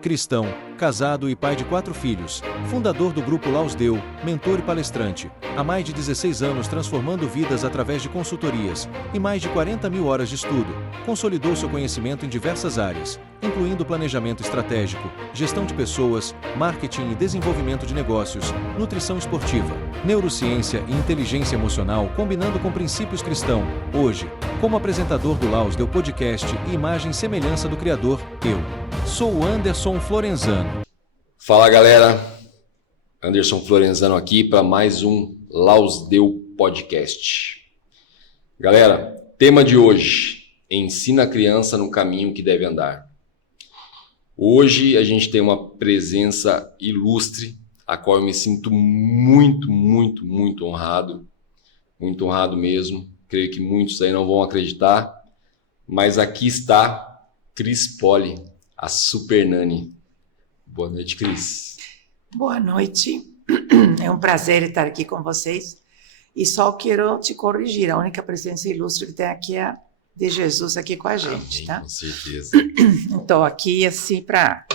Cristão, casado e pai de 4 filhos, fundador do Grupo Laus Deu, mentor e palestrante, há mais de 16 anos transformando vidas através de consultorias e mais de 40 mil horas de estudo, consolidou seu conhecimento em diversas áreas, incluindo planejamento estratégico, gestão de pessoas, marketing e desenvolvimento de negócios, nutrição esportiva, neurociência e inteligência emocional combinando com princípios cristãos. Hoje, como apresentador do Laus Deu Podcast e imagem e semelhança do Criador, eu sou o Anderson Florenzano. Fala galera, Anderson Florenzano aqui para mais um Laus Deu Podcast. Galera, tema de hoje, ensina a criança no caminho que deve andar. Hoje a gente tem uma presença ilustre, a qual eu me sinto muito honrado mesmo. Creio que muitos aí não vão acreditar, mas aqui está Cris Poli, a Super Nani. Boa noite, Cris. Boa noite. É um prazer estar aqui com vocês. E só quero te corrigir, a única presença ilustre que tem aqui é a de Jesus aqui com a gente, tá? Com certeza. Estou aqui assim para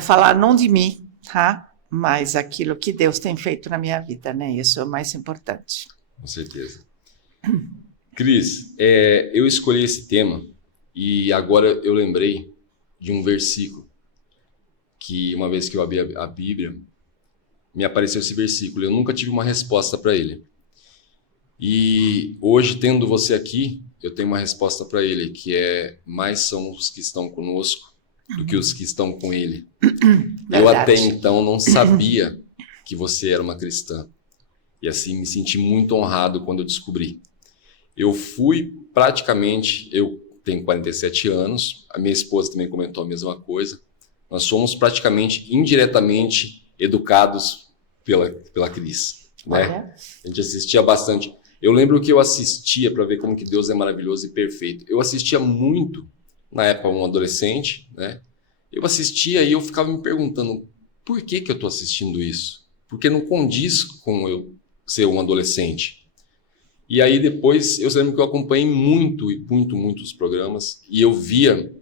falar não de mim, tá? Mas aquilo que Deus tem feito na minha vida, né? Isso é o mais importante. Com certeza. Cris, eu escolhi esse tema e agora eu lembrei de um versículo que uma vez que eu abri a Bíblia, me apareceu esse versículo. Eu nunca tive uma resposta para ele. E hoje, tendo você aqui, eu tenho uma resposta para ele, que é: mais são os que estão conosco do que os que estão com ele. Eu até então não sabia que você era uma cristã. E assim, me senti muito honrado quando eu descobri. Eu tenho 47 anos, a minha esposa também comentou a mesma coisa. Nós somos praticamente, indiretamente, educados pela Cris. Né? A gente assistia bastante. Eu lembro que eu assistia para ver como que Deus é maravilhoso e perfeito. Eu assistia muito, na época, um adolescente, né? Eu assistia e eu ficava me perguntando, por que eu estou assistindo isso? Porque não condiz com eu ser um adolescente. E aí depois, eu lembro que eu acompanhei muitos programas e eu via,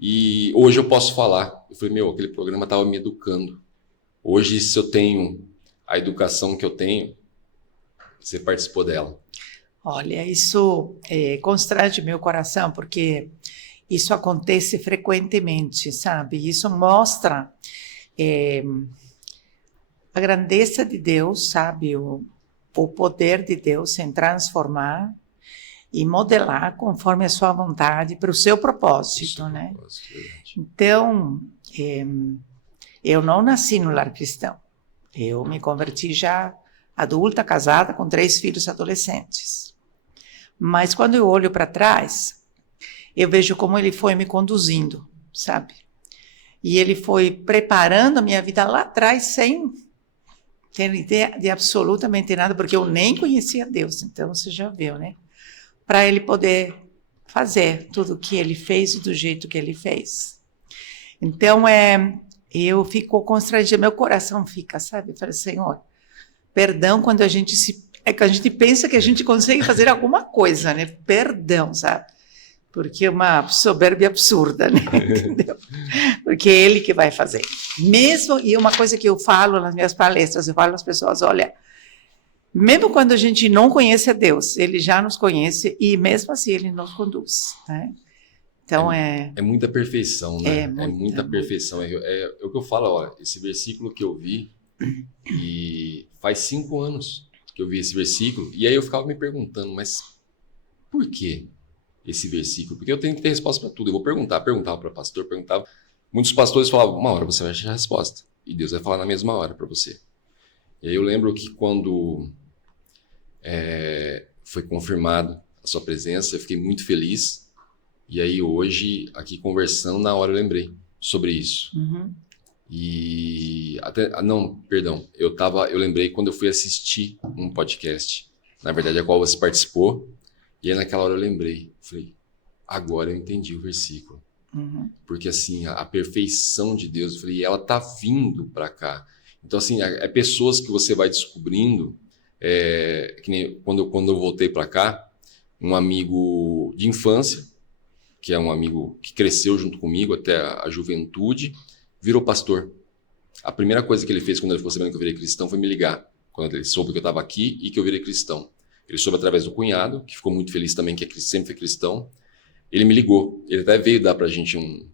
e hoje eu posso falar. Eu falei, aquele programa estava me educando. Hoje, se eu tenho a educação que eu tenho, você participou dela. Olha, isso constrange meu coração, porque isso acontece frequentemente, sabe? Isso mostra a grandeza de Deus, sabe? O poder de Deus em transformar e modelar conforme a sua vontade para o seu propósito, né? Então, eu não nasci no lar cristão. Eu me converti já adulta, casada, com 3 filhos adolescentes. Mas quando eu olho para trás, eu vejo como ele foi me conduzindo, sabe? E ele foi preparando a minha vida lá atrás sem ter ideia de absolutamente nada, porque eu nem conhecia Deus, então você já viu, né? Para ele poder fazer tudo o que ele fez e do jeito que ele fez. Então, eu fico constrangida, meu coração fica, sabe? Eu falei, Senhor, perdão quando a gente pensa que a gente consegue fazer alguma coisa, né? Perdão, sabe? Porque é uma soberba absurda, né? Entendeu? Porque é Ele que vai fazer. Mesmo, e uma coisa que eu falo nas minhas palestras, eu falo às pessoas, olha, mesmo quando a gente não conhece a Deus, Ele já nos conhece e mesmo assim Ele nos conduz, né? Então é muita perfeição, né? É muita perfeição. É o que eu falo, olha, esse versículo que eu vi, e faz 5 anos que eu vi esse versículo, e aí eu ficava me perguntando, mas por que esse versículo? Porque eu tenho que ter resposta para tudo. Eu vou perguntava para pastor, perguntava. Muitos pastores falavam, uma hora você vai achar a resposta, e Deus vai falar na mesma hora para você. E aí eu lembro que quando foi confirmado a sua presença, eu fiquei muito feliz. E aí hoje, aqui conversando, na hora eu lembrei sobre isso. Uhum. E eu lembrei quando eu fui assistir um podcast, na verdade a qual você participou, e aí naquela hora eu lembrei, falei, agora eu entendi o versículo. Uhum. Porque assim, a perfeição de Deus, eu falei, ela tá vindo para cá. Então assim, pessoas que você vai descobrindo, que nem quando eu voltei para cá, um amigo de infância, que é um amigo que cresceu junto comigo até a juventude, virou pastor. A primeira coisa que ele fez quando ele ficou sabendo que eu virei cristão foi me ligar, quando ele soube que eu estava aqui e que eu virei cristão. Ele soube através do cunhado, que ficou muito feliz também, que sempre foi cristão. Ele me ligou, ele até veio dar pra gente um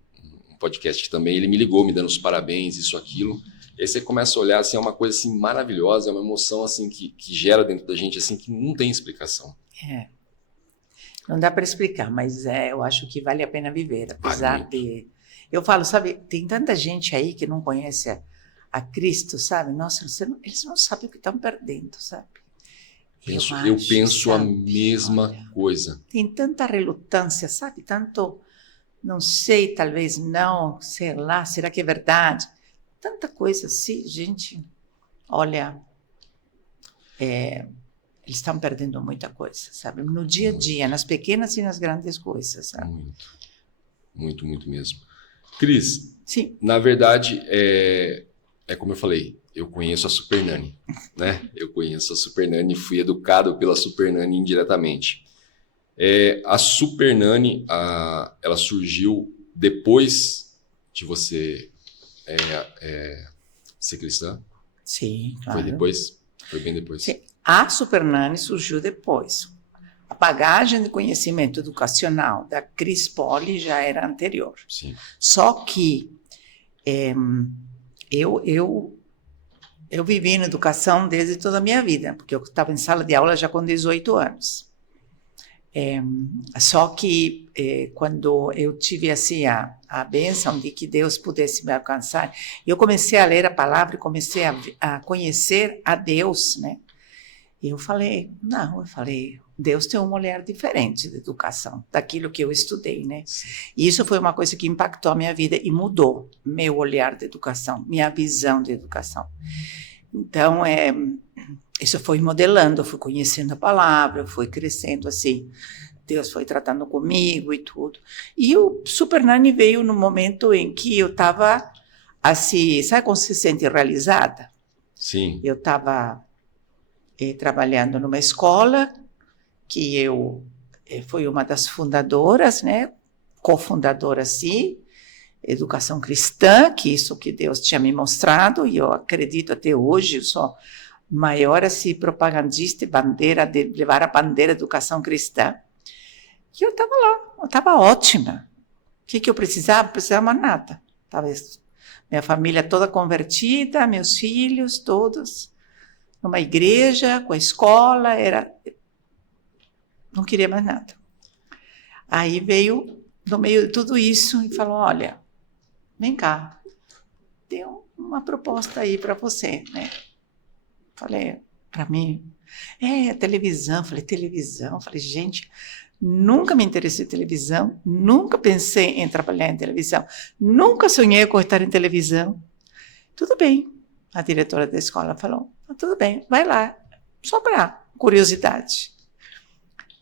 podcast também, ele me ligou, me dando os parabéns, isso, aquilo. E aí você começa a olhar, assim, é uma coisa assim maravilhosa, é uma emoção assim que gera dentro da gente, assim, que não tem explicação. Não dá para explicar, mas eu acho que vale a pena viver, apesar de... Eu falo, sabe, tem tanta gente aí que não conhece a Cristo, sabe? Nossa, eles não sabem o que estão perdendo, sabe? Eu penso a mesma coisa. Tem tanta relutância, sabe? Tanto, não sei, talvez não, sei lá, será que é verdade? Tanta coisa assim, gente. Olha, eles estão perdendo muita coisa, sabe? No dia a dia, nas pequenas e nas grandes coisas, sabe? Muito, muito mesmo. Cris, sim. Na verdade, é como eu falei, eu conheço a Super Nani, né? Eu conheço a Super Nani, fui educado pela Super Nani indiretamente. A Super Nani, ela surgiu depois de você ser cristã? Sim, claro. Foi depois? Foi bem depois. Sim. A Super Nani surgiu depois. A bagagem de conhecimento educacional da Cris Poli já era anterior. Sim. Só que eu vivi na educação desde toda a minha vida, porque eu estava em sala de aula já com 18 anos. Só que quando eu tive assim a bênção de que Deus pudesse me alcançar, eu comecei a ler a palavra e comecei a conhecer a Deus, né? E eu falei, Deus tem um olhar diferente de educação, daquilo que eu estudei, né? Sim. E isso foi uma coisa que impactou a minha vida e mudou meu olhar de educação, minha visão de educação. Então, isso foi modelando, eu fui conhecendo a palavra, eu fui crescendo assim, Deus foi tratando comigo e tudo. E o Super Nani veio no momento em que eu estava assim, sabe quando se sente realizada? Sim. Eu estava trabalhando numa escola que eu fui uma das fundadoras, né? Cofundadora, sim, Educação Cristã, que isso que Deus tinha me mostrado, e eu acredito até hoje, eu sou maior assim, propagandista de levar a bandeira da Educação Cristã. E eu estava lá, eu estava ótima. O que eu precisava? Não precisava nada. Talvez minha família toda convertida, meus filhos todos, numa igreja, com a escola, não queria mais nada. Aí veio, no meio de tudo isso, e falou, olha, vem cá, tem uma proposta aí para você, né? Falei, para mim, televisão. Falei, televisão? Falei, gente, nunca me interessei em televisão, nunca pensei em trabalhar em televisão, nunca sonhei com estar em televisão. Tudo bem, a diretora da escola falou, tudo bem, vai lá, só para curiosidade.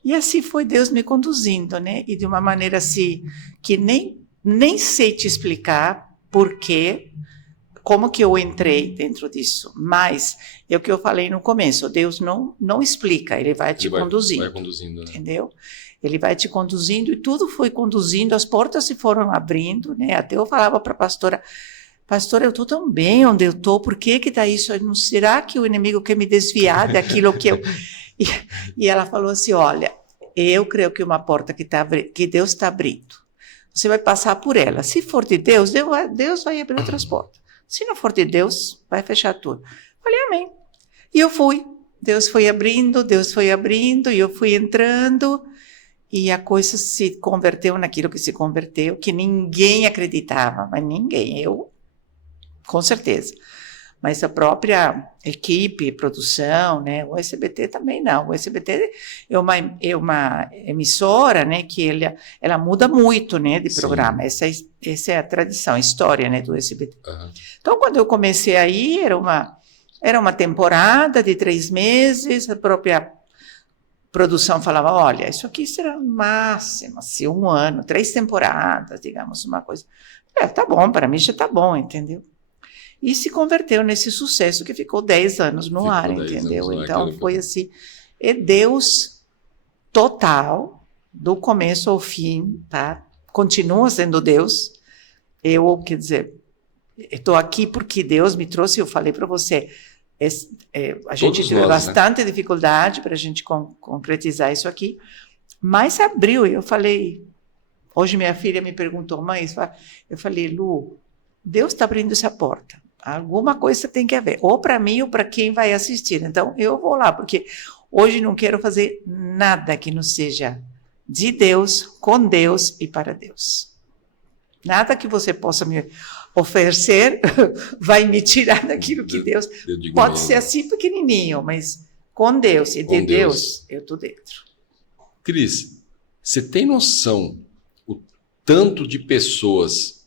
E assim foi Deus me conduzindo, né? E de uma maneira assim, que nem sei te explicar por quê, como que eu entrei dentro disso. Mas é o que eu falei no começo, Deus não explica, Ele vai te conduzindo. Vai conduzindo, né? Entendeu? Ele vai te conduzindo e tudo foi conduzindo, as portas se foram abrindo, né? Até eu falava para a pastora, eu estou tão bem onde eu estou, por que está isso? Não será que o inimigo quer me desviar daquilo que eu... E ela falou assim, olha, eu creio que uma porta que Deus está abrindo, você vai passar por ela. Se for de Deus, Deus vai abrir outras portas. Se não for de Deus, vai fechar tudo. Falei, amém. E eu fui. Deus foi abrindo, e eu fui entrando, e a coisa se converteu naquilo que se converteu, que ninguém acreditava, mas ninguém, eu, com certeza. Mas a própria equipe, produção, né? O SBT também não. O SBT é uma emissora, né? Que ela muda muito, né? De programa. Essa é a tradição, a história, né? Do SBT. Uhum. Então, quando eu comecei aí, era uma temporada de 3 meses. A própria produção falava, olha, isso aqui será o máximo, assim, 1 ano, 3 temporadas, digamos, uma coisa. Tá bom, para mim já tá bom, entendeu? E se converteu nesse sucesso que ficou 10 anos no ar, entendeu? Então, foi assim, Deus total, do começo ao fim, tá? continua sendo Deus. Eu, quer dizer, estou aqui porque Deus me trouxe, eu falei para você, a gente teve bastante dificuldade para a gente concretizar isso aqui, mas abriu, eu falei, hoje minha filha me perguntou, mãe, eu falei, Lu, Deus está abrindo essa porta, alguma coisa tem que haver, ou para mim ou para quem vai assistir, então eu vou lá, porque hoje não quero fazer nada que não seja de Deus, com Deus e para Deus. Nada que você possa me oferecer vai me tirar daquilo que Deus... Pode ser assim pequenininho, mas com Deus e de Deus, eu estou dentro. Cris, você tem noção o tanto de pessoas...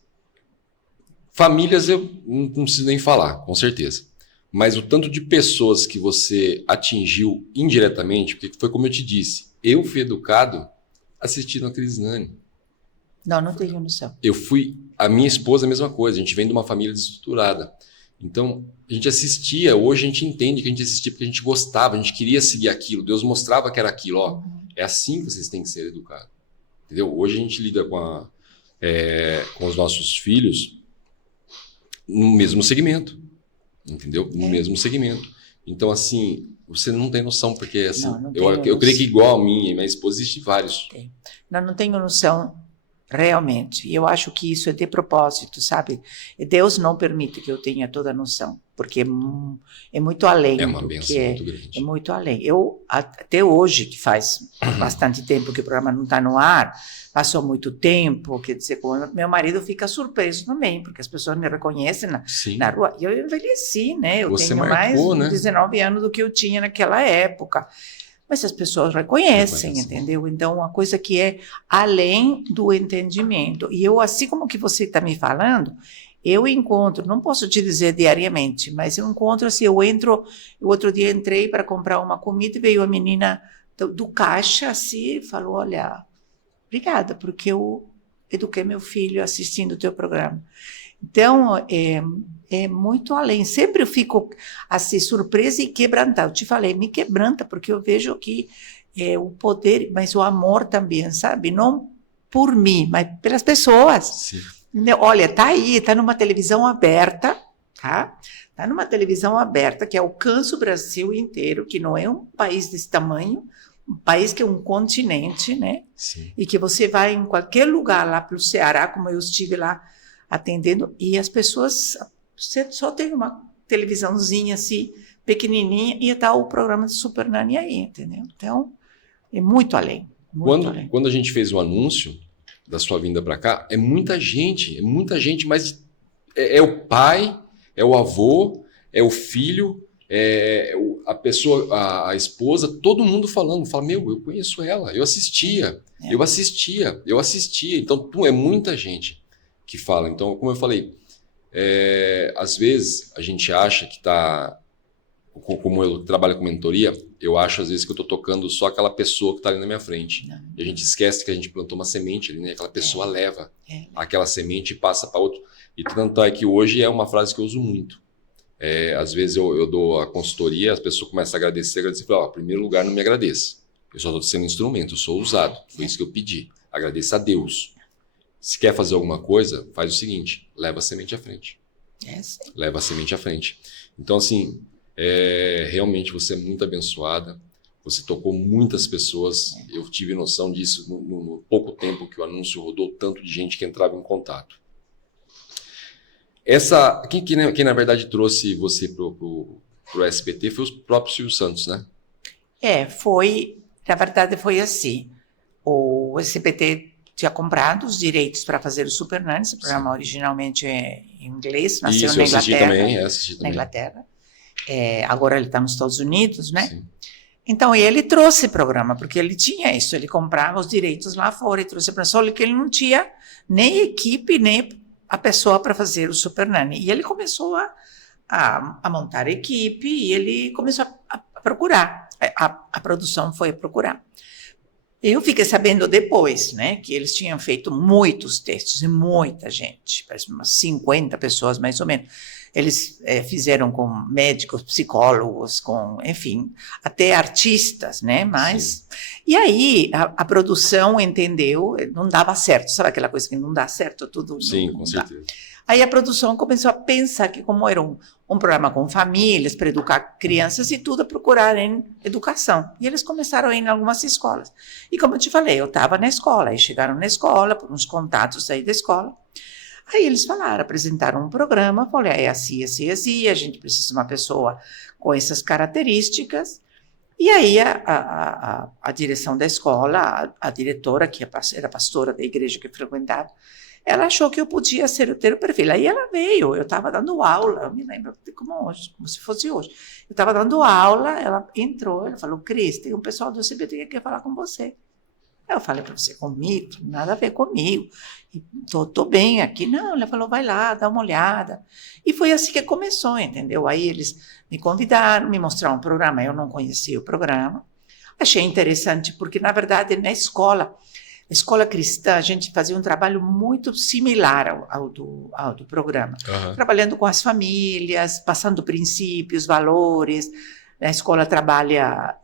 Famílias eu não preciso nem falar, com certeza. Mas o tanto de pessoas que você atingiu indiretamente, porque foi como eu te disse, eu fui educado assistindo a Cris Nani. Não tenho noção. A minha esposa, a mesma coisa, a gente vem de uma família desestruturada. Então, a gente assistia, hoje a gente entende que a gente assistia porque a gente gostava, a gente queria seguir aquilo, Deus mostrava que era aquilo, ó, é assim que vocês têm que ser educados. Entendeu? Hoje a gente lida com os nossos filhos no mesmo segmento, entendeu? No mesmo segmento. Então, assim, você não tem noção, porque assim, eu creio que igual a minha e minha esposa, existe vários. Não tenho noção. Realmente, e eu acho que isso é de propósito, sabe? E Deus não permite que eu tenha toda a noção, porque é muito além. É uma bênção muito grande. É muito além. Eu, até hoje, que faz bastante tempo que o programa não está no ar, passou muito tempo, quer dizer, meu marido fica surpreso também, porque as pessoas me reconhecem na rua. E eu envelheci, né? Eu tenho mais de 19 anos do que eu tinha naquela época. Mas as pessoas reconhecem, entendeu? Então, uma coisa que é além do entendimento. E eu, assim como que você está me falando, eu encontro, não posso te dizer diariamente, mas eu encontro, assim, o outro dia entrei para comprar uma comida e veio a menina do caixa, assim, e falou, olha, obrigada, porque eu eduquei meu filho assistindo o teu programa. Então, é muito além. Sempre eu fico assim, surpresa e quebrantada. Eu te falei, me quebranta, porque eu vejo que o poder, mas o amor também, sabe? Não por mim, mas pelas pessoas. Sim. Olha, tá aí, tá numa televisão aberta, tá? Tá numa televisão aberta que alcança o Brasil inteiro, que não é um país desse tamanho, um país que é um continente, né? Sim. E que você vai em qualquer lugar lá pelo Ceará, como eu estive lá, atendendo, e as pessoas, você só tem uma televisãozinha assim, pequenininha, e está o programa de Super Nani aí, entendeu? Então, é muito além. Quando a gente fez o anúncio da sua vinda para cá, é muita gente, mas é o pai, é o avô, é o filho, a pessoa, a esposa, todo mundo falando, fala, eu conheço ela, eu assistia. Então, é muita gente que fala. Então, como eu falei, às vezes a gente acha que está, como eu trabalho com mentoria, eu acho às vezes que eu estou tocando só aquela pessoa que está ali na minha frente. Não. E a gente esquece que a gente plantou uma semente ali, né? Aquela pessoa leva aquela semente e passa para outro. E tanto é que hoje é uma frase que eu uso muito. Às vezes eu dou a consultoria, as pessoas começam a agradecer, em primeiro lugar, não me agradeça. Eu só estou sendo instrumento, eu sou usado. Foi isso que eu pedi. Agradeça a Deus. Se quer fazer alguma coisa, faz o seguinte, leva a semente à frente. Leva a semente à frente. Então, assim, realmente você é muito abençoada, você tocou muitas pessoas, eu tive noção disso no pouco tempo que o anúncio rodou, tanto de gente que entrava em contato. Quem na verdade trouxe você pro SBT foi o próprio Silvio Santos, né? Na verdade foi assim, o SBT tinha comprado os direitos para fazer o Super Nani, esse programa originalmente é em inglês, nasceu na Inglaterra. Assisti também. Na Inglaterra. Agora ele está nos Estados Unidos, né? Sim. Então, ele trouxe o programa, porque ele tinha isso, ele comprava os direitos lá fora e trouxe para só que ele não tinha nem equipe, nem a pessoa para fazer o Super Nani. E ele começou a montar a equipe e ele começou a procurar. A produção foi procurar. Eu fiquei sabendo depois, né, que eles tinham feito muitos testes, e muita gente, parece umas 50 pessoas mais ou menos. Eles fizeram com médicos, psicólogos, enfim, até artistas, né? Mas, e aí a produção entendeu, não dava certo, sabe aquela coisa que não dá certo tudo? Sim, não com dá. certeza. Aí a produção começou a pensar que, como era um programa com famílias, para educar crianças e tudo, a procurar em educação. E eles começaram a ir em algumas escolas. E como eu te falei, eu estava na escola, aí chegaram na escola, por uns contatos aí da escola. Aí eles falaram, apresentaram um programa, falei, é assim, assim, assim, a gente precisa de uma pessoa com essas características. E aí a direção da escola, a diretora, que era pastora da igreja que eu frequentava, ela achou que eu podia ter o perfil. Aí ela veio, eu estava dando aula, eu me lembro como se fosse hoje. Eu estava dando aula, ela entrou, ela falou, Cris, tem um pessoal do CBT que quer falar com você. Eu falei para você, comigo? Nada a ver comigo. Estou bem aqui. Não, ela falou, vai lá, dá uma olhada. E foi assim que começou, entendeu? Aí eles me convidaram, me mostraram um programa, eu não conhecia o programa. Achei interessante, porque, na verdade, na escola cristã, a gente fazia um trabalho muito similar ao do programa. Trabalhando com as famílias, passando princípios, valores. A escola trabalha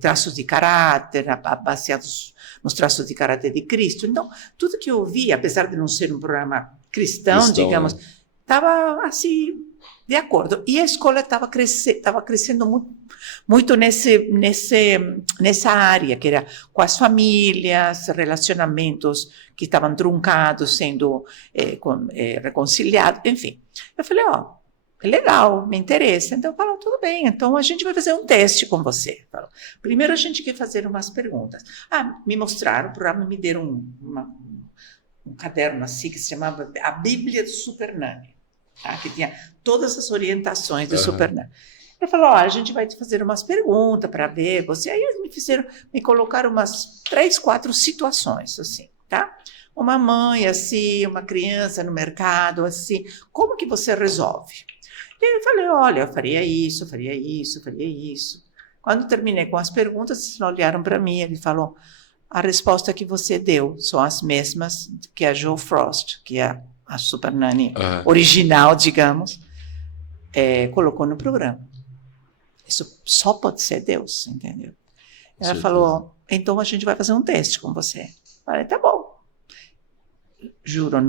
traços de caráter, baseados nos traços de caráter de Cristo. Então, tudo que eu vi, apesar de não ser um programa cristão, digamos, estava assim, de acordo. E a escola estava crescendo muito, muito nessa área, que era com as famílias, relacionamentos que estavam truncados, sendo reconciliados, enfim. Eu falei, é legal, me interessa. Então, falou, tudo bem, então a gente vai fazer um teste com você. Falou, primeiro a gente quer fazer umas perguntas. Me mostraram o programa, me deram um caderno assim, que se chamava A Bíblia do Super Nani, tá? Que tinha todas as orientações do Super Nani. Ele falou, a gente vai te fazer umas perguntas para ver você. Aí eles me colocaram umas 3, 4 situações, assim, tá? Uma mãe, assim, uma criança no mercado, assim, como que você resolve? E eu falei, olha, eu faria isso, faria isso, faria isso. Quando terminei com as perguntas, eles olharam para mim, ele falou, a resposta que você deu são as mesmas que a Jo Frost, que é a Super Nani original, digamos, colocou no programa. Isso só pode ser Deus, entendeu? Ela falou, então a gente vai fazer um teste com você. Eu falei, tá bom. Juro,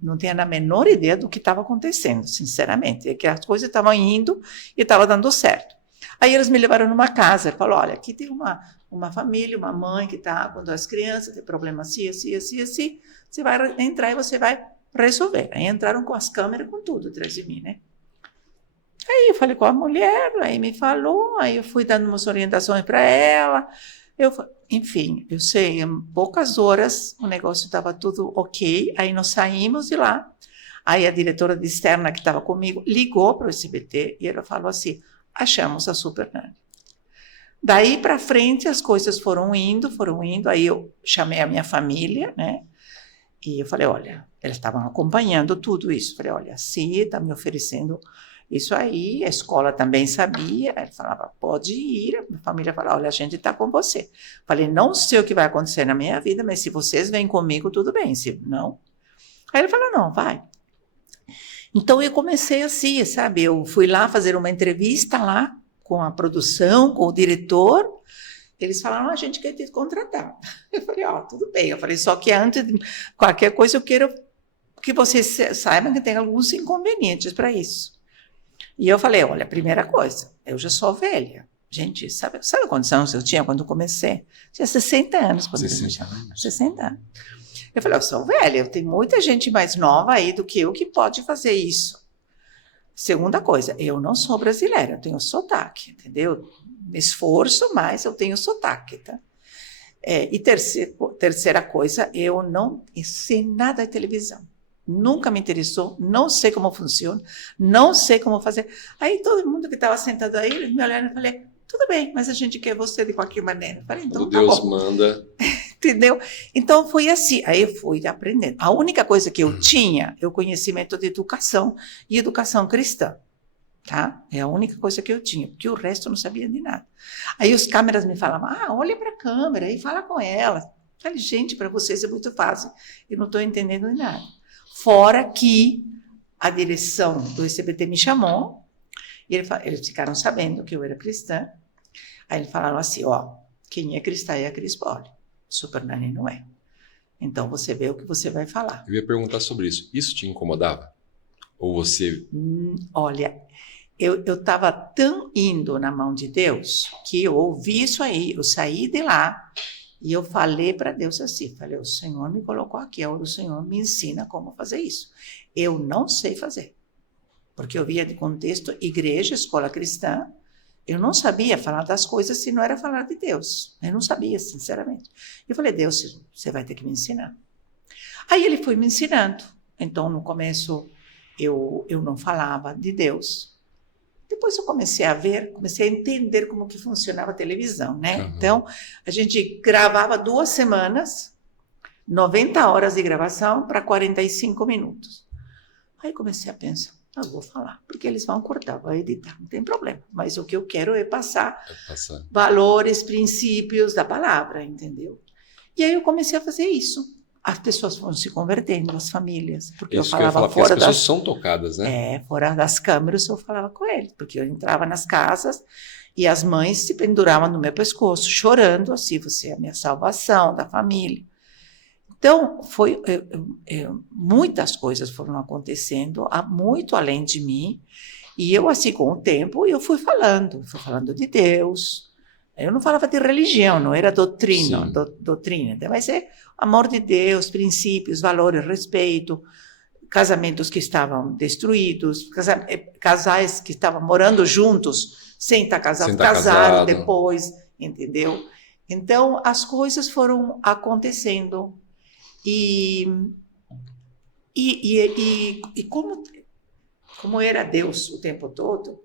não tinha a menor ideia do que estava acontecendo, sinceramente. É que as coisas estavam indo e estava dando certo. Aí eles me levaram numa casa. Ele falou, olha, aqui tem uma família, uma mãe que está com 2 crianças, tem problema assim, assim, assim, assim. Você vai entrar e você vai resolver. Aí entraram com as câmeras, com tudo atrás de mim, né? Aí eu falei com a mulher, aí me falou, aí eu fui dando umas orientações para ela. Enfim, eu sei, em poucas horas o negócio estava tudo ok, aí nós saímos de lá, aí a diretora de externa que estava comigo ligou para o SBT e ela falou assim, achamos a Super Nani. Daí para frente as coisas foram indo, aí eu chamei a minha família, né, e eu falei, olha, eles estavam acompanhando tudo isso, falei, olha, sim, está me oferecendo isso aí, a escola também sabia, ele falava, pode ir, a minha família falava, olha, a gente está com você. Falei, não sei o que vai acontecer na minha vida, mas se vocês vêm comigo, tudo bem, se não... Aí ele falou, não, vai. Então eu comecei assim, sabe, eu fui lá fazer uma entrevista lá, com a produção, com o diretor, eles falaram, a gente quer te contratar. Eu falei, tudo bem, eu falei, só que antes de qualquer coisa eu quero que vocês saibam que tem alguns inconvenientes para isso. E eu falei, olha, primeira coisa, eu já sou velha. Gente, sabe quantos anos eu tinha quando comecei? Tinha 60 anos quando eles me chamaram. 60 anos. Eu falei, eu sou velha, tem muita gente mais nova aí do que eu que pode fazer isso. Segunda coisa, eu não sou brasileira, eu tenho sotaque, entendeu? Me esforço, mas eu tenho sotaque, tá? E terceira coisa, eu não sei nada de televisão. Nunca me interessou, não sei como funciona, não sei como fazer. Aí todo mundo que estava sentado aí, eles me olharam e falei, tudo bem, mas a gente quer você de qualquer maneira. Eu falei, então tá bom. Deus manda. Entendeu? Então foi assim, aí eu fui aprendendo. A única coisa que eu tinha é o conhecimento de educação e educação cristã. Tá? É a única coisa que eu tinha, porque o resto eu não sabia de nada. Aí os câmeras me falavam, olha para a câmera e fala com ela. Eu falei, gente, para vocês é muito fácil, eu não estou entendendo nada. Fora que a direção do SBT me chamou, e eles ficaram sabendo que eu era cristã. Aí eles falaram assim, ó, quem é cristã é a Cris Poli, Super Nanny não é. Então você vê o que você vai falar. Eu ia perguntar sobre isso. Isso te incomodava? Ou você... Olha, eu estava tão indo na mão de Deus que eu ouvi isso aí, eu saí de lá e eu falei para Deus assim, falei, o Senhor me colocou aqui, agora o Senhor me ensina como fazer isso. Eu não sei fazer, porque eu via de contexto igreja, escola cristã, eu não sabia falar das coisas se não era falar de Deus, eu não sabia, sinceramente. Eu falei, Deus, você vai ter que me ensinar. Aí ele foi me ensinando, então no começo eu não falava de Deus. Depois eu comecei a ver, comecei a entender como que funcionava a televisão, né? Uhum. Então, a gente gravava 2 semanas, 90 horas de gravação para 45 minutos. Aí comecei a pensar, eu vou falar, porque eles vão cortar, vão editar, não tem problema. Mas o que eu quero é passar valores, princípios da palavra, entendeu? E aí eu comecei a fazer isso. As pessoas foram se convertendo, as famílias, porque isso eu falava que fora as pessoas são tocadas, né? fora das câmeras eu falava com eles, porque eu entrava nas casas e as mães se penduravam no meu pescoço, chorando assim, você é a minha salvação da família. Então, muitas coisas foram acontecendo, muito além de mim, e eu, assim, com o tempo, eu fui falando de Deus. Eu não falava de religião, não era doutrina, mas é amor de Deus, princípios, valores, respeito, casamentos que estavam destruídos, casais que estavam morando juntos, sem estar casados depois, entendeu? Então, as coisas foram acontecendo. E como era Deus o tempo todo,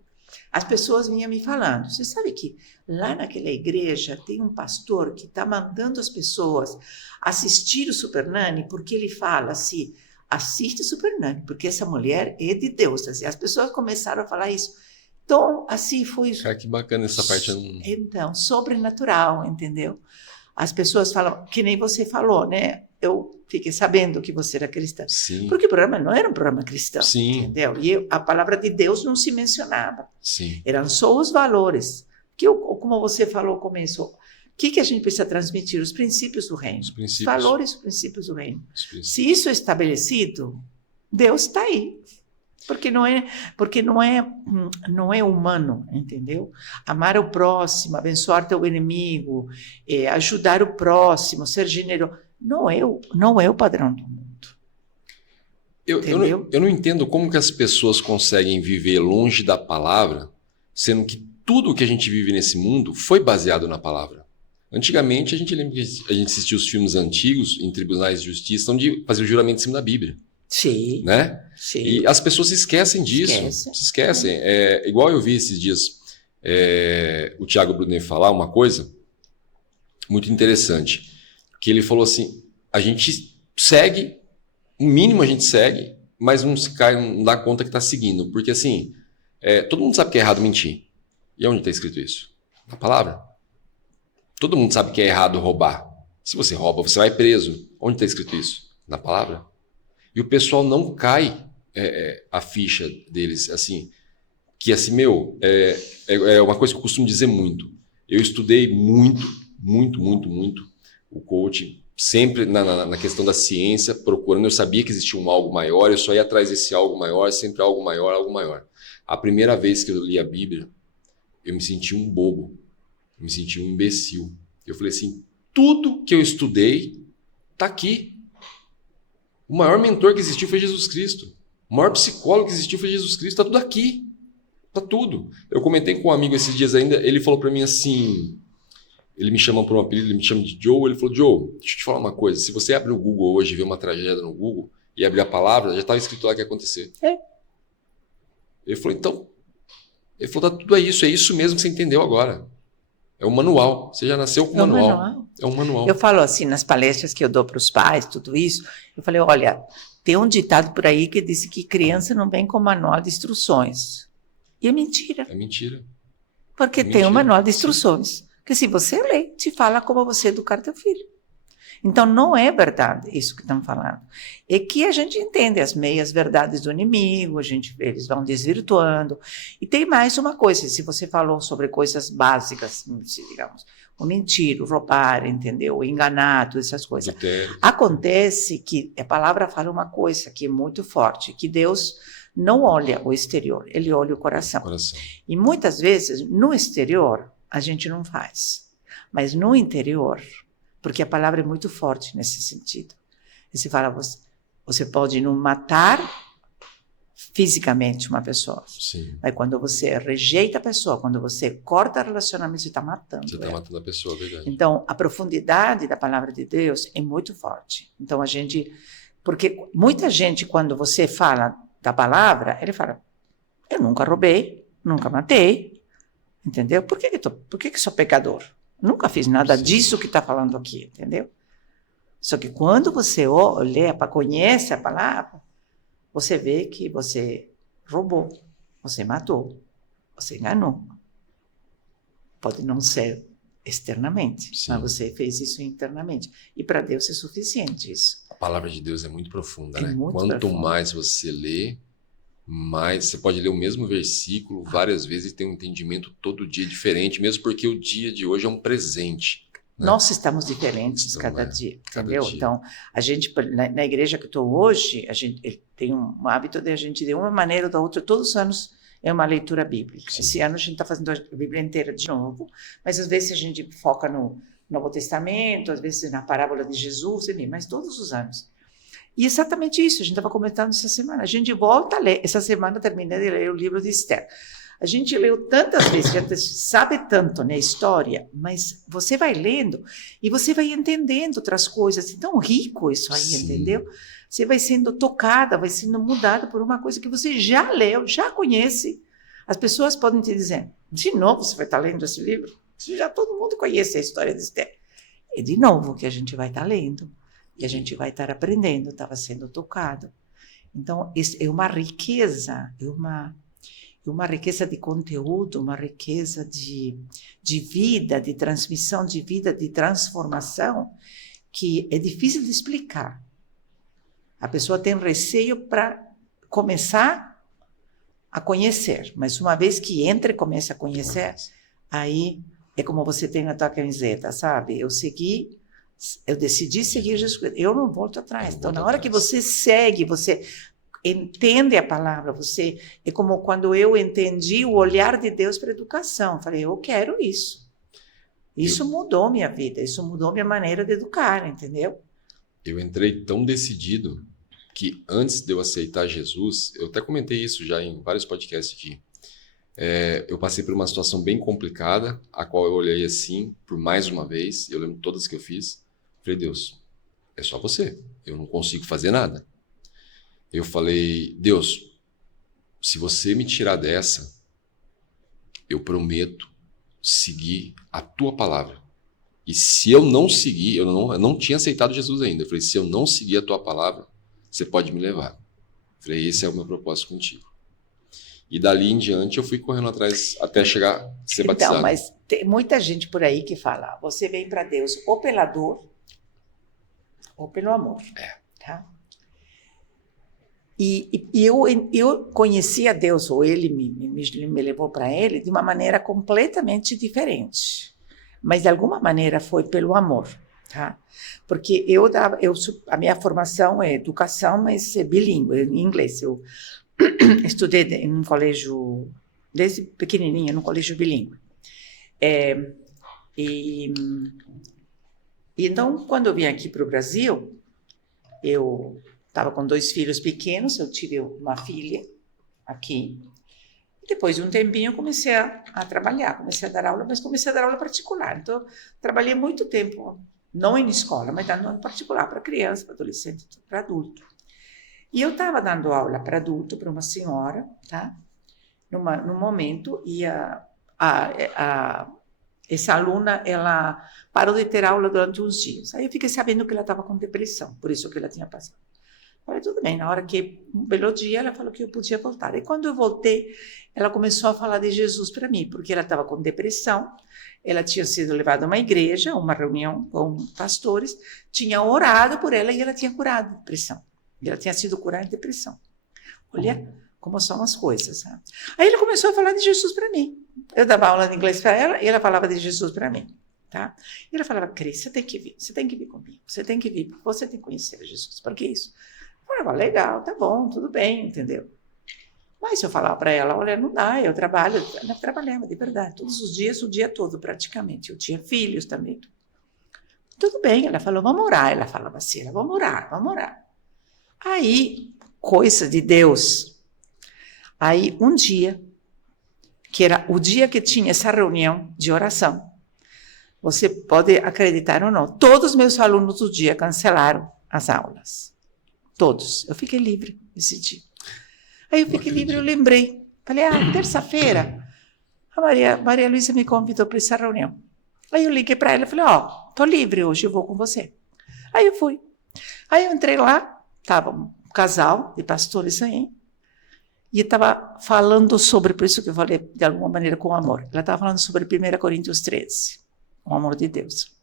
as pessoas vinham me falando, você sabe que lá naquela igreja tem um pastor que está mandando as pessoas assistir o Super Nanny, porque ele fala assim, assiste o Super Nanny, porque essa mulher é de Deus. Assim, as pessoas começaram a falar isso. Então, assim, foi... Cara, que bacana essa parte. Então, sobrenatural, entendeu? As pessoas falam, que nem você falou, né? Eu fiquei sabendo que você era cristã. Sim. Porque o programa não era um programa cristão, sim, entendeu? E a palavra de Deus não se mencionava. Sim. Eram só os valores. Como você falou no começo, o que a gente precisa transmitir? Os princípios do reino. Os valores, os princípios do reino. Se isso é estabelecido, Deus está aí. Porque não é humano, entendeu? Amar o próximo, abençoar teu inimigo, ajudar o próximo, ser generoso. Não é o padrão do mundo. Eu não entendo como que as pessoas conseguem viver longe da palavra, sendo que tudo que a gente vive nesse mundo foi baseado na palavra. Antigamente, a gente lembra que a gente assistia os filmes antigos em tribunais de justiça, onde fazia o juramento em cima da Bíblia. Sim. Né? Sim. E as pessoas se esquecem disso. Se esquecem. Igual eu vi esses dias o Thiago Brunet falar uma coisa muito interessante. Que ele falou assim, a gente segue, o mínimo a gente segue, mas não dá conta que está seguindo. Porque assim, todo mundo sabe que é errado mentir. E onde está escrito isso? Na palavra. Todo mundo sabe que é errado roubar. Se você rouba, você vai preso. Onde está escrito isso? Na palavra. E o pessoal não cai a ficha deles, assim, que assim, é uma coisa que eu costumo dizer muito. Eu estudei muito o coaching, sempre na questão da ciência, procurando, eu sabia que existia um algo maior, eu só ia atrás desse algo maior, sempre algo maior, algo maior. A primeira vez que eu li a Bíblia, eu me senti um bobo, eu me senti um imbecil. Eu falei assim, tudo que eu estudei está aqui. O maior mentor que existiu foi Jesus Cristo. O maior psicólogo que existiu foi Jesus Cristo. Está tudo aqui. Está tudo. Eu comentei com um amigo esses dias ainda, ele falou para mim assim, ele me chama por um apelido, ele me chama de Joe, ele falou, Joe, deixa eu te falar uma coisa, se você abrir o Google hoje e ver uma tragédia no Google e abrir a palavra, já estava escrito lá que ia acontecer. Ele falou, então, tá tudo é isso mesmo que você entendeu agora. É um manual, você já nasceu com um manual. É um manual. Eu falo assim, nas palestras que eu dou para os pais, tudo isso, eu falei, olha, tem um ditado por aí que diz que criança não vem com manual de instruções. E é mentira. É mentira. Porque tem um manual de instruções, que se você lê, te fala como você educar teu filho. Então, não é verdade isso que estão falando. É que a gente entende as meias verdades do inimigo, eles vão desvirtuando. E tem mais uma coisa, se você falou sobre coisas básicas, digamos, o mentir, o roubar, entendeu? O enganar, todas essas coisas. Acontece que a palavra fala uma coisa que é muito forte, que Deus não olha o exterior, ele olha o coração. E muitas vezes, no exterior, a gente não faz. Mas no interior, porque a palavra é muito forte nesse sentido. Você fala, você pode não matar fisicamente uma pessoa. Sim. Mas quando você rejeita a pessoa, quando você corta o relacionamento, você está matando. Você está matando a pessoa, é verdade. Então, a profundidade da palavra de Deus é muito forte. Então, porque muita gente, quando você fala da palavra, ele fala, eu nunca roubei, nunca matei, entendeu? Por que sou pecador? Nunca fiz nada disso que está falando aqui, entendeu? Só que quando você olha, conhece a palavra, você vê que você roubou, você matou, você enganou. Pode não ser externamente, mas você fez isso internamente. E para Deus é suficiente isso. A palavra de Deus é muito profunda, né? Muito Quanto profunda. mais você lê, mais você pode ler o mesmo versículo várias vezes e ter um entendimento todo dia diferente, mesmo porque o dia de hoje é um presente. Né? Nós estamos diferentes cada dia, entendeu? Então, a gente, na igreja que estou hoje, a gente tem um hábito de a gente, de uma maneira ou da outra, todos os anos é uma leitura bíblica. Sim. Esse ano a gente está fazendo a Bíblia inteira de novo, mas às vezes a gente foca no Novo Testamento, às vezes na parábola de Jesus, mas todos os anos. E exatamente isso, a gente estava comentando essa semana. A gente volta a ler, essa semana terminei de ler o livro de Esther. A gente leu tantas vezes, a gente sabe tanto, né, história, mas você vai lendo e você vai entendendo outras coisas. É tão rico isso aí, sim, entendeu? Você vai sendo tocada, vai sendo mudada por uma coisa que você já leu, já conhece. As pessoas podem te dizer, de novo você vai estar lendo esse livro? Já todo mundo conhece a história de Esther. É de novo que a gente vai estar lendo. E a gente vai estar aprendendo, estava sendo tocado. Então, é uma riqueza, uma riqueza de conteúdo, uma riqueza de vida, de transmissão de vida, de transformação, que é difícil de explicar. A pessoa tem receio para começar a conhecer, mas uma vez que entra e começa a conhecer, aí é como você tem na tua camiseta, sabe? Eu decidi seguir Jesus, eu não volto atrás. Então, na hora que você segue, você entende a palavra, é como quando eu entendi o olhar de Deus para a educação. Eu falei, eu quero isso. Isso mudou minha vida, isso mudou minha maneira de educar, entendeu? Eu entrei tão decidido que antes de eu aceitar Jesus, eu até comentei isso já em vários podcasts aqui, eu passei por uma situação bem complicada, a qual eu olhei assim, por mais uma vez, eu lembro todas que eu fiz, falei, Deus, é só você, eu não consigo fazer nada. Eu falei, Deus, se você me tirar dessa, eu prometo seguir a tua palavra. E se eu não seguir, eu não tinha aceitado Jesus ainda, eu falei, se eu não seguir a tua palavra, você pode me levar. Eu falei, esse é o meu propósito contigo. E dali em diante eu fui correndo atrás até chegar a ser batizado. Então, mas tem muita gente por aí que fala, você vem para Deus ou pela dor ou pelo amor. Tá? E eu conheci a Deus, ou ele me levou para ele, de uma maneira completamente diferente. Mas de alguma maneira foi pelo amor. Tá? Porque a minha formação é educação, mas é bilíngue, em inglês. Eu estudei em um colégio, desde pequenininha, num colégio bilíngue. E então, quando eu vim aqui para o Brasil, eu estava com 2 filhos pequenos, eu tive uma filha aqui. E depois de um tempinho, eu comecei a trabalhar, comecei a dar aula, mas comecei a dar aula particular. Então, eu trabalhei muito tempo, não em escola, mas dando aula particular para criança, para adolescente, para adulto. E eu estava dando aula para adulto, para uma senhora, tá? Num momento, e essa aluna, ela parou de ter aula durante uns dias. Aí eu fiquei sabendo que ela estava com depressão, por isso que ela tinha passado. Falei, tudo bem. Na hora que, um belo dia, ela falou que eu podia voltar. E quando eu voltei, ela começou a falar de Jesus para mim, porque ela estava com depressão, ela tinha sido levada a uma igreja, uma reunião com pastores, tinha orado por ela e ela tinha curado a depressão. E ela tinha sido curada de depressão. Olha como são as coisas. Sabe? Aí ela começou a falar de Jesus para mim. Eu dava aula de inglês para ela e ela falava de Jesus para mim. Tá? E ela falava, Cris, você tem que vir comigo, você tem que vir, você tem que conhecer Jesus. Por que isso? Eu falava, legal, tá bom, tudo bem, entendeu? Mas eu falava para ela, olha, não dá, eu trabalhava de verdade, todos os dias, o dia todo praticamente. Eu tinha filhos também. Tudo bem, ela falou, vamos orar. Ela falava assim, vamos orar. Aí, coisa de Deus. Aí, um dia, que era o dia que tinha essa reunião de oração, você pode acreditar ou não, todos os meus alunos do dia cancelaram as aulas. Todos. Eu fiquei livre esse dia. Aí eu fiquei livre, eu lembrei. Falei, terça-feira, a Maria Luísa me convidou para essa reunião. Aí eu liguei para ela e falei, tô livre hoje, eu vou com você. Aí eu fui. Aí eu entrei lá, estava um casal de pastores aí, e estava falando sobre, por isso que eu falei de alguma maneira com amor, ela estava falando sobre 1 Coríntios 13, o amor de Deus.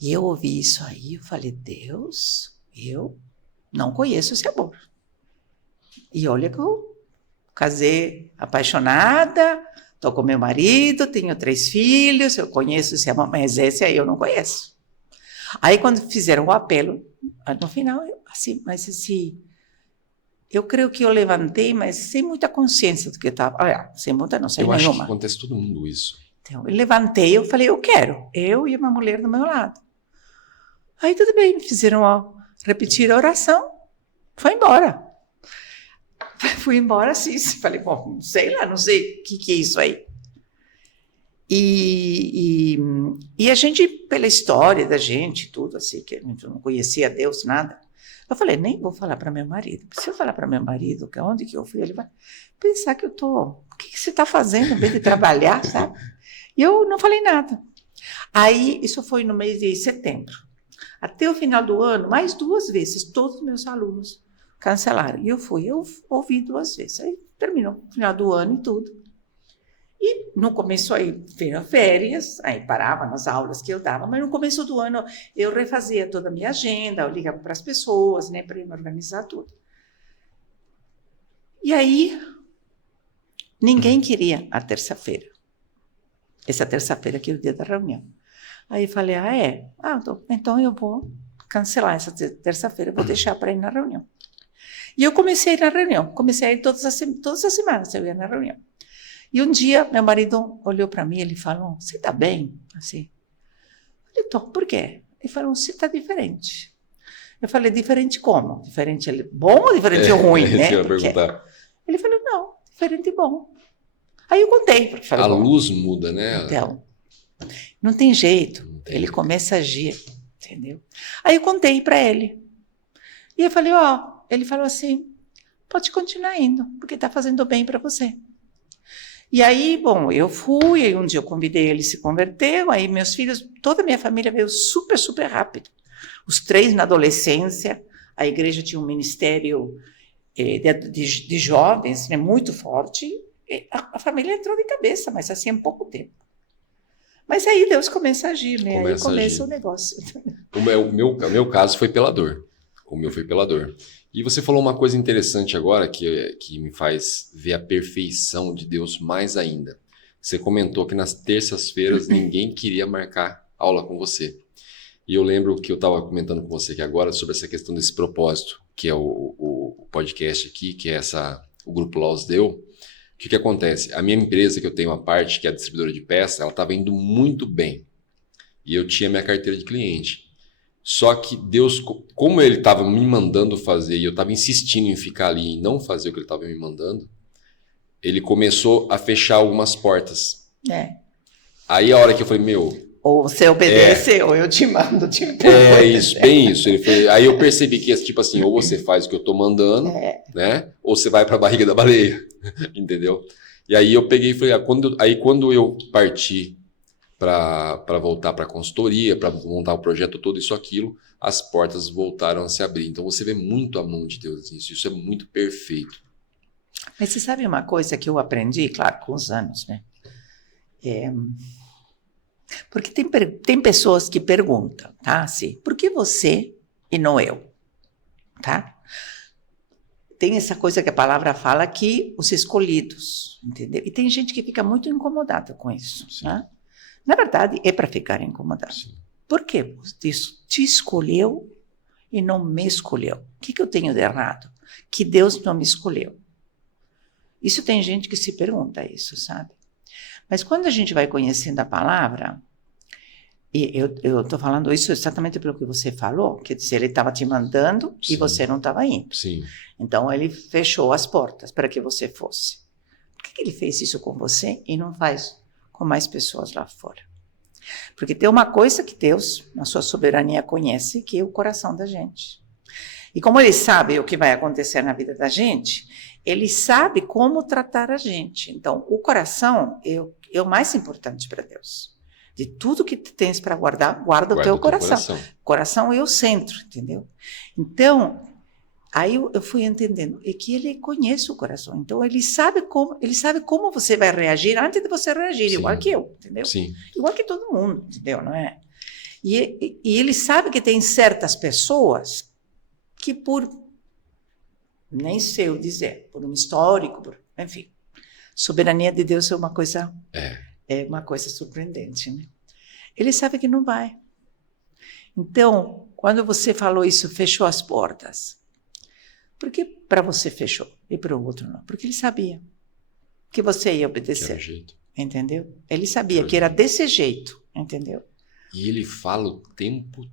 E eu ouvi isso aí, eu falei, Deus, eu não conheço esse amor. E olha que eu casei apaixonada, estou com meu marido, tenho 3 filhos, eu conheço esse amor, mas esse aí eu não conheço. Aí quando fizeram o apelo, no final, eu creio que eu levantei, mas sem muita consciência do que estava. Sem muita, não sei nenhuma. Eu acho que acontece todo mundo isso. Então, eu levantei, eu falei, eu quero. Eu e uma mulher do meu lado. Aí tudo bem, repetir a oração, foi embora. Fui embora assim, falei, bom, sei lá, não sei o que é isso aí. E a gente, pela história da gente, tudo assim, que a gente não conhecia Deus, nada, eu falei, nem vou falar para meu marido. Se eu falar para meu marido, que onde que eu fui, ele vai pensar que eu o que você está fazendo, em vez de trabalhar, sabe? E eu não falei nada. Aí, isso foi no mês de setembro. Até o final do ano, mais 2 vezes, todos os meus alunos cancelaram. E eu ouvi 2 vezes. Aí terminou o final do ano e tudo. E no começo aí, veio férias, aí parava nas aulas que eu dava, mas no começo do ano eu refazia toda a minha agenda, eu ligava para as pessoas, né, para me organizar tudo. E aí, ninguém queria a terça-feira. Essa terça-feira que é o dia da reunião. Aí eu falei, então eu vou cancelar essa terça-feira, vou deixar para ir na reunião. E eu comecei a ir na reunião, comecei a ir todas as semanas, eu ia na reunião. E um dia, meu marido olhou para mim e ele falou, você está bem? Assim. Eu falei, tô, por quê? Ele falou, você está diferente. Eu falei, diferente como? Diferente bom ou diferente ruim, né? Eu ia perguntar. Ele falou, não, diferente e bom. Aí eu contei. Porque falei, a luz muda, né? Então, não tem jeito. Ele começa a agir, entendeu? Aí eu contei para ele. E eu falei, ele falou assim, pode continuar indo, porque está fazendo bem para você. E aí, bom, eu fui, aí um dia eu convidei ele, se converteu, aí meus filhos, toda a minha família veio super, super rápido. Os 3 na adolescência, a igreja tinha um ministério de jovens, né, muito forte, a família entrou de cabeça, mas assim, em pouco tempo. Mas aí Deus começa a agir, né? Aí começa o negócio. O meu caso foi pela dor. O meu foi pela dor. E você falou uma coisa interessante agora que me faz ver a perfeição de Deus mais ainda. Você comentou que nas terças-feiras ninguém queria marcar aula com você. E eu lembro que eu estava comentando com você aqui agora sobre essa questão desse propósito, que é o podcast aqui, que é o Grupo Laus Deu. O que acontece? A minha empresa, que eu tenho uma parte, que é a distribuidora de peça, ela estava indo muito bem. E eu tinha minha carteira de cliente. Só que Deus, como Ele estava me mandando fazer e eu estava insistindo em ficar ali e não fazer o que Ele estava me mandando, Ele começou a fechar algumas portas. Aí a hora que eu falei, ou você obedece, ou eu te mando, isso, bem isso. Aí eu percebi que, tipo assim, ou você faz o que eu tô mandando, né? Ou você vai para a barriga da baleia, entendeu? E aí eu peguei e falei, quando eu parti para voltar para a consultoria, para montar o projeto todo, isso, aquilo, as portas voltaram a se abrir. Então você vê muito a mão de Deus nisso, isso é muito perfeito. Mas você sabe uma coisa que eu aprendi, claro, com os anos, né? Porque tem pessoas que perguntam, tá? Assim, por que você e não eu? Tá? Tem essa coisa que a palavra fala que os escolhidos, entendeu? E tem gente que fica muito incomodada com isso, né? Na verdade, é para ficar incomodado. Sim. Por que Deus te escolheu e não me escolheu? O que eu tenho de errado? Que Deus não me escolheu. Isso tem gente que se pergunta isso, sabe? Mas quando a gente vai conhecendo a palavra, e eu estou falando isso exatamente pelo que você falou, quer dizer, ele estava te mandando e você não estava indo. Sim. Então ele fechou as portas para que você fosse. Por que ele fez isso com você e não faz com mais pessoas lá fora? Porque tem uma coisa que Deus, na sua soberania, conhece, que é o coração da gente. E como ele sabe o que vai acontecer na vida da gente, ele sabe como tratar a gente. Então, o coração é o mais importante para Deus. De tudo que tu tens para guardar, guarda o teu coração. O coração é o centro, entendeu? Então, aí eu fui entendendo, é que ele conhece o coração. Então, ele sabe como você vai reagir antes de você reagir, sim, igual que eu, entendeu? Sim. Igual que todo mundo, entendeu? Não é? E ele sabe que tem certas pessoas que nem sei o dizer, por um histórico, enfim. Soberania de Deus é uma coisa surpreendente, né? Ele sabe que não vai. Então, quando você falou isso, fechou as portas. Por que para você fechou e para o outro não? Porque ele sabia que você ia obedecer. Que jeito. Entendeu? Ele sabia que era desse jeito, entendeu? E ele fala o tempo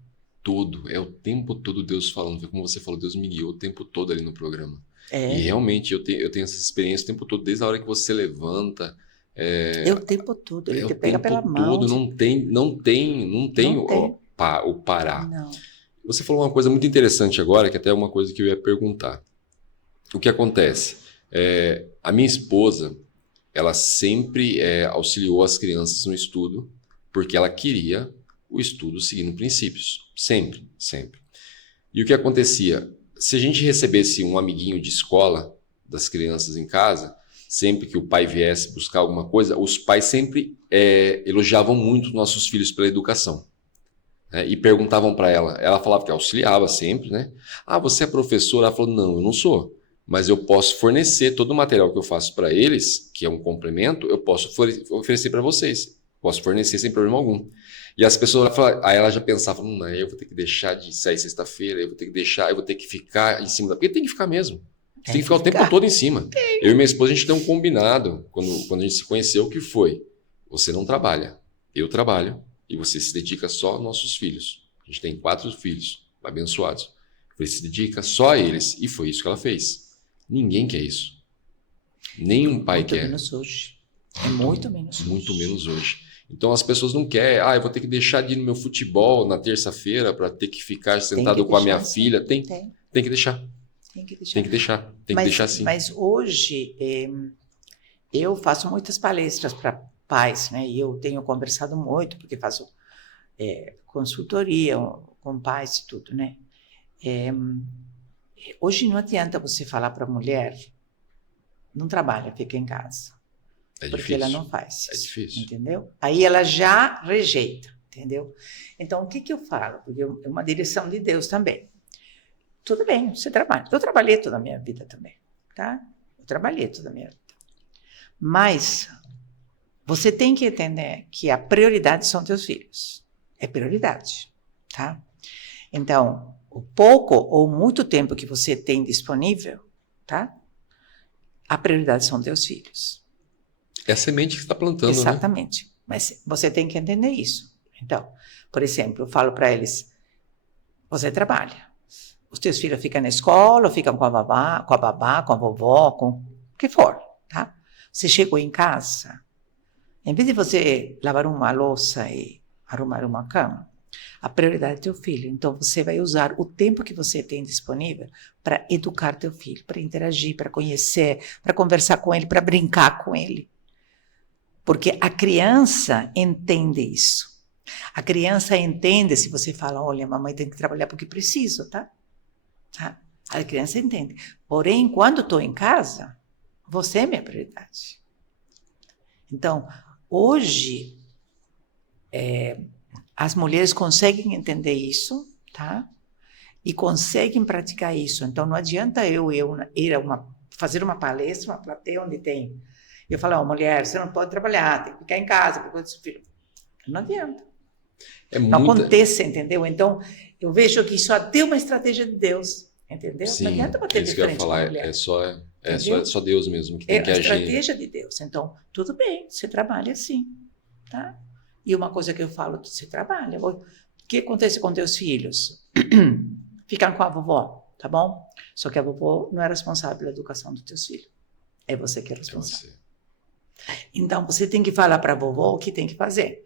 todo, é o tempo todo Deus falando. Como você falou, Deus me guiou o tempo todo ali no programa. E realmente eu tenho essa experiência o tempo todo, desde a hora que você levanta. É o tempo todo, ele te pega pela mão. Não tem o parar. Não. Você falou uma coisa muito interessante agora, que até é uma coisa que eu ia perguntar. O que acontece? A minha esposa, ela sempre auxiliou as crianças no estudo, porque ela queria o estudo seguindo princípios. Sempre, sempre. E o que acontecia? Se a gente recebesse um amiguinho de escola das crianças em casa, sempre que o pai viesse buscar alguma coisa, os pais sempre elogiavam muito nossos filhos pela educação. E perguntavam para ela. Ela falava que auxiliava sempre, né? Ah, você é professora? Ela falou, não, eu não sou. Mas eu posso fornecer todo o material que eu faço para eles, que é um complemento, eu posso oferecer para vocês. Posso fornecer sem problema algum. E as pessoas, aí ela já pensava, eu vou ter que deixar de sair sexta-feira, eu vou ter que ficar em cima porque tem que ficar mesmo. Você tem que ficar o tempo todo em cima. Eu e minha esposa, a gente tem um combinado, quando a gente se conheceu, que foi, você não trabalha, eu trabalho, e você se dedica só aos nossos filhos. A gente tem 4 filhos abençoados. Você se dedica só a eles. E foi isso que ela fez. Ninguém quer isso. Nenhum pai quer. Muito menos hoje. É muito menos hoje. Muito menos hoje. Então as pessoas não querem. Eu vou ter que deixar de ir no meu futebol na terça-feira para ter que ficar sentado com a minha filha. Tem que deixar. Tem que deixar. Tem que deixar sim. Mas hoje eu faço muitas palestras para pais, né? E eu tenho conversado muito, porque faço consultoria com pais e tudo, né? Hoje não adianta você falar para a mulher, não trabalha, fica em casa. Porque difícil. Ela não faz isso. É difícil. Entendeu? Aí ela já rejeita, entendeu? Então, o que eu falo? Porque é uma direção de Deus também. Tudo bem, você trabalha. Eu trabalhei toda a minha vida também, tá? Eu trabalhei toda a minha vida. Mas você tem que entender que a prioridade são teus filhos. É prioridade, tá? Então, o pouco ou muito tempo que você tem disponível, tá? A prioridade são teus filhos. É a semente que você está plantando, exatamente. Né? Mas você tem que entender isso. Então, por exemplo, eu falo para eles, você trabalha. Os teus filhos ficam na escola, ou ficam com a babá, com a vovó, com o que for, tá? Você chegou em casa, em vez de você lavar uma louça e arrumar uma cama, a prioridade é teu filho. Então, você vai usar o tempo que você tem disponível para educar teu filho, para interagir, para conhecer, para conversar com ele, para brincar com ele. Porque a criança entende isso. A criança entende se você fala, olha, mamãe tem que trabalhar porque preciso, tá? A criança entende. Porém, quando estou em casa, você é minha prioridade. Então, hoje, as mulheres conseguem entender isso, tá? E conseguem praticar isso. Então, não adianta eu ir fazer uma palestra, uma plateia onde tem... Eu falo, mulher, você não pode trabalhar, tem que ficar em casa, por conta do seu filho. Não adianta. Não acontece, entendeu? Então, eu vejo que isso até uma estratégia de Deus, entendeu? Sim, não adianta bater de frente com a mulher. É só Deus mesmo que tem que agir. É a estratégia de Deus. Então, tudo bem, você trabalha assim, tá? E uma coisa que eu falo, você trabalha. O que acontece com teus filhos? Ficam com a vovó, tá bom? Só que a vovó não é responsável pela educação dos teus filhos. É você que é responsável. Então, você tem que falar para a vovó o que tem que fazer.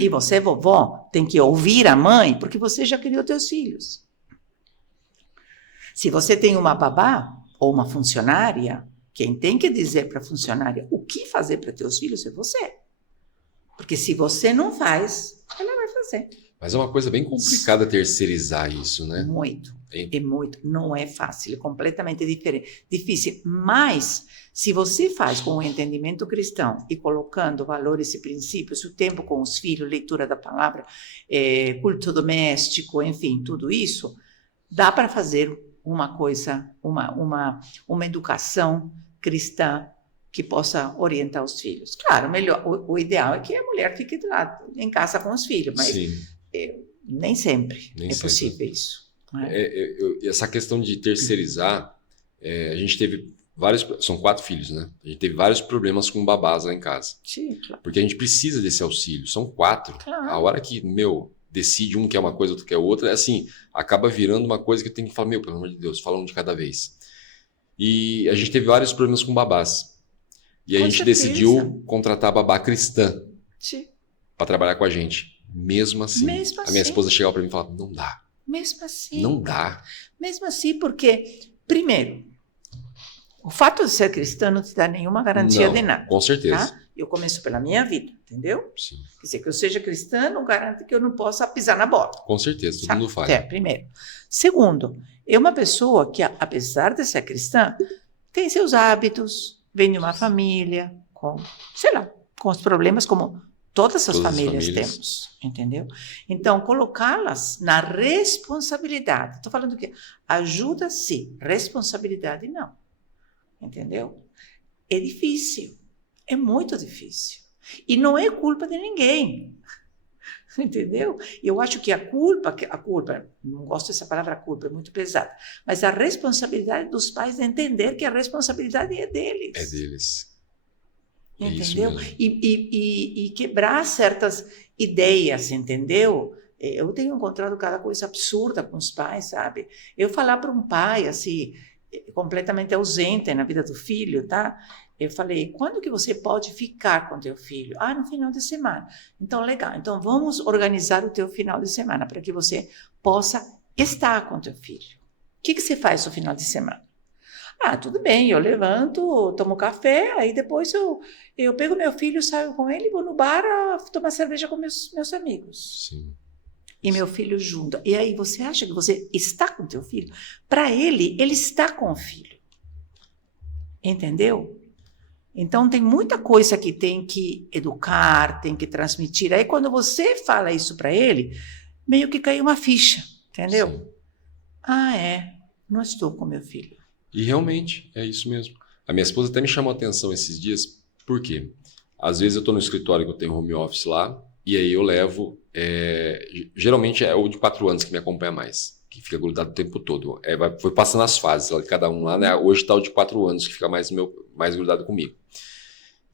E você, vovó, tem que ouvir a mãe, porque você já criou teus filhos. Se você tem uma babá ou uma funcionária, quem tem que dizer para a funcionária o que fazer para teus filhos é você. Porque se você não faz, ela vai fazer. Mas é uma coisa bem complicada terceirizar isso, né? Muito. É muito. Não é fácil, é completamente difícil. Mas, se você faz com o entendimento cristão e colocando valores e princípios, o tempo com os filhos, leitura da palavra, culto doméstico, enfim, tudo isso, dá para fazer uma coisa, uma educação cristã que possa orientar os filhos. Claro, melhor, o ideal é que a mulher fique lá em casa com os filhos, mas nem sempre é possível isso. Essa questão de terceirizar, a gente teve são 4 filhos, né? A gente teve vários problemas com babás lá em casa. Sim, claro. Porque a gente precisa desse auxílio, são 4. Claro. A hora que, decide um quer uma coisa, outro quer outra, assim, acaba virando uma coisa que eu tenho que falar, pelo amor de Deus, fala um de cada vez. E a gente teve vários problemas com babás. E a gente decidiu contratar babá cristã para trabalhar com a gente. Mesmo assim. A minha esposa chegava para mim e falava, não dá. Mesmo assim. Não dá. Mesmo assim, porque, primeiro, o fato de ser cristã não te dá nenhuma garantia de nada. Com certeza. Tá? Eu começo pela minha vida, entendeu? Sim. Quer dizer, que eu seja cristã não garante que eu não possa pisar na bola. Com certeza, todo mundo faz. Primeiro. Segundo, é uma pessoa que, apesar de ser cristã, tem seus hábitos, vem de uma família, com os problemas como todas as famílias temos, entendeu? Então, colocá-las na responsabilidade. Estou falando que ajuda, sim. Responsabilidade, não. Entendeu? É difícil. É muito difícil. E não é culpa de ninguém. Entendeu? Eu acho que a culpa, não gosto dessa palavra culpa, é muito pesada, mas a responsabilidade dos pais é entender que a responsabilidade é deles. É deles. Entendeu? E quebrar certas ideias, entendeu? Eu tenho encontrado cada coisa absurda com os pais, sabe? Eu falar para um pai, assim, completamente ausente na vida do filho, tá? Eu falei, quando que você pode ficar com teu filho? No final de semana. Então, legal. Então, vamos organizar o teu final de semana para que você possa estar com teu filho. O que você faz no final de semana? Tudo bem, eu levanto, tomo café, aí depois eu pego meu filho, saio com ele, vou no bar tomar cerveja com meus amigos. Sim. E meu filho junto. E aí você acha que você está com teu filho? Para ele está com o filho. Entendeu? Então tem muita coisa que tem que educar, tem que transmitir. Aí quando você fala isso para ele, meio que cai uma ficha, entendeu? Sim. Não estou com meu filho. E realmente, é isso mesmo. A minha esposa até me chamou a atenção esses dias, por quê? Às vezes eu estou no escritório que eu tenho home office lá, e aí eu levo, geralmente é o de 4 anos que me acompanha mais, que fica grudado o tempo todo. Foi passando as fases, cada um lá, né? Hoje está o de 4 anos, que fica mais grudado comigo.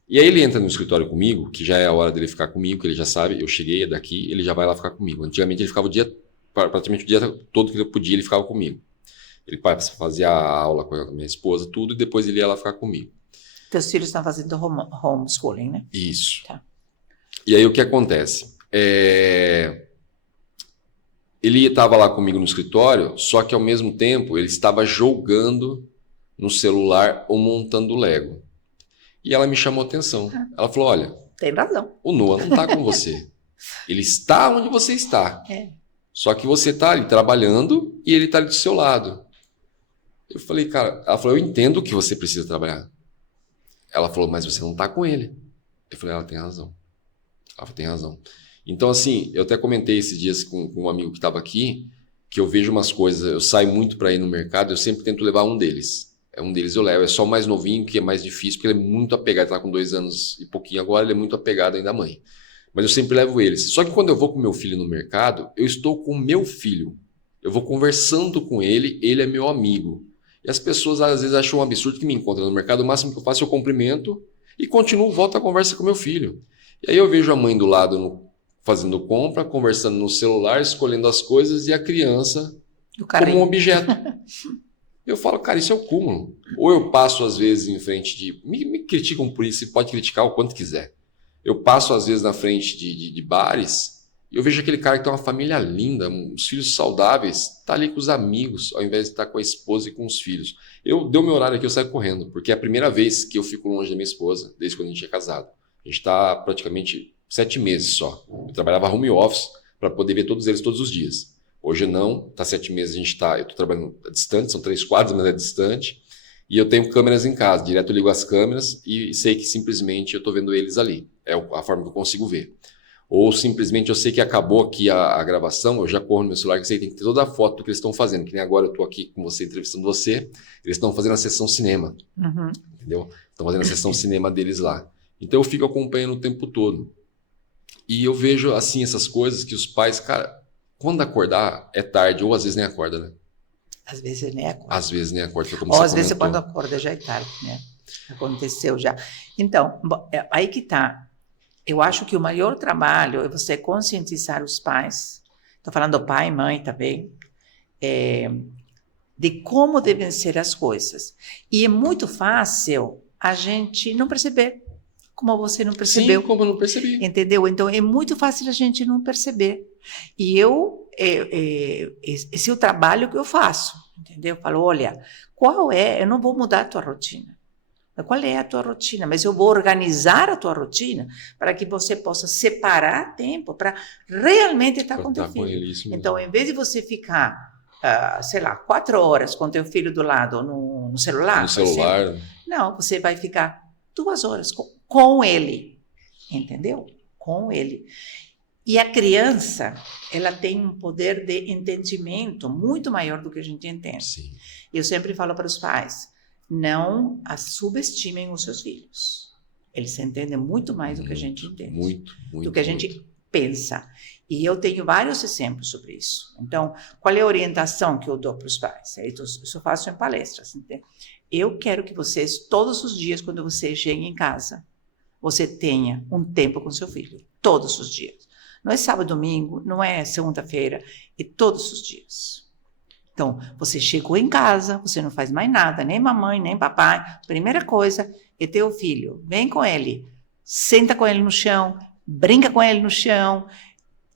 E aí ele entra no escritório comigo, que já é a hora dele ficar comigo, que ele já sabe, eu cheguei daqui, ele já vai lá ficar comigo. Antigamente ele ficava praticamente o dia todo que ele podia, ele ficava comigo. Ele fazia a aula com a minha esposa, tudo, e depois ele ia lá ficar comigo. Teus filhos estão fazendo homeschooling, né? Isso. Tá. E aí o que acontece? Ele estava lá comigo no escritório, só que ao mesmo tempo ele estava jogando no celular ou montando Lego. E ela me chamou a atenção. Ela falou, olha, tem razão. O Noah não está com você. Ele está onde você está. Só que você está ali trabalhando e ele está ali do seu lado. Eu falei, cara, ela falou, eu entendo que você precisa trabalhar. Ela falou, mas você não está com ele. Eu falei, ela tem razão. Ela tem razão. Então, assim, eu até comentei esses dias com um amigo que estava aqui, que eu vejo umas coisas, eu saio muito para ir no mercado, eu sempre tento levar um deles. Um deles eu levo, é só o mais novinho, que é mais difícil, porque ele é muito apegado, ele está com 2 anos e pouquinho agora, ele é muito apegado ainda à mãe. Mas eu sempre levo eles. Só que quando eu vou com meu filho no mercado, eu estou com o meu filho. Eu vou conversando com ele, ele é meu amigo. E as pessoas às vezes acham um absurdo que me encontram no mercado, o máximo que eu faço é eu cumprimento e continuo, volto a conversa com meu filho. E aí eu vejo a mãe do lado fazendo compra, conversando no celular, escolhendo as coisas e a criança como um objeto. Eu falo, cara, isso é o cúmulo. Ou eu passo, às vezes, em frente de... Me criticam por isso, você pode criticar o quanto quiser. Eu passo, às vezes, na frente de bares e eu vejo aquele cara que tem uma família linda, os filhos saudáveis, tá ali com os amigos, ao invés de estar com a esposa e com os filhos. Deu meu horário aqui, eu saio correndo, porque é a primeira vez que eu fico longe da minha esposa, desde quando a gente é casado. A gente está praticamente 7 meses só. Eu trabalhava home office para poder ver todos eles todos os dias. Hoje não, está 7 meses, eu estou trabalhando distante, são 3 quadros, mas é distante. E eu tenho câmeras em casa, direto eu ligo as câmeras e sei que simplesmente eu estou vendo eles ali. É a forma que eu consigo ver. Ou simplesmente eu sei que acabou aqui a gravação, eu já corro no meu celular, que sei que tem que ter toda a foto do que eles estão fazendo. Que nem agora eu estou aqui com você, entrevistando você, eles estão fazendo a sessão cinema. Entendeu? Estão fazendo a sessão cinema deles lá. Então eu fico acompanhando o tempo todo. E eu vejo assim essas coisas que os pais, cara... Quando acordar é tarde, ou às vezes nem acorda, né? Às vezes nem acorda. Às vezes nem acorda. Ou às vezes quando acorda já é tarde, né? Aconteceu já. Então, aí que tá. Eu acho que o maior trabalho é você conscientizar os pais, estou falando pai e mãe também, de como devem ser as coisas. E é muito fácil a gente não perceber, como você não percebeu. Sim, como eu não percebi. Entendeu? Então, é muito fácil a gente não perceber. E esse é o trabalho que eu faço, entendeu? Eu falo, olha, eu não vou mudar a tua rotina. Qual é a tua rotina? Mas eu vou organizar a tua rotina para que você possa separar tempo para realmente estar com teu filho. Então, em vez de você ficar, 4 horas com teu filho do lado no celular. No celular. Não, você vai ficar 2 horas com ele, entendeu? Com ele. E a criança, ela tem um poder de entendimento muito maior do que a gente entende. Sim. Eu sempre falo para os pais, não subestimem os seus filhos. Eles entendem muito mais do que a gente entende. Muito. Do que a gente pensa. E eu tenho vários exemplos sobre isso. Então, qual é a orientação que eu dou para os pais? Isso eu faço em palestras. Entende? Eu quero que vocês, todos os dias, quando você chega em casa, você tenha um tempo com seu filho. Todos os dias. Não é sábado, domingo, não é segunda-feira, é todos os dias. Então, você chegou em casa, você não faz mais nada, nem mamãe, nem papai. Primeira coisa é teu filho. Vem com ele, senta com ele no chão, brinca com ele no chão,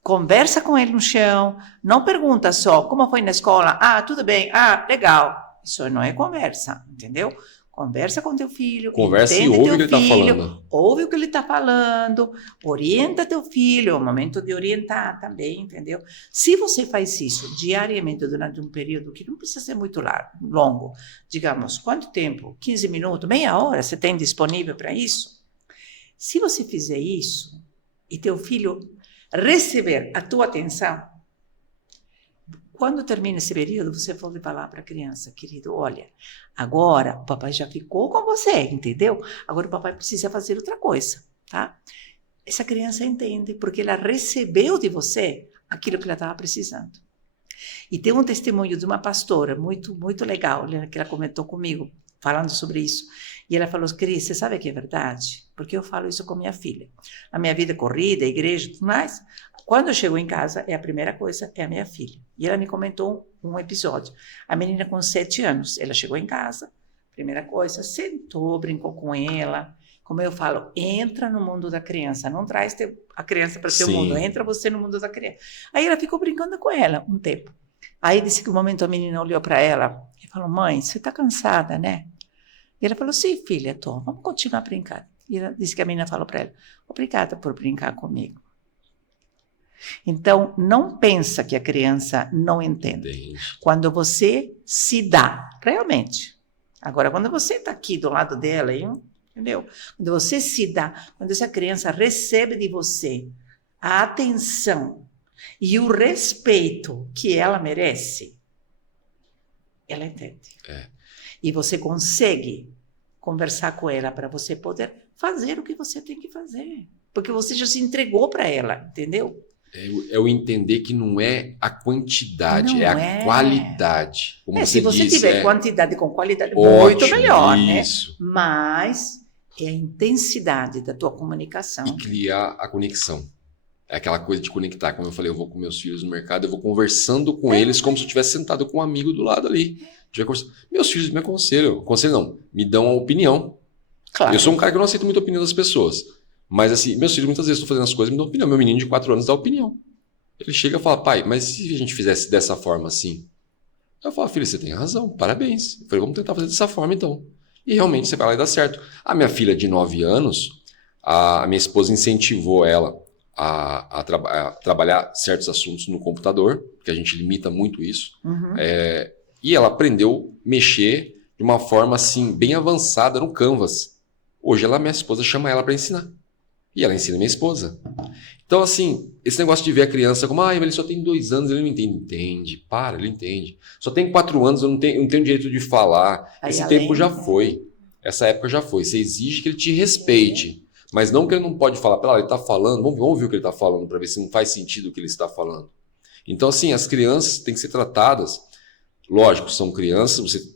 conversa com ele no chão. Não pergunta só, como foi na escola? Ah, tudo bem, legal. Isso não é conversa, entendeu? Conversa com teu filho. Conversa e ouve o que ele está falando. Ouve o que ele está falando. Orienta teu filho. É o momento de orientar também, entendeu? Se você faz isso diariamente durante um período que não precisa ser muito longo, digamos, quanto tempo? 15 minutos, meia hora você tem disponível para isso? Se você fizer isso e teu filho receber a tua atenção, quando termina esse período, você pode falar para a criança, querido, olha, agora o papai já ficou com você, entendeu? Agora o papai precisa fazer outra coisa, tá? Essa criança entende, porque ela recebeu de você aquilo que ela estava precisando. E tem um testemunho de uma pastora muito, muito legal, que ela comentou comigo, falando sobre isso. E ela falou, Cris, você sabe que é verdade? Porque eu falo isso com minha filha. A minha vida corrida, igreja, tudo mais. Quando eu chego em casa, a primeira coisa é a minha filha. E ela me comentou um episódio. A menina com 7 anos, ela chegou em casa, primeira coisa, sentou, brincou com ela. Como eu falo, entra no mundo da criança. Não traz a criança para o seu mundo, entra você no mundo da criança. Aí ela ficou brincando com ela um tempo. Aí disse que um momento a menina olhou para ela e falou, mãe, você está cansada, né? E ela falou, sim, filha, vamos continuar brincando. E ela disse que a menina falou para ela, obrigada por brincar comigo. Então, não pensa que a criança não entende. Entendi. Quando você se dá, realmente. Agora, quando você está aqui do lado dela, entendeu? Quando você se dá, quando essa criança recebe de você a atenção e o respeito que ela merece, ela entende. E você consegue conversar com ela para você poder fazer o que você tem que fazer. Porque você já se entregou para ela, entendeu? É o entender que não é a quantidade, Não é a qualidade. Como se você disse, tiver quantidade com qualidade, ótimo, muito melhor, isso. né? Mas é a intensidade da tua comunicação. E criar a conexão. É aquela coisa de conectar. Como eu falei, eu vou com meus filhos no mercado, eu vou conversando com eles como se eu estivesse sentado com um amigo do lado ali. Meus filhos me aconselham. Aconselham não, me dão a opinião. Claro. Eu sou um cara que não aceito muita opinião das pessoas. Mas assim, meus filhos muitas vezes estão fazendo as coisas e me dão opinião. Meu menino de 4 anos dá opinião. Ele chega e fala, pai, mas se a gente fizesse dessa forma assim? Eu falo, filho, você tem razão, parabéns. Eu falei, vamos tentar fazer dessa forma então. E realmente você vai lá e dá certo. A minha filha de 9 anos, a minha esposa incentivou ela a trabalhar certos assuntos no computador, porque a gente limita muito isso. Uhum. E ela aprendeu a mexer de uma forma assim, bem avançada no Canvas. Hoje minha esposa chama ela para ensinar. E ela ensina minha esposa. Então, assim, esse negócio de ver a criança como, mas ele só tem 2 anos, ele não entende. Entende, ele entende. Só tem 4 anos, eu não tenho direito de falar. Esse tempo já foi. Essa época já foi. Você exige que ele te respeite. Mas não que ele não pode falar. Ele está falando, vamos ouvir o que ele está falando para ver se não faz sentido o que ele está falando. Então, assim, as crianças têm que ser tratadas. Lógico, são crianças,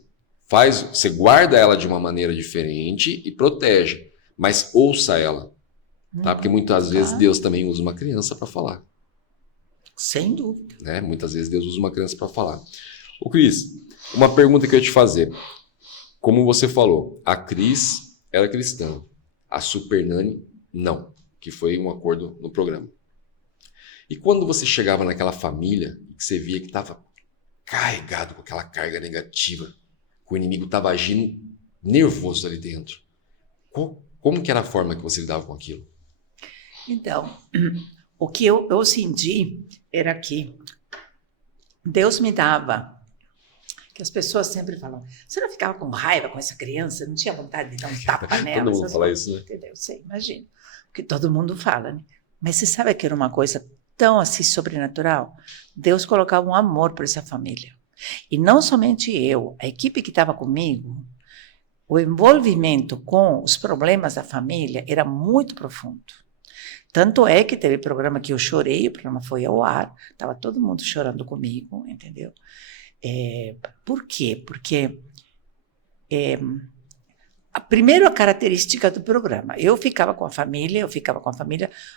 você guarda ela de uma maneira diferente e protege. Mas ouça ela. Tá? Porque muitas vezes Deus também usa uma criança para falar. Sem dúvida. Né? Muitas vezes Deus usa uma criança para falar. Ô Cris, uma pergunta que eu ia te fazer. Como você falou, a Cris era cristã, a Super Nani não, que foi um acordo no programa. E quando você chegava naquela família, que você via que estava carregado com aquela carga negativa, que o inimigo estava agindo nervoso ali dentro, como que era a forma que você lidava com aquilo? Então, o que eu senti era que Deus me dava, que as pessoas sempre falam, você não ficava com raiva com essa criança, não tinha vontade de dar um tapa nela? Todo mundo fala isso, né? Entendeu? Sei, imagina. Porque todo mundo fala, né? Mas você sabe que era uma coisa tão assim sobrenatural? Deus colocava um amor por essa família. E não somente eu, a equipe que estava comigo, o envolvimento com os problemas da família era muito profundo. Tanto é que teve programa que eu chorei, o programa foi ao ar, estava todo mundo chorando comigo, entendeu? Por quê? Porque a característica do programa, eu ficava com a família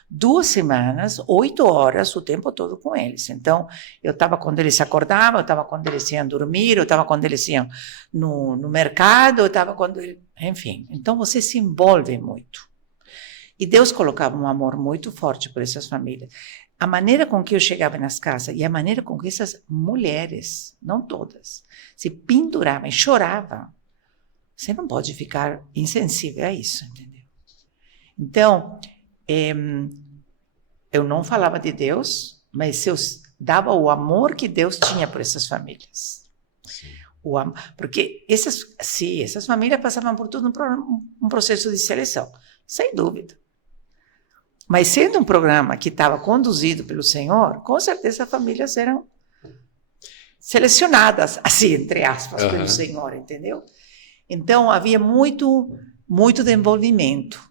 2 semanas, 8 horas, o tempo todo com eles. Então, eu estava quando eles acordavam, eu estava quando eles iam dormir, eu estava quando eles iam no mercado, eu estava quando... Enfim, então você se envolve muito. E Deus colocava um amor muito forte por essas famílias. A maneira com que eu chegava nas casas e a maneira com que essas mulheres, não todas, se penduravam e choravam, você não pode ficar insensível a isso, entendeu? Então, eu não falava de Deus, mas eu dava o amor que Deus tinha por essas famílias. Porque essas famílias passavam por todo um processo de seleção, sem dúvida. Mas sendo um programa que estava conduzido pelo Senhor, com certeza as famílias eram selecionadas, assim, entre aspas, pelo Senhor, entendeu? Então, havia muito de envolvimento.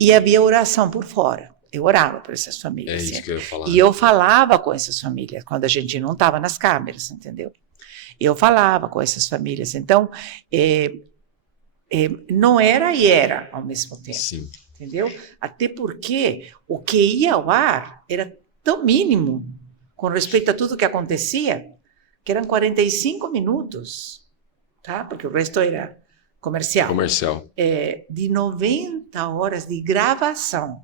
E havia oração por fora. Eu orava por essas famílias. É isso que eu ia falar. E eu falava com essas famílias, quando a gente não estava nas câmeras, entendeu? Eu falava com essas famílias. Então, não era e era ao mesmo tempo. Sim. Entendeu? Até porque o que ia ao ar era tão mínimo com respeito a tudo que acontecia, que eram 45 minutos, tá? Porque o resto era comercial. De 90 horas de gravação.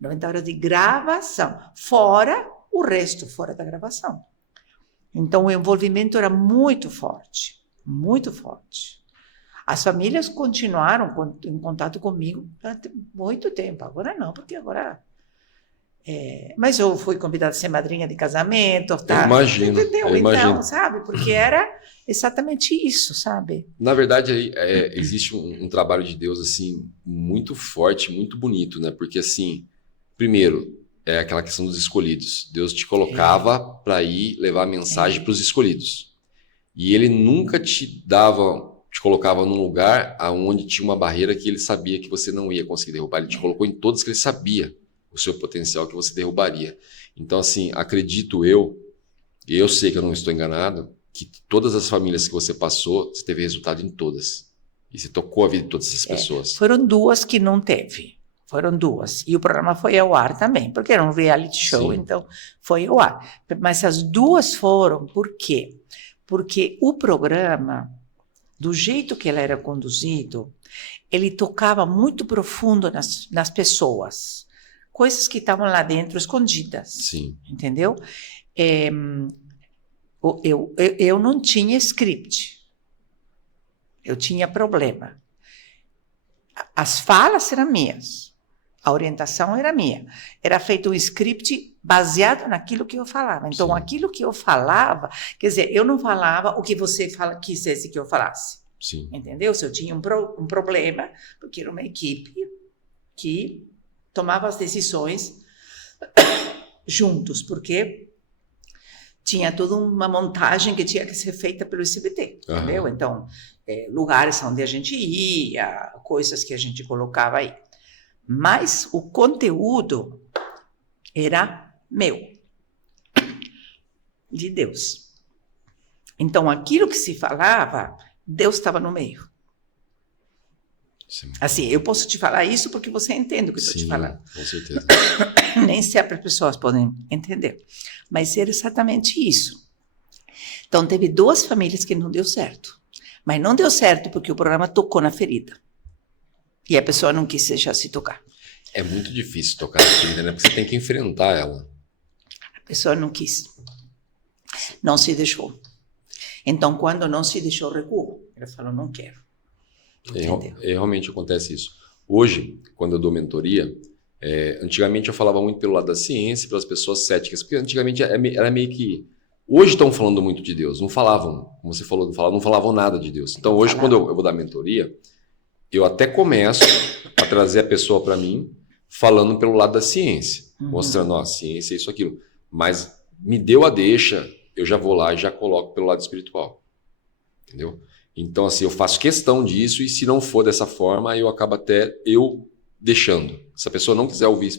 90 horas de gravação. Fora o resto, fora da gravação. Então, o envolvimento era muito forte. Muito forte. As famílias continuaram em contato comigo durante muito tempo. Agora não, porque agora... mas eu fui convidada a ser madrinha de casamento, tá? Eu imagino, entendeu? eu Então, imagino. sabe? Porque era exatamente isso, sabe? Na verdade, existe um trabalho de Deus, assim, muito forte, muito bonito, né? Porque, assim, primeiro, é aquela questão dos escolhidos. Deus te colocava para ir levar a mensagem para os escolhidos. E Ele nunca te colocava num lugar onde tinha uma barreira que Ele sabia que você não ia conseguir derrubar. Ele te colocou em todas que Ele sabia o seu potencial que você derrubaria. Então, assim, acredito eu, e eu sei que eu não estou enganado, que todas as famílias que você passou, você teve resultado em todas. E você tocou a vida de todas essas pessoas. Foram 2 que não teve. Foram 2. E o programa foi ao ar também, porque era um reality show, Sim. então foi ao ar. Mas as 2 foram, por quê? Porque o programa, do jeito que ele era conduzido, ele tocava muito profundo nas pessoas. Coisas que estavam lá dentro escondidas. Sim. Entendeu? Eu não tinha script. Eu tinha problema. As falas eram minhas. A orientação era minha. Era feito um script baseado naquilo que eu falava. Então, Sim. aquilo que eu falava, quer dizer, eu não falava o que você quisesse que eu falasse. Sim. Entendeu? Se eu tinha um problema, porque era uma equipe que tomava as decisões juntos, porque tinha toda uma montagem que tinha que ser feita pelo SBT, entendeu? Então, lugares onde a gente ia, coisas que a gente colocava aí. Mas o conteúdo era meu, de Deus. Então, aquilo que se falava, Deus estava no meio. Sim. Assim, eu posso te falar isso porque você entende o que eu estou te falando. Com certeza. Nem sempre as pessoas podem entender. Mas era exatamente isso. Então, teve 2 famílias que não deu certo. Mas não deu certo porque o programa tocou na ferida. E a pessoa não quis deixar se tocar. É muito difícil tocar na ferida, né? Porque você tem que enfrentar ela. A pessoa não quis. Não se deixou. Então, quando não se deixou, recuou. Ela falou, não quero. Realmente acontece isso. Hoje, quando eu dou mentoria, antigamente eu falava muito pelo lado da ciência, pelas pessoas céticas, porque antigamente era meio que... Hoje estão falando muito de Deus, não falavam, como você falou, não falavam nada de Deus. Então hoje, quando eu vou dar mentoria, eu até começo a trazer a pessoa para mim, falando pelo lado da ciência, mostrando, ó, ciência é isso, aquilo. Mas me deu a deixa, eu já vou lá e já coloco pelo lado espiritual. Entendeu? Então, assim, eu faço questão disso e se não for dessa forma, eu acabo até deixando. Se a pessoa não quiser ouvir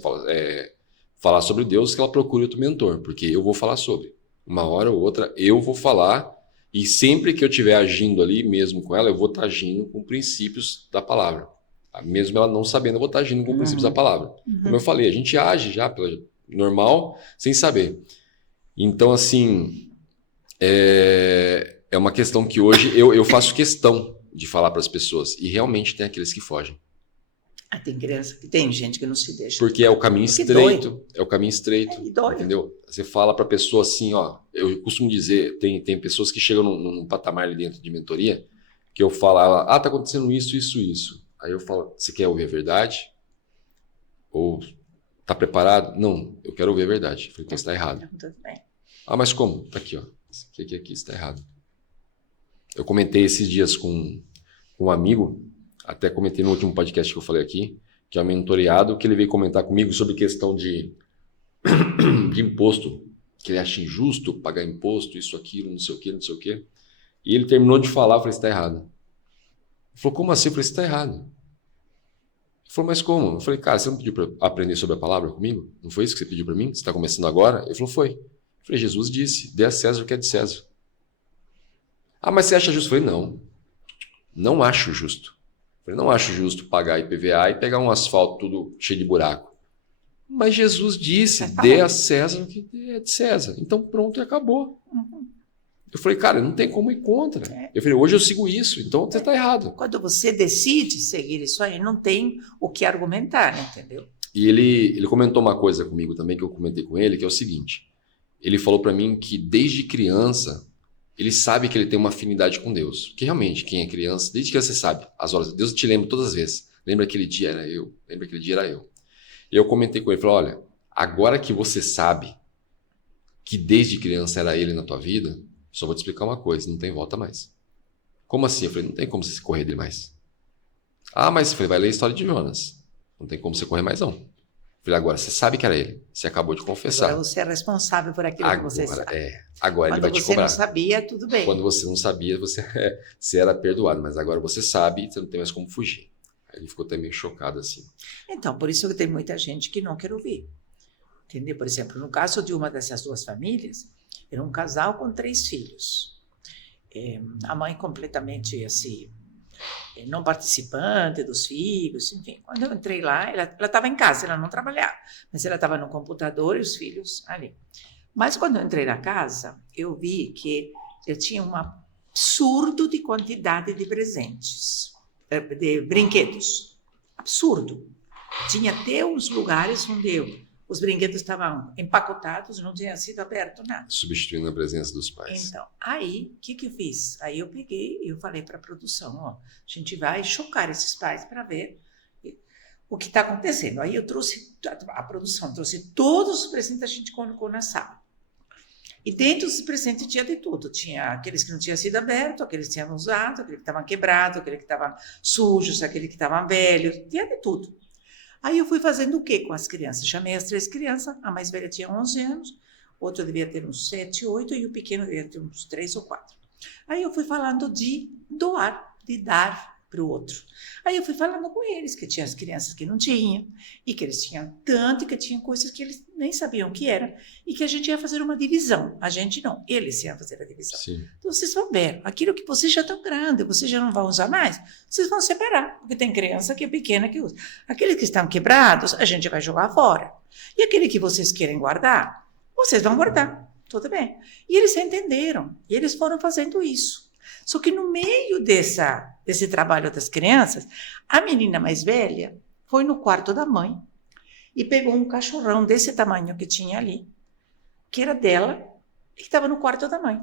falar sobre Deus, que ela procure outro mentor, porque eu vou falar sobre. Uma hora ou outra eu vou falar e sempre que eu estiver agindo ali, mesmo com ela, eu vou estar agindo com princípios da palavra. Mesmo ela não sabendo, eu vou estar agindo com princípios da palavra. Como eu falei, a gente age já pela normal, sem saber. Então, assim, é uma questão que hoje eu faço questão de falar para as pessoas. E realmente tem aqueles que fogem. Tem gente que não se deixa. Porque é o caminho estreito. Dói. É o caminho estreito. Entendeu? Você fala para a pessoa assim, ó. Eu costumo dizer, tem pessoas que chegam num patamar ali dentro de mentoria, que eu falo, tá acontecendo isso, isso, isso. Aí eu falo, você quer ouvir a verdade? Ou tá preparado? Não, eu quero ouvir a verdade. Eu falei, então você tá errado. Tudo bem. Mas como? Tá aqui, ó. Aqui está errado. Eu comentei esses dias com um amigo, até comentei no último podcast que eu falei aqui, que é um mentoreado, que ele veio comentar comigo sobre questão de imposto, que ele acha injusto pagar imposto, isso, aquilo, não sei o quê, não sei o quê. E ele terminou de falar, eu falei, você está errado. Ele falou, como assim? Eu falei, você está errado. Ele falou, mas como? Eu falei, cara, você não pediu para aprender sobre a palavra comigo? Não foi isso que você pediu para mim? Você está começando agora? Ele falou, foi. Eu falei, Jesus disse, dê a César o que é de César. Mas você acha justo? Eu falei, não acho justo. Eu falei, não acho justo pagar IPVA e pegar um asfalto tudo cheio de buraco. Mas Jesus disse, dê a César o que é de César. Então pronto, e acabou. Eu falei, cara, não tem como ir contra. Eu falei, hoje eu sigo isso, então você está errado. Quando você decide seguir isso aí, não tem o que argumentar, entendeu? E ele comentou uma coisa comigo também, que eu comentei com ele, que é o seguinte. Ele falou para mim que desde criança, ele sabe que ele tem uma afinidade com Deus. Porque realmente, quem é criança, desde que você sabe, as horas, Deus te lembra todas as vezes. Lembra aquele dia era eu, lembra aquele dia era eu. E eu comentei com ele, falei, olha, agora que você sabe que desde criança era ele na tua vida, só vou te explicar uma coisa, não tem volta mais. Como assim? Eu falei, não tem como você correr dele mais. Ah, mas eu falei, vai ler a história de Jonas. Não tem como você correr mais não. Eu falei, agora, você sabe que era ele. Você acabou de confessar. Agora você é responsável por aquilo que você sabe. Agora ele vai te cobrar. Quando você não sabia, tudo bem. Quando você não sabia, você era perdoado. Mas agora você sabe e você não tem mais como fugir. Aí ele ficou até meio chocado assim. Então, por isso que tem muita gente que não quer ouvir. Entendeu? Por exemplo, no caso de uma dessas duas famílias, era um casal com 3 filhos. A mãe completamente assim, não participante dos filhos, enfim. Quando eu entrei lá, ela estava em casa, ela não trabalhava, mas ela estava no computador e os filhos ali. Mas quando eu entrei na casa, eu vi que eu tinha um absurdo de quantidade de presentes, de brinquedos. Absurdo. Tinha até uns lugares onde os brinquedos estavam empacotados, não tinha sido aberto nada. Substituindo a presença dos pais. Então, aí, o que eu fiz? Aí eu peguei e eu falei para a produção, ó, a gente vai chocar esses pais para ver o que está acontecendo. Aí eu trouxe, a produção trouxe todos os presentes que a gente colocou na sala. E dentro dos presentes tinha de tudo. Tinha aqueles que não tinham sido abertos, aqueles que tinham usado, aqueles que estavam quebrados, aqueles que estavam sujos, aqueles que estavam velhos, tinha de tudo. Aí eu fui fazendo o quê com as crianças? Chamei as 3 crianças, a mais velha tinha 11 anos, o outro devia ter uns 7, 8 e o pequeno devia ter uns 3 ou 4. Aí eu fui falando de doar, de dar para o outro. Aí eu fui falando com eles, que tinha as crianças que não tinham, e que eles tinham tanto, e que tinham coisas que eles nem sabiam o que era, e que a gente ia fazer uma divisão. A gente não, eles iam fazer a divisão. Sim. Então vocês vão ver, aquilo que vocês já estão grandes, vocês já não vão usar mais, vocês vão separar, porque tem criança que é pequena que usa. Aqueles que estão quebrados, a gente vai jogar fora. E aquele que vocês querem guardar, vocês vão guardar, tudo bem. E eles entenderam, e eles foram fazendo isso. Só que no meio desse trabalho das crianças, a menina mais velha foi no quarto da mãe e pegou um cachorrão desse tamanho que tinha ali, que era dela, e que estava no quarto da mãe.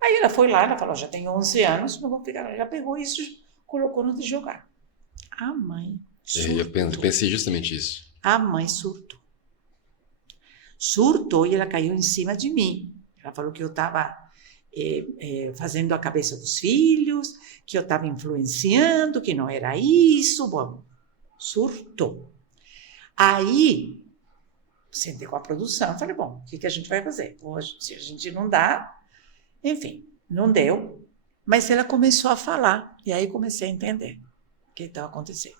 Aí ela foi lá, ela falou, já tenho 11 anos, não vou pegar. Ela pegou isso e colocou no de jogar. A mãe surtou. Eu pensei justamente isso. A mãe surtou. Surtou e ela caiu em cima de mim. Ela falou que eu estava fazendo a cabeça dos filhos, que eu estava influenciando, que não era isso. Bom, surtou. Aí, sentei com a produção, falei, bom, o que a gente vai fazer? Hoje, se a gente não dá, enfim, não deu. Mas ela começou a falar, e aí comecei a entender o que estava acontecendo.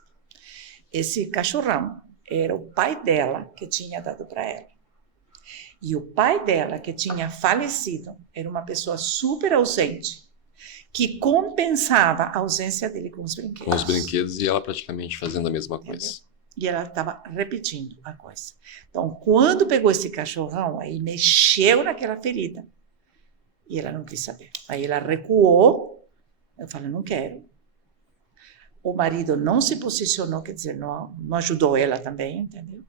Esse cachorrão era o pai dela que tinha dado para ela. E o pai dela, que tinha falecido, era uma pessoa super ausente, que compensava a ausência dele com os brinquedos. Com os brinquedos e ela praticamente fazendo a mesma coisa. E ela estava repetindo a coisa. Então, quando pegou esse cachorrão, aí mexeu naquela ferida. E ela não quis saber. Aí ela recuou. Eu falei, não quero. O marido não se posicionou, quer dizer, não ajudou ela também, entendeu?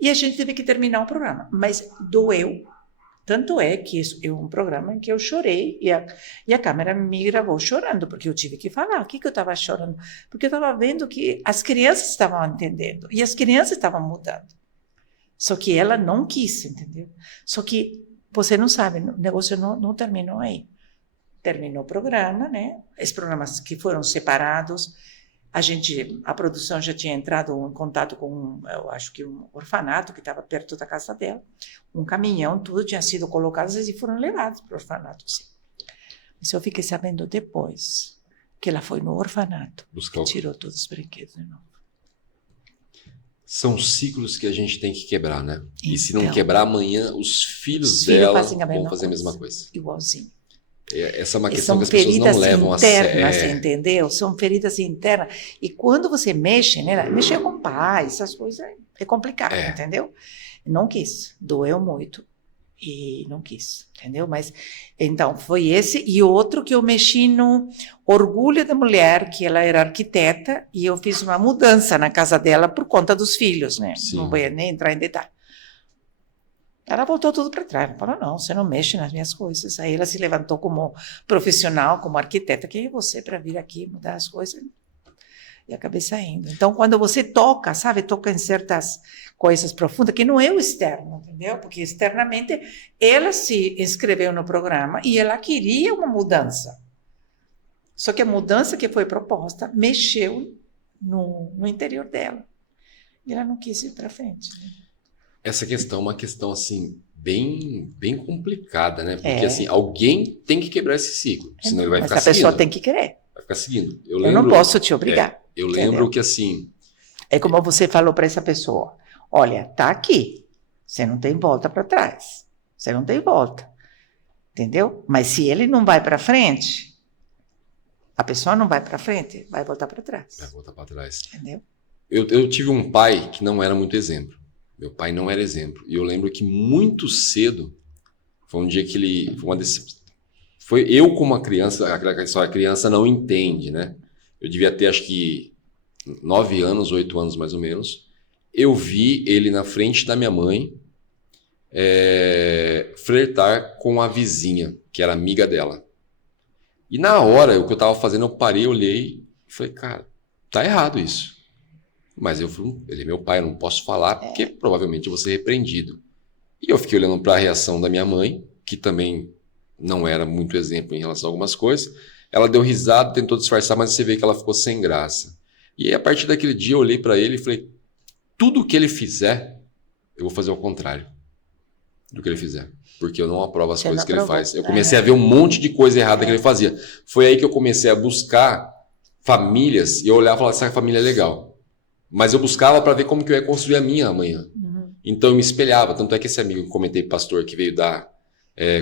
E a gente teve que terminar o programa, mas doeu. Tanto é que isso é um programa em que eu chorei e a câmera me gravou chorando, porque eu tive que falar. O que eu estava chorando? Porque eu estava vendo que as crianças estavam entendendo e as crianças estavam mudando. Só que ela não quis, entendeu? Só que você não sabe, o negócio não terminou aí. Terminou o programa, né? Os programas que foram separados. A produção já tinha entrado em contato com, eu acho que um orfanato que estava perto da casa dela. Um caminhão, tudo tinha sido colocado e foram levados para o orfanato, sim. Mas eu fiquei sabendo depois que ela foi no orfanato e tirou todos os brinquedos de novo. São ciclos que a gente tem que quebrar, né? Então, e se não quebrar amanhã, os filhos dela vão fazer a mesma coisa. Igualzinho. Essa é uma questão que as pessoas não levam a sério. Você entendeu? São feridas internas. E quando você mexe, né? Mexer com pai, essas coisas é complicado, entendeu? Não quis, doeu muito e não quis, entendeu? Mas, então, foi esse. E outro que eu mexi no orgulho da mulher, que ela era arquiteta, e eu fiz uma mudança na casa dela por conta dos filhos, né? Sim. Não vou nem entrar em detalhe. Ela voltou tudo para trás. Ela falou, não, você não mexe nas minhas coisas. Aí ela se levantou como profissional, como arquiteta. Quem é você para vir aqui mudar as coisas? E acabei saindo. Então, quando você toca, sabe, toca em certas coisas profundas, que não é o externo, entendeu? Porque externamente ela se inscreveu no programa e ela queria uma mudança. Só que a mudança que foi proposta mexeu no interior dela. E ela não quis ir para frente. Né? Essa questão é uma questão, assim, bem complicada, né? Porque, assim, alguém tem que quebrar esse ciclo, senão ele vai ficar seguindo. Mas a pessoa tem que querer. Vai ficar seguindo. Eu não posso te obrigar. Eu lembro que, assim... É como você falou para essa pessoa. Olha, tá aqui. Você não tem volta para trás. Você não tem volta. Entendeu? Mas se ele não vai para frente, a pessoa não vai para frente, vai voltar para trás. Vai voltar para trás. Entendeu? Eu tive um pai que não era muito exemplo. Meu pai não era exemplo. E eu lembro que muito cedo, foi um dia que ele... Foi eu como uma criança, a criança não entende, né? Eu devia ter, acho que, 9 anos, 8 anos mais ou menos. Eu vi ele na frente da minha mãe flertar com a vizinha, que era amiga dela. E na hora, o que eu estava fazendo, eu parei, olhei e falei, cara, tá errado isso. Mas ele é meu pai, eu não posso falar, porque provavelmente eu vou ser repreendido. E eu fiquei olhando para a reação da minha mãe, que também não era muito exemplo em relação a algumas coisas. Ela deu risada, tentou disfarçar, mas você vê que ela ficou sem graça. E aí, a partir daquele dia, eu olhei para ele e falei, tudo que ele fizer, eu vou fazer ao contrário do que ele fizer. Porque eu não aprovo as coisas que ele faz. Eu comecei a ver um monte de coisa errada que ele fazia. Foi aí que eu comecei a buscar famílias, e eu olhava e falava, essa família é legal. Mas eu buscava para ver como que eu ia construir a minha amanhã. Então eu me espelhava. Tanto é que esse amigo que eu comentei, pastor, que veio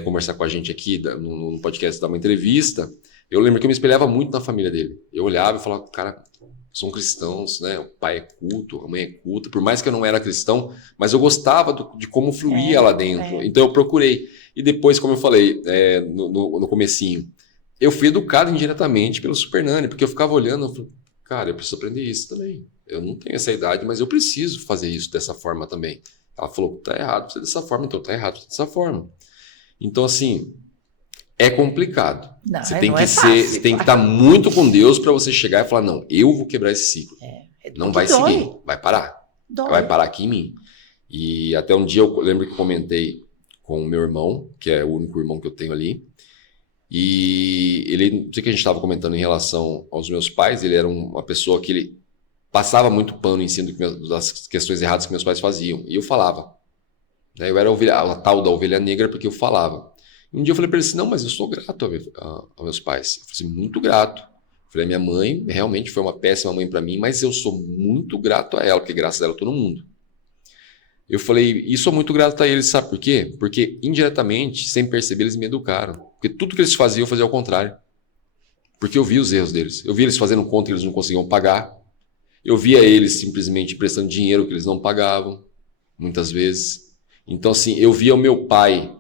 conversar com a gente aqui no podcast, dar uma entrevista, eu lembro que eu me espelhava muito na família dele. Eu olhava e falava, cara, são cristãos, né? O pai é culto, a mãe é culta. Por mais que eu não era cristão, mas eu gostava de como fluía lá dentro. Então eu procurei. E depois, como eu falei no comecinho, eu fui educado indiretamente pelo Super Nani, porque eu ficava olhando e falei, cara, eu preciso aprender isso também. Eu não tenho essa idade, mas eu preciso fazer isso dessa forma também. Ela falou, tá errado você dessa forma, então tá errado você dessa forma. Então, assim, é complicado. Não, você tem que você tem que estar muito com Deus para você chegar e falar, não, eu vou quebrar esse ciclo. Não vai seguir, vai parar. Vai parar aqui em mim. E até um dia eu lembro que comentei com o meu irmão, que é o único irmão que eu tenho ali, e ele, não sei o que a gente estava comentando em relação aos meus pais, ele era uma pessoa que ele passava muito pano em cima das questões erradas que meus pais faziam. E eu falava. Eu era a tal da ovelha negra porque eu falava. Um dia eu falei para ele assim, não, mas eu sou grato aos meus pais. Eu falei assim, muito grato. Eu falei, minha mãe realmente foi uma péssima mãe para mim, mas eu sou muito grato a ela, porque graças a ela eu tô no mundo. Eu falei, e sou muito grato a eles, sabe por quê? Porque indiretamente, sem perceber, eles me educaram. Porque tudo que eles faziam, eu fazia ao contrário. Porque eu vi os erros deles. Eu vi eles fazendo conta que eles não conseguiam pagar. Eu via eles simplesmente prestando dinheiro que eles não pagavam, muitas vezes. Então, assim, eu via o meu pai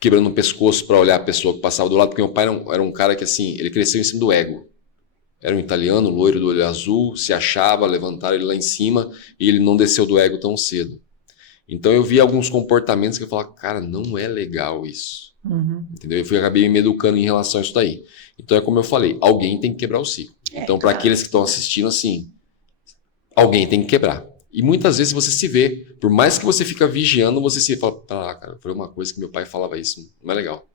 quebrando o pescoço para olhar a pessoa que passava do lado, porque meu pai era um cara que, assim, ele cresceu em cima do ego. Era um italiano, loiro do olho azul, se achava, levantaram ele lá em cima e ele não desceu do ego tão cedo. Então, eu via alguns comportamentos que eu falava, cara, não é legal isso. Entendeu? Eu acabei me educando em relação a isso daí. Então, é como eu falei, alguém tem que quebrar o ciclo. Então, para aqueles que estão assistindo, assim, alguém tem que quebrar. E muitas vezes você se vê, por mais que você fica vigiando, você se fala, cara, foi uma coisa que meu pai falava isso, não é legal.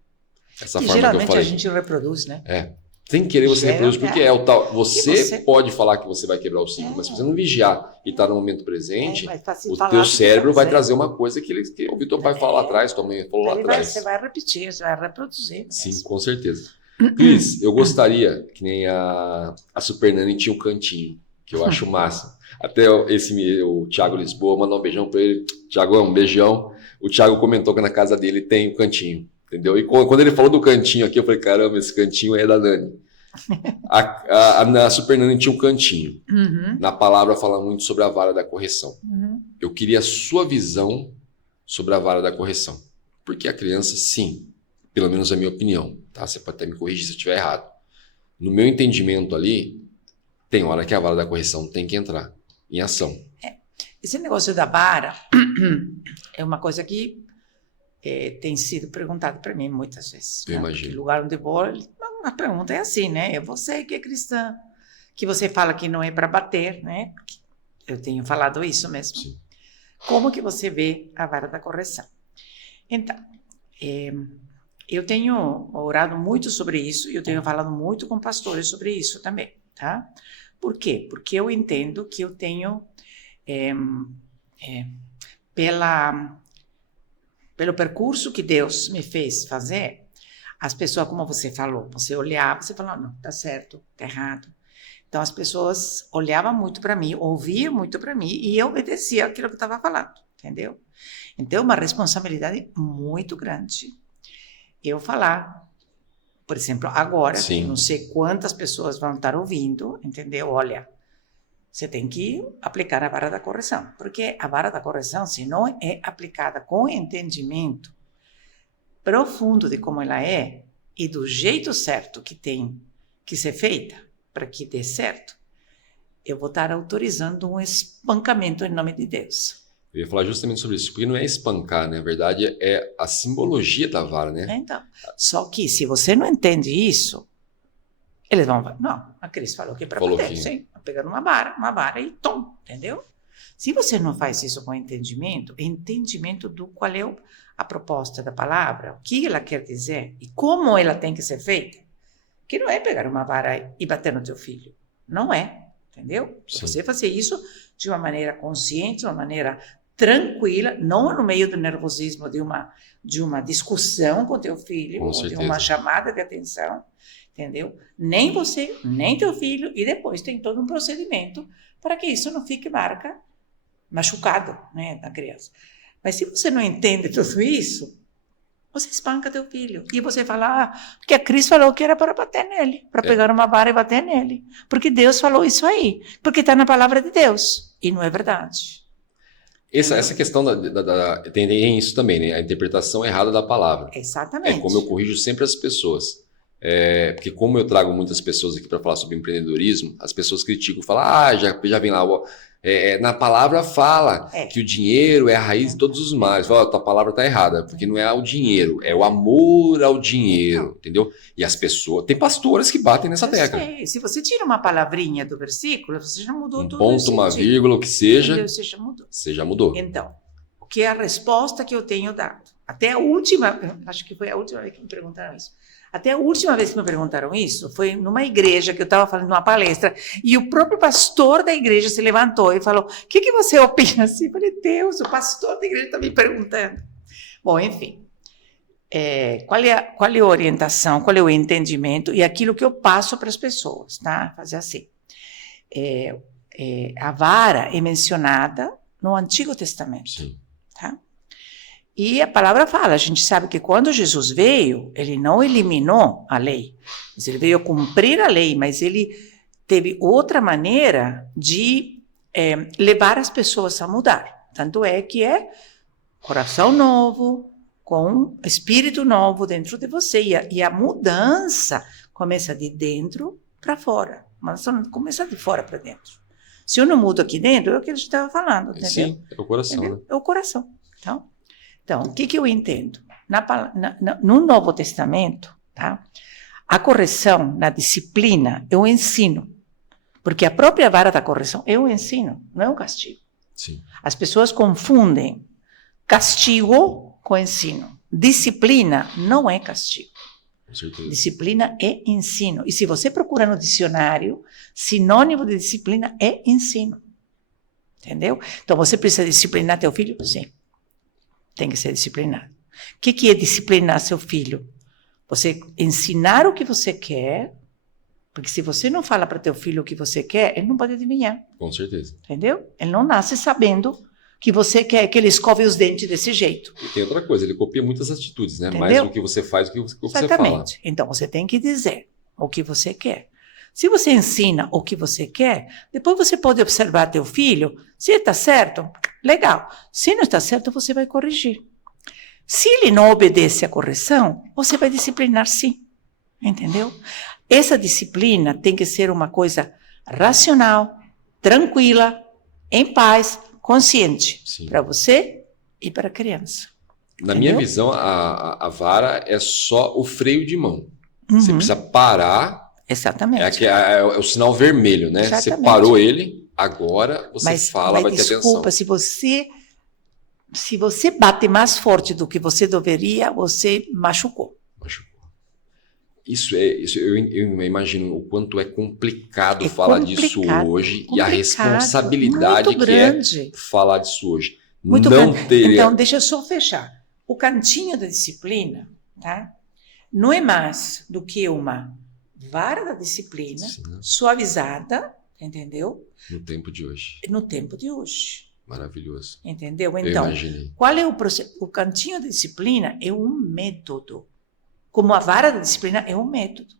Essa forma geralmente que eu falei. A gente reproduz, né? Sem querer você reproduz, porque é o tal. Você pode falar que você vai quebrar o ciclo, mas se você não vigiar e estar no momento presente, o teu cérebro vai trazer uma coisa que ouviu teu pai falar lá atrás, tua mãe falou lá atrás. Você vai repetir, você vai reproduzir. Sim, com certeza. Cris, eu gostaria que nem a Super Nani tinha um cantinho, que eu acho massa. Até o Thiago Lisboa, mandar um beijão para ele. Thiagão, um beijão. O Thiago comentou que na casa dele tem um cantinho, entendeu? E quando ele falou do cantinho aqui, eu falei, caramba, esse cantinho é da Nani. Na Super Nani tinha um cantinho. Na palavra fala muito sobre a vara da correção. Eu queria a sua visão sobre a vara da correção. Porque a criança, sim, pelo menos é a minha opinião, tá? Você pode até me corrigir se eu estiver errado. No meu entendimento ali, tem hora que a vara da correção tem que entrar em ação. Esse negócio da vara é uma coisa que tem sido perguntado para mim muitas vezes. Eu imagino. Porque o lugar onde vou, a pergunta é assim, né? É você que é cristã, que você fala que não é para bater, né? Eu tenho falado isso mesmo. Sim. Como que você vê a vara da correção? Então, eu tenho orado muito sobre isso e eu tenho falado muito com pastores sobre isso também, tá? Por quê? Porque eu entendo que eu tenho, pelo percurso que Deus me fez fazer, as pessoas, como você falou, você olhava, você falava, não, tá certo, tá errado. Então, as pessoas olhavam muito para mim, ouviam muito para mim e eu obedecia aquilo que eu estava falando, entendeu? Então, uma responsabilidade muito grande. Eu falar, por exemplo, agora, Sim. não sei quantas pessoas vão estar ouvindo, entendeu? Olha, você tem que aplicar a vara da correção, porque a vara da correção, se não é aplicada com entendimento profundo de como ela é e do jeito certo que tem que ser feita, para que dê certo, eu vou estar autorizando um espancamento em nome de Deus. Eu ia falar justamente sobre isso, porque não é espancar, né? Na verdade, é a simbologia da vara, né? Então, só que se você não entende isso, eles vão falar, não, a Cris falou que é para bater, sim, pegando uma vara e tom, entendeu? Se você não faz isso com entendimento do qual é a proposta da palavra, o que ela quer dizer e como ela tem que ser feita, que não é pegar uma vara e bater no teu filho. Não é, entendeu? Se você fazer isso de uma maneira consciente, de uma maneira tranquila, não no meio do nervosismo de uma discussão com teu filho, ou de uma chamada de atenção, entendeu? Nem você, nem teu filho, e depois tem todo um procedimento para que isso não fique machucado, né, na criança. Mas se você não entende tudo isso, você espanca teu filho. E você fala, porque a Cris falou que era para bater nele, para pegar uma vara e bater nele. Porque Deus falou isso aí. Porque está na palavra de Deus. E não é verdade. Essa questão tem isso também, né? A interpretação errada da palavra. Exatamente. É como eu corrijo sempre as pessoas. Porque como eu trago muitas pessoas aqui para falar sobre empreendedorismo, as pessoas criticam, falam, já vem lá, na palavra fala que o dinheiro é a raiz de todos os males. Fala, tua palavra está errada, porque não é o dinheiro, é o amor ao dinheiro, entendeu? E as pessoas, tem pastores que batem nessa tecla. Se você tira uma palavrinha do versículo, você já mudou tudo. Um ponto, uma vírgula, o que seja, você já mudou. Então, o que é a resposta que eu tenho dado? Até a última, acho que foi a última vez que me perguntaram isso. Até a última vez que me perguntaram isso, foi numa igreja que eu estava fazendo uma palestra, e o próprio pastor da igreja se levantou e falou, o que você opina assim? Eu falei, Deus, o pastor da igreja está me perguntando. Bom, enfim, qual é a orientação, qual é o entendimento e aquilo que eu passo para as pessoas, tá? Fazer assim. A vara é mencionada no Antigo Testamento. Sim. Tá? E a palavra fala, a gente sabe que quando Jesus veio, ele não eliminou a lei, mas ele veio cumprir a lei, mas ele teve outra maneira de levar as pessoas a mudar. Tanto é que é coração novo, com espírito novo dentro de você. E a mudança começa de dentro para fora, mas não começa de fora para dentro. Se eu não mudo aqui dentro, é o que a gente estava falando, entendeu? Sim, é o coração, né? É o coração, Então, o que eu entendo? No Novo Testamento, tá? A correção na disciplina é um ensino. Porque a própria vara da correção é um ensino, não é um castigo. Sim. As pessoas confundem castigo com ensino. Disciplina não é castigo. Com certeza. Disciplina é ensino. E se você procura no dicionário, sinônimo de disciplina é ensino. Entendeu? Então, você precisa disciplinar teu filho? Sim. Tem que ser disciplinado. O que é disciplinar seu filho? Você ensinar o que você quer, porque se você não fala para teu filho o que você quer, ele não pode adivinhar. Com certeza. Entendeu? Ele não nasce sabendo que você quer que ele escove os dentes desse jeito. E tem outra coisa, ele copia muitas atitudes, né? Entendeu? Mais do que você faz do que você fala. Exatamente. Então, você tem que dizer o que você quer. Se você ensina o que você quer, depois você pode observar teu filho. Se está certo, legal. Se não está certo, você vai corrigir. Se ele não obedece à correção, você vai disciplinar sim. Entendeu? Essa disciplina tem que ser uma coisa racional, tranquila, em paz, consciente. Para você e para a criança. Na minha visão, a vara é só o freio de mão. Você precisa parar. Exatamente. É o sinal vermelho, né? Exatamente. Você parou ele, agora você fala, vai ter atenção. Desculpa, se você bate mais forte do que você deveria, você machucou. Isso eu imagino o quanto é complicado falar disso hoje e a responsabilidade que é falar disso hoje. Muito grande. Então, deixa eu só fechar. O cantinho da disciplina, tá? Não é mais do que uma vara da disciplina suavizada, entendeu? No tempo de hoje. No tempo de hoje. Maravilhoso. Entendeu? Então, qual é o processo? O cantinho da disciplina é um método. Como a vara da disciplina é um método.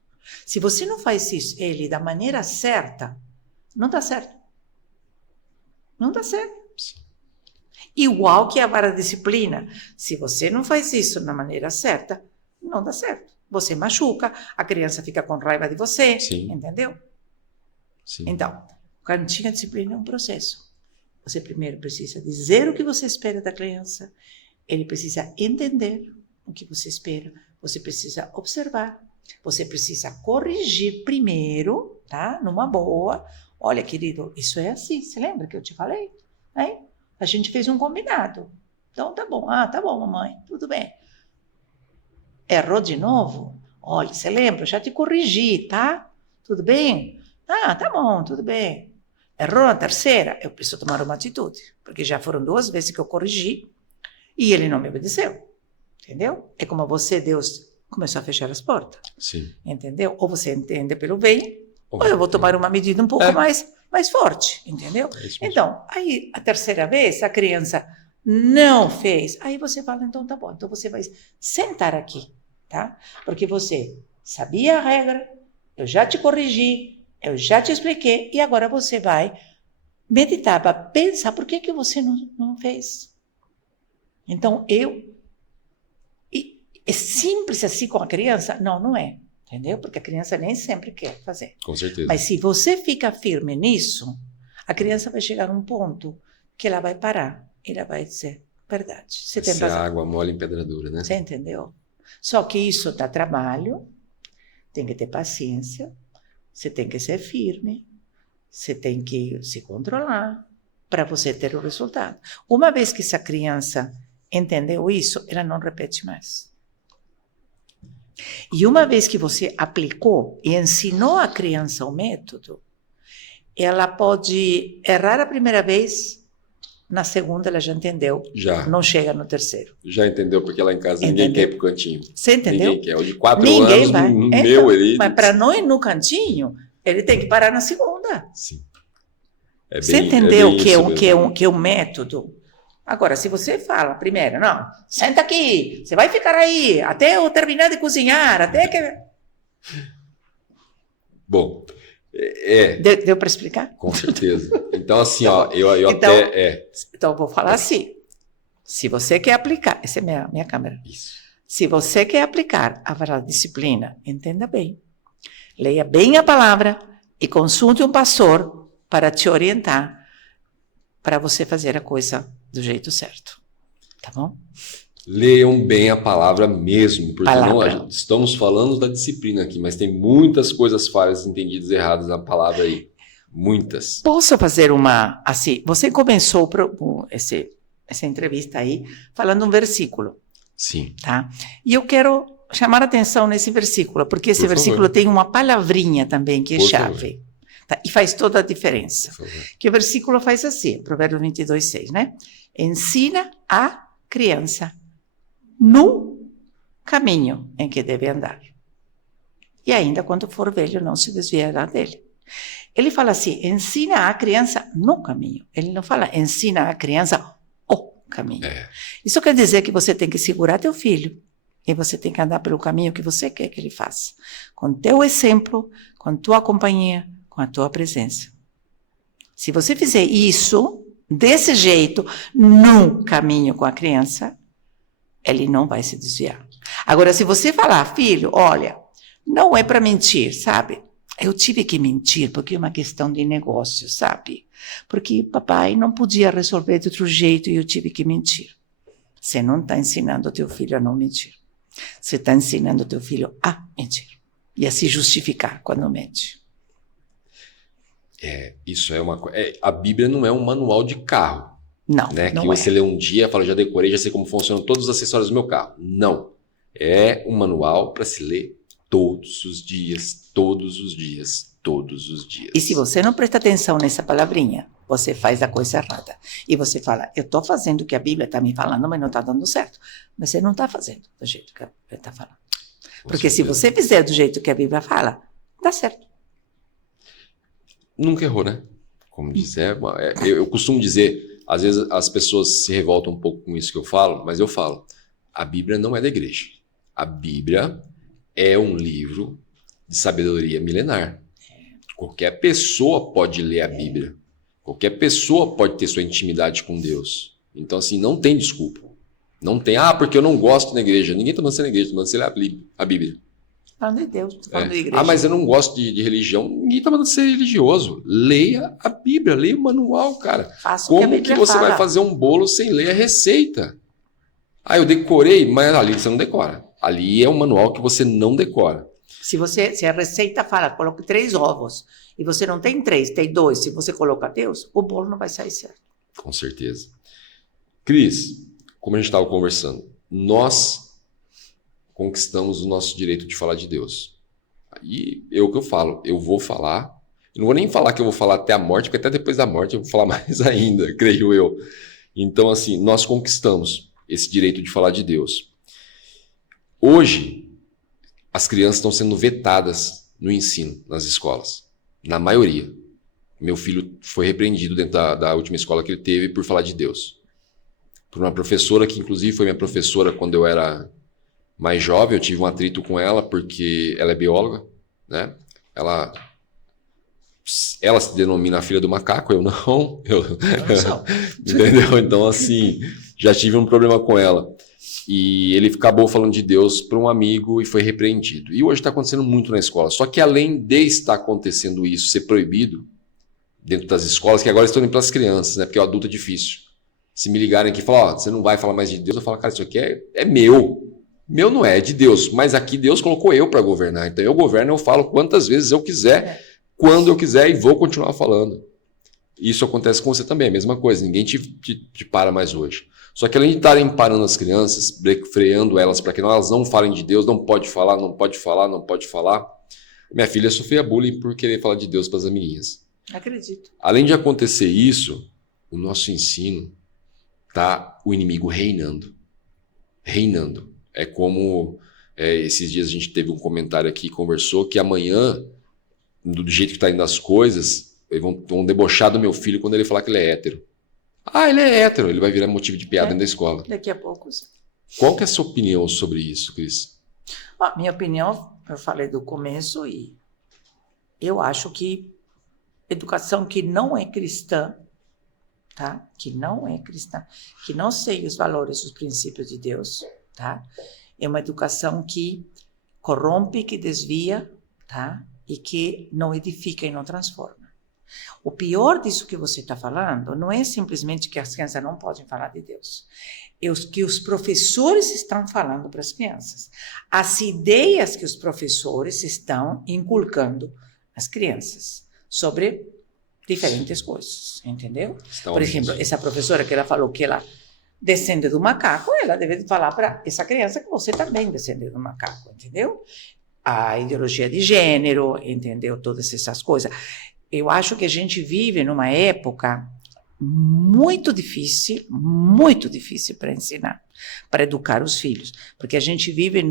Se você não faz ele da maneira certa, não dá certo. Não dá certo. Igual que a vara da disciplina. Se você não faz isso da maneira certa, não dá certo. Você machuca, a criança fica com raiva de você, entendeu? Sim. Então, o cantinho da disciplina é um processo. Você primeiro precisa dizer o que você espera da criança. Ele precisa entender o que você espera. Você precisa observar. Você precisa corrigir primeiro, tá? Numa boa. Olha, querido, isso é assim. Você lembra que eu te falei? Hein? A gente fez um combinado. Então, tá bom. Ah, tá bom, mamãe. Tudo bem. Errou de novo? Olha, você lembra? Eu já te corrigi, tá? Tudo bem? Ah, tá bom, tudo bem. Errou na terceira? Eu preciso tomar uma atitude. Porque já foram 2 vezes que eu corrigi e ele não me obedeceu. Entendeu? É como você, Deus, começou a fechar as portas. Sim. Entendeu? Ou você entende pelo bem, ou eu vou tomar uma medida um pouco mais forte. Entendeu? Então, aí, a terceira vez, a criança não fez. Aí você fala, então tá bom. Então você vai sentar aqui, tá? Porque você sabia a regra, eu já te corrigi, eu já te expliquei, e agora você vai meditar para pensar por que você não fez. Então, é simples assim com a criança? Não, não é. Entendeu? Porque a criança nem sempre quer fazer. Com certeza. Mas se você fica firme nisso, a criança vai chegar a um ponto que ela vai parar. E ela vai dizer, verdade. Você tem razão. Água mole em pedra dura, né? Você entendeu? Só que isso dá trabalho, tem que ter paciência, você tem que ser firme, você tem que se controlar para você ter o resultado. Uma vez que essa criança entendeu isso, ela não repete mais. E uma vez que você aplicou e ensinou a criança o método, ela pode errar a primeira vez, na segunda ela já entendeu. Já. Não chega no terceiro. Já entendeu, porque lá em casa ninguém quer ir pro cantinho. Você entendeu? Ninguém quer. O de 4 anos, vai. Meu, ele... Mas para não ir no cantinho, ele tem que parar na segunda. Sim. Você entendeu que é um método? Agora, se você fala primeiro, não, senta aqui, você vai ficar aí até eu terminar de cozinhar, até que... Bom, Deu para explicar? Com certeza. Então, assim, ó, eu então, até... Então, eu vou falar assim, se você quer aplicar, essa é minha câmera. Isso. Se você quer aplicar a disciplina, entenda bem, leia bem a palavra e consulte um pastor para te orientar para você fazer a coisa do jeito certo, tá bom? Leiam bem a palavra mesmo, porque não, estamos falando da disciplina aqui, mas tem muitas coisas falhas, entendidas erradas na palavra aí, muitas. Posso fazer uma, assim, você começou essa entrevista aí falando um versículo. Sim. Tá? E eu quero chamar a atenção nesse versículo, porque esse versículo tem uma palavrinha também que é chave. Tá? E faz toda a diferença. Que o versículo faz assim, Provérbios 22:6, né? Ensina a criança no caminho em que deve andar. E ainda quando for velho não se desviará dele. Ele fala assim, ensina a criança no caminho. Ele não fala ensina a criança o caminho. Isso quer dizer que você tem que segurar teu filho e você tem que andar pelo caminho que você quer que ele faça. Com teu exemplo, com tua companhia, com a tua presença. Se você fizer isso, desse jeito, no caminho com a criança, ele não vai se desviar. Agora, se você falar, filho, olha, não é para mentir, sabe? Eu tive que mentir porque é uma questão de negócio, sabe? Porque papai não podia resolver de outro jeito e eu tive que mentir. Você não está ensinando teu filho a não mentir. Você está ensinando teu filho a mentir. E a se justificar quando mente. Isso é uma coisa. A Bíblia não é um manual de carro. Não, Né? não Que você lê um dia e fala, já decorei, já sei como funcionam todos os acessórios do meu carro. Não. É um manual para se ler todos os dias, todos os dias, todos os dias. E se você não presta atenção nessa palavrinha, você faz a coisa errada. E você fala, eu estou fazendo o que a Bíblia está me falando, mas não está dando certo. Mas você não está fazendo do jeito que a Bíblia está falando. Porque se você fizer do jeito que a Bíblia fala, dá certo. Nunca errou, né? Como dizer, eu costumo dizer, às vezes as pessoas se revoltam um pouco com isso que eu falo, mas eu falo, a Bíblia não é da igreja. A Bíblia é um livro de sabedoria milenar. Qualquer pessoa pode ler a Bíblia. Qualquer pessoa pode ter sua intimidade com Deus. Então, assim, não tem desculpa. Não tem, porque eu não gosto da igreja. Ninguém está mandando ser na igreja, está mandando ser a Bíblia. Falando de Deus, estou falando de igreja. Mas eu não gosto de religião. Ninguém está mandando ser religioso. Leia a Bíblia, leia o manual, cara. Como que você vai fazer um bolo sem ler a receita? Eu decorei, mas ali você não decora. Ali é um manual que você não decora. Se a receita fala, coloque 3 ovos, e você não tem 3, tem 2, se você coloca Deus, o bolo não vai sair certo. Com certeza. Cris, como a gente estava conversando, nós conquistamos o nosso direito de falar de Deus. E o que eu falo, eu vou falar, eu não vou nem falar que eu vou falar até a morte, porque até depois da morte eu vou falar mais ainda, creio eu. Então, assim, nós conquistamos esse direito de falar de Deus. Hoje, as crianças estão sendo vetadas no ensino, nas escolas. Na maioria. Meu filho foi repreendido dentro da última escola que ele teve por falar de Deus. Por uma professora que, inclusive, foi minha professora quando eu era mais jovem. Eu tive um atrito com ela porque ela é bióloga, né? Ela se denomina a filha do macaco, eu não. Entendeu? Então, assim, já tive um problema com ela. E ele acabou falando de Deus para um amigo e foi repreendido. E hoje está acontecendo muito na escola. Só que além de estar acontecendo isso, ser proibido dentro das escolas, que agora estão indo para as crianças, né? Porque o adulto é difícil. Se me ligarem aqui e falar, você não vai falar mais de Deus, eu falo, cara, isso aqui é meu. Meu não é de Deus, mas aqui Deus colocou eu para governar. Então eu governo, eu falo quantas vezes eu quiser, quando eu quiser e vou continuar falando. Isso acontece com você também, a mesma coisa. Ninguém te para mais hoje. Só que além de estarem parando as crianças, freando elas para que elas não falem de Deus, não pode falar, não pode falar, não pode falar. Minha filha sofria bullying por querer falar de Deus para as amiguinhas. Acredito. Além de acontecer isso, o nosso ensino tá o inimigo reinando. Reinando. É como esses dias a gente teve um comentário aqui, conversou, que amanhã, do jeito que está indo as coisas, eles vão debochar do meu filho quando ele falar que ele é hétero. Ele é hétero, ele vai virar motivo de piada dentro da escola. Daqui a pouco. Qual que é a sua opinião sobre isso, Cris? Minha opinião, eu falei do começo e eu acho que educação que não é cristã, tá? Que não é cristã, que não segue os valores, os princípios de Deus, tá? É uma educação que corrompe, que desvia, tá? E que não edifica e não transforma. O pior disso que você está falando não é simplesmente que as crianças não podem falar de Deus. É o que os professores estão falando para as crianças. As ideias que os professores estão inculcando às crianças sobre diferentes coisas, entendeu? Por exemplo, essa professora que ela falou que ela descende do macaco, ela deve falar para essa criança que você também descende do macaco, entendeu? A ideologia de gênero, entendeu? Todas essas coisas. Eu acho que a gente vive numa época muito difícil para ensinar, para educar os filhos. Porque a gente vive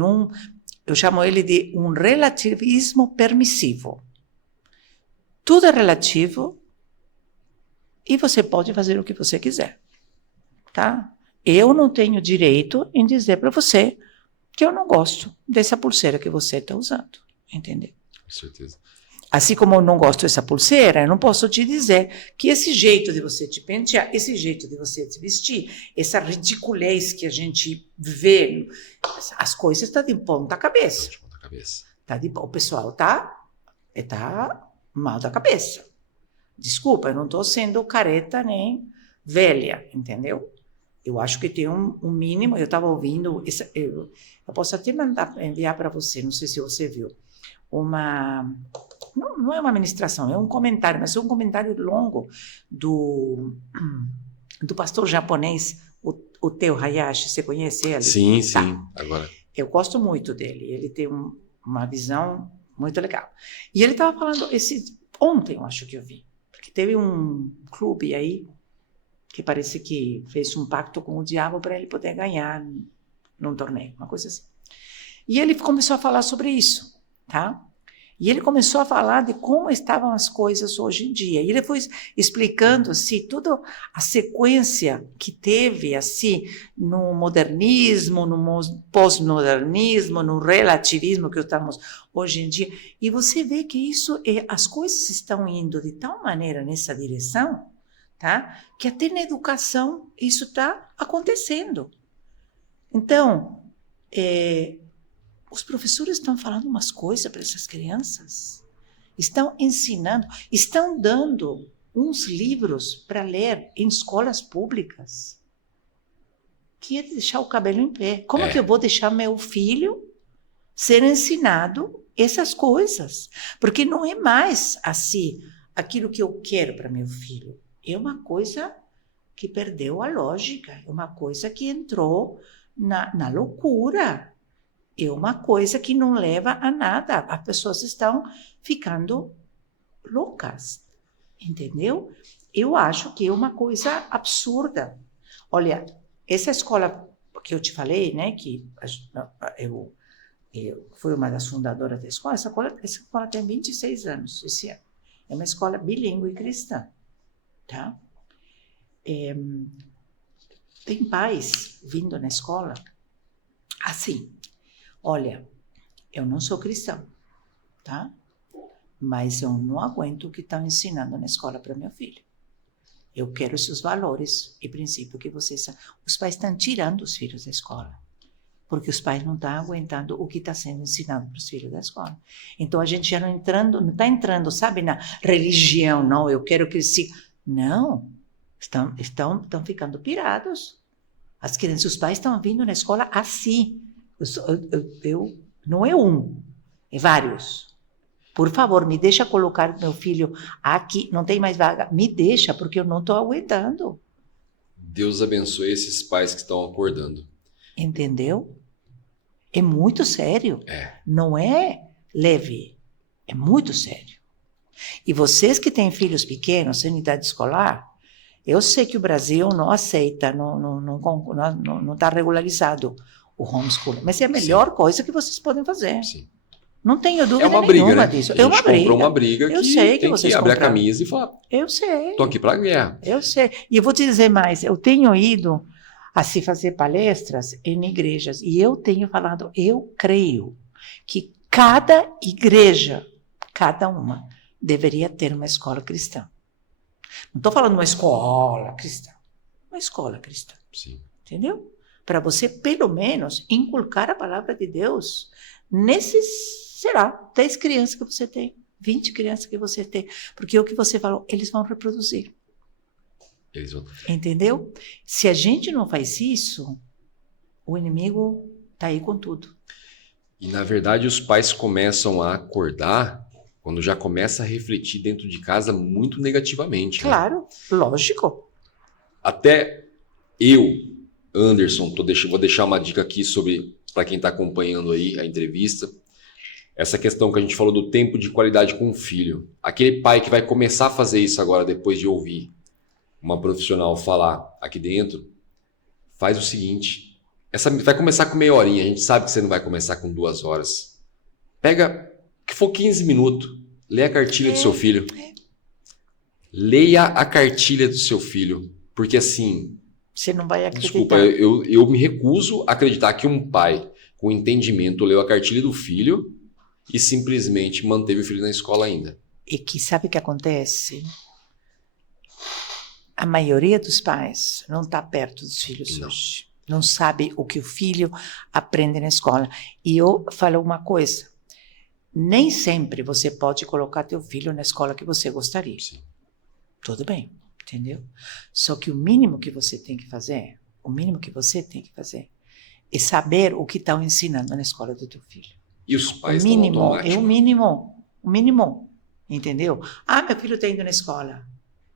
eu chamo ele de um relativismo permissivo. Tudo é relativo e você pode fazer o que você quiser, tá? Eu não tenho direito em dizer para você que eu não gosto dessa pulseira que você está usando, entendeu? Com certeza. Assim como eu não gosto dessa pulseira, eu não posso te dizer que esse jeito de você te pentear, esse jeito de você te vestir, essa ridiculez que a gente vê, as coisas estão de ponta cabeça. De ponta cabeça. O pessoal tá mal da cabeça. Desculpa, eu não estou sendo careta nem velha, entendeu? Eu acho que tem um mínimo. Eu estava ouvindo, eu posso até enviar para você, não sei se você viu, não é uma ministração, é um comentário, mas é um comentário longo do pastor japonês, o Teo Hayashi. Você conhece ele? Sim, Tá. sim. Agora. Eu gosto muito dele, ele tem uma visão muito legal. E ele estava falando, ontem eu acho que eu vi, porque teve um clube aí que parece que fez um pacto com o diabo para ele poder ganhar num torneio, uma coisa assim. E ele começou a falar sobre isso, tá? E ele começou a falar de como estavam as coisas hoje em dia. E ele foi explicando assim, toda a sequência que teve assim, no modernismo, no pós-modernismo, no relativismo que estamos hoje em dia. E você vê que as coisas estão indo de tal maneira nessa direção, tá? Que até na educação isso está acontecendo. Então, os professores estão falando umas coisas para essas crianças, estão ensinando, estão dando uns livros para ler em escolas públicas, que é deixar o cabelo em pé. Como que eu vou deixar meu filho ser ensinado essas coisas? Porque não é mais assim, aquilo que eu quero para meu filho. É uma coisa que perdeu a lógica, é uma coisa que entrou na loucura. É uma coisa que não leva a nada. As pessoas estão ficando loucas, entendeu? Eu acho que é uma coisa absurda. Olha, essa escola que eu te falei, né, que eu fui uma das fundadoras da escola, essa escola tem 26 anos esse ano. É uma escola bilíngue cristã, tá? Tem pais vindo na escola assim: olha, eu não sou cristão, tá? Mas eu não aguento o que estão ensinando na escola para meu filho. Eu quero esses valores e princípios que vocês... Os pais estão tirando os filhos da escola, porque os pais não estão aguentando o que está sendo ensinado para os filhos da escola. Então a gente já não está entrando, sabe, na religião, não, eu quero que se... Não, estão ficando pirados. As crianças, os pais estão vindo na escola assim. Não é um, é vários. Por favor, me deixa colocar meu filho aqui, não tem mais vaga. Me deixa, porque eu não estou aguentando. Deus abençoe esses pais que estão acordando. Entendeu? É muito sério. Não é leve, é muito sério. E vocês que têm filhos pequenos, em idade escolar, eu sei que o Brasil não aceita, não está regularizado o homeschooling, mas é a melhor coisa que vocês podem fazer. Sim. Não tenho dúvida nenhuma briga, né? disso. A gente comprou uma briga eu que sei tem vocês que abrir compraram. a camisa e falar: eu sei. Estou aqui para a guerra. Eu sei. E eu vou te dizer mais, eu tenho ido a se fazer palestras em igrejas e eu tenho falado, eu creio que cada igreja, cada uma, deveria ter uma escola cristã. Não estou falando uma escola cristã, uma escola cristã. Sim. Entendeu? Para você, pelo menos, inculcar a palavra de Deus nesses, 10 crianças que você tem, 20 crianças que você tem. Porque o que você falou, eles vão reproduzir. Eles vão... Entendeu? Se a gente não faz isso, o inimigo está aí com tudo. E, na verdade, os pais começam a acordar quando já começa a refletir dentro de casa muito negativamente. Claro, né? Lógico. Até eu, Anderson, vou deixar uma dica aqui para quem está acompanhando aí a entrevista, essa questão que a gente falou do tempo de qualidade com o filho. Aquele pai que vai começar a fazer isso agora, depois de ouvir uma profissional falar aqui dentro, faz o seguinte, vai começar com meia horinha, a gente sabe que você não vai começar com 2 horas. Pega, que for 15 minutos, lê a cartilha do seu filho. Leia a cartilha do seu filho, porque assim... Você não vai acreditar. Desculpa, eu me recuso a acreditar que um pai com entendimento leu a cartilha do filho e simplesmente manteve o filho na escola ainda. E que sabe o que acontece? A maioria dos pais não está perto dos filhos hoje. Não sabe o que o filho aprende na escola. E eu falo uma coisa. Nem sempre você pode colocar teu filho na escola que você gostaria. Sim. Tudo bem, entendeu? Só que o mínimo que você tem que fazer, o mínimo que você tem que fazer é saber o que estão ensinando na escola do teu filho. E os pais O mínimo, estão automáticos. o mínimo, entendeu? Ah, meu filho está indo na escola.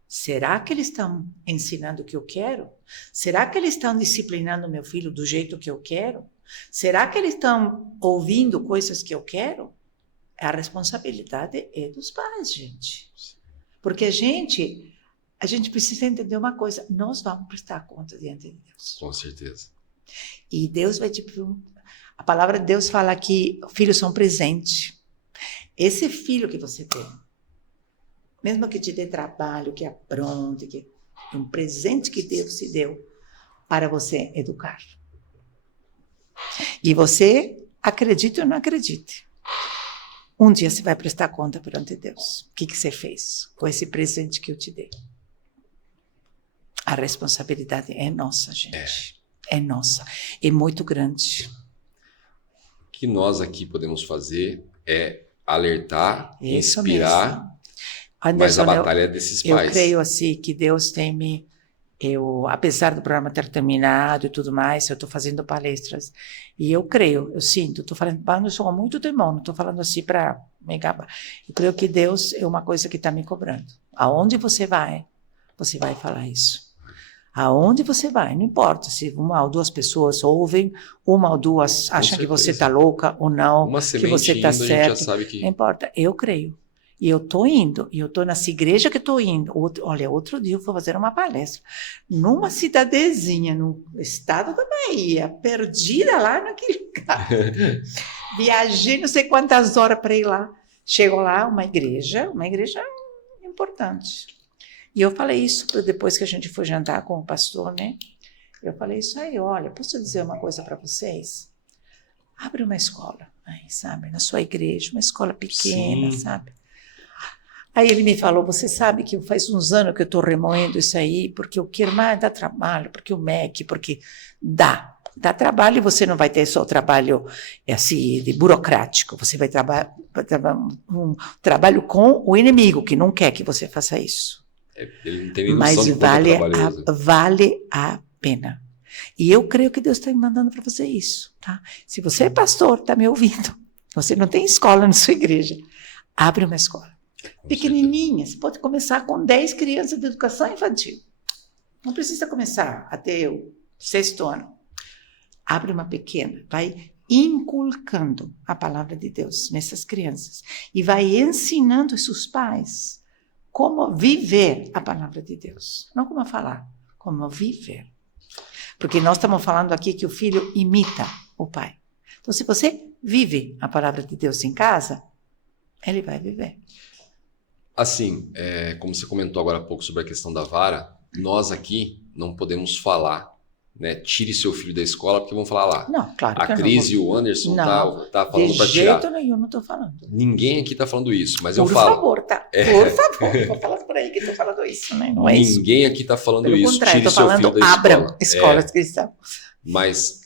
Será que eles estão ensinando o que eu quero? Será que eles estão disciplinando meu filho do jeito que eu quero? Será que eles estão ouvindo coisas que eu quero? A responsabilidade é dos pais, gente. Porque a gente precisa entender uma coisa, nós vamos prestar conta diante de Deus. Com certeza. E Deus vai te perguntar. A palavra de Deus fala que filhos são presentes. Esse filho que você tem, mesmo que te dê trabalho, que apronte, que é um presente que Deus te deu para você educar. E você, acredite ou não acredite, um dia você vai prestar conta perante Deus. O que você fez com esse presente que eu te dei? A responsabilidade é nossa, gente. É nossa. É muito grande. O que nós aqui podemos fazer é alertar, Isso inspirar, mesmo. mas a Anderson, batalha é desses pais. Eu creio assim que Deus tem me... apesar do programa ter terminado e tudo mais, eu estou fazendo palestras. E eu creio, eu sinto, estou falando, Anderson, há muito tempo, não estou falando assim para me gabar. Eu creio que Deus é uma coisa que está me cobrando. Aonde você vai falar isso. Aonde você vai, não importa se uma ou duas pessoas ouvem, uma ou duas acham que você está louca ou não, uma que você está certo. A gente já sabe que... Não importa, eu creio. E eu estou indo, e eu estou nessa igreja que estou indo. Olha, outro dia eu fui fazer uma palestra numa cidadezinha, no estado da Bahia, perdida lá naquele lugar. Viajei não sei quantas horas para ir lá. Chego lá, uma igreja importante. E eu falei isso depois que a gente foi jantar com o pastor, né? Eu falei isso aí, olha, posso dizer uma coisa para vocês? Abre uma escola, aí, sabe, na sua igreja, uma escola pequena, Sim. Sabe? Aí ele me falou, você sabe que faz uns anos que eu estou remoendo isso aí, porque eu quero mais dar trabalho, porque o MEC, porque dá trabalho e você não vai ter só trabalho assim, de burocrático, você vai trabalhar um trabalho com o inimigo, que não quer que você faça isso. Ele não tem nem Mas noção vale a pena. E eu creio que Deus está me mandando para fazer isso, tá? Se você é pastor, está me ouvindo, você não tem escola na sua igreja, abre uma escola. Pequenininha, você pode começar com 10 crianças de educação infantil. Não precisa começar até o 6º ano. Abre uma pequena, vai inculcando a palavra de Deus nessas crianças e vai ensinando os seus pais como viver a palavra de Deus. Não como falar, como viver. Porque nós estamos falando aqui que o filho imita o pai. Então, se você vive a palavra de Deus em casa, ele vai viver. Assim, como você comentou agora há pouco sobre a questão da vara, nós aqui não podemos falar, né? Tire seu filho da escola, porque vão falar lá. Não, claro que a Cris e o Anderson tá falando para tirar. De jeito nenhum, não estou falando. Ninguém aqui está falando isso, mas por eu falo. Favor, tá? Por favor, estou falando por aí que estou falando isso, né? Não é isso. Ninguém aqui está falando Pelo isso. Contrário, Tire seu filho da escola. Abram escolas cristãs. Mas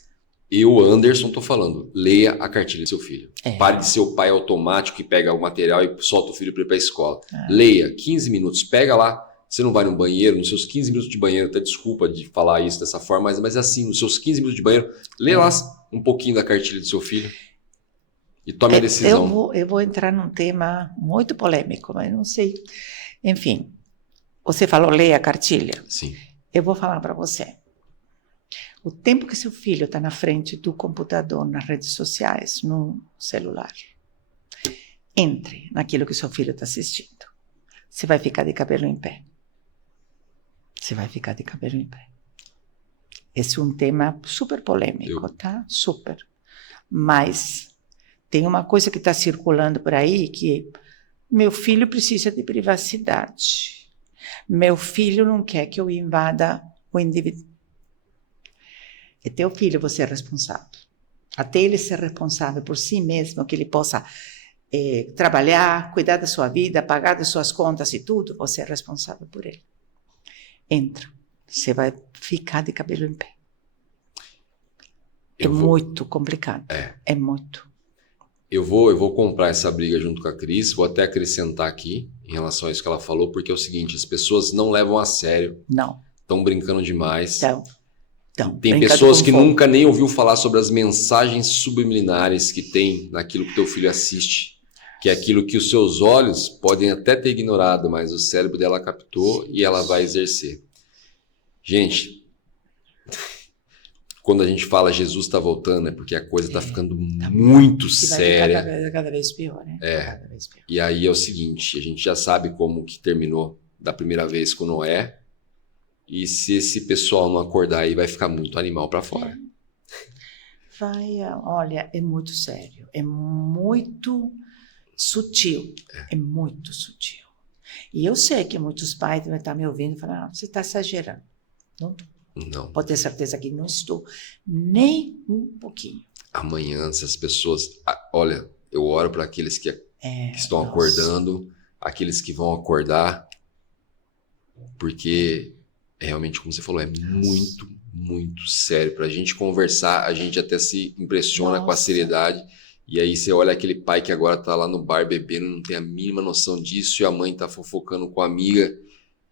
eu, Anderson, estou falando, leia a cartilha do seu filho. Pare de ser o pai automático que pega o material e solta o filho para ir para a escola. Leia, 15 minutos, pega lá. Você não vai no banheiro, nos seus 15 minutos de banheiro, até desculpa de falar isso dessa forma, mas assim, nos seus 15 minutos de banheiro, lê lá um pouquinho da cartilha do seu filho e tome a decisão. Eu vou entrar num tema muito polêmico, mas não sei. Enfim, você falou leia a cartilha. Sim. Eu vou falar para você. O tempo que seu filho está na frente do computador, nas redes sociais, no celular, entre naquilo que seu filho está assistindo. Você vai ficar de cabelo em pé. Você vai ficar de cabelo em pé. Esse é um tema super polêmico, tá? Super. Mas tem uma coisa que está circulando por aí que meu filho precisa de privacidade. Meu filho não quer que eu invada o indivíduo. É teu filho, você é responsável. Até ele ser responsável por si mesmo, que ele possa trabalhar, cuidar da sua vida, pagar das suas contas e tudo, você é responsável por ele. Entra. Você vai ficar de cabelo em pé. Muito complicado. É muito. Eu vou comprar essa briga junto com a Cris, vou até acrescentar aqui em relação a isso que ela falou, porque é o seguinte, as pessoas não levam a sério. Não. Estão brincando demais. Então. Então, Tem pessoas que nunca nem ouviu falar sobre as mensagens subliminares que tem naquilo que teu filho assiste, que é aquilo que os seus olhos podem até ter ignorado, mas o cérebro dela captou e ela vai exercer. Gente, quando a gente fala Jesus está voltando, é porque a coisa está ficando muito séria. Cada vez pior, né? Cada vez pior. E aí é o seguinte, a gente já sabe como que terminou da primeira vez com Noé, e se esse pessoal não acordar aí, vai ficar muito animal para fora. Olha, é muito sério, é muito sutil, é muito sutil. E eu sei que muitos pais devem estar me ouvindo e falar, você está exagerando. Não. Pode ter certeza que não estou nem um pouquinho. Amanhã, se as pessoas... Olha, eu oro para aqueles que estão acordando, aqueles que vão acordar, porque realmente, como você falou, é muito, muito sério. Para a gente conversar, a gente até se impressiona com a seriedade. E aí você olha aquele pai que agora tá lá no bar bebendo, não tem a mínima noção disso, e a mãe tá fofocando com a amiga,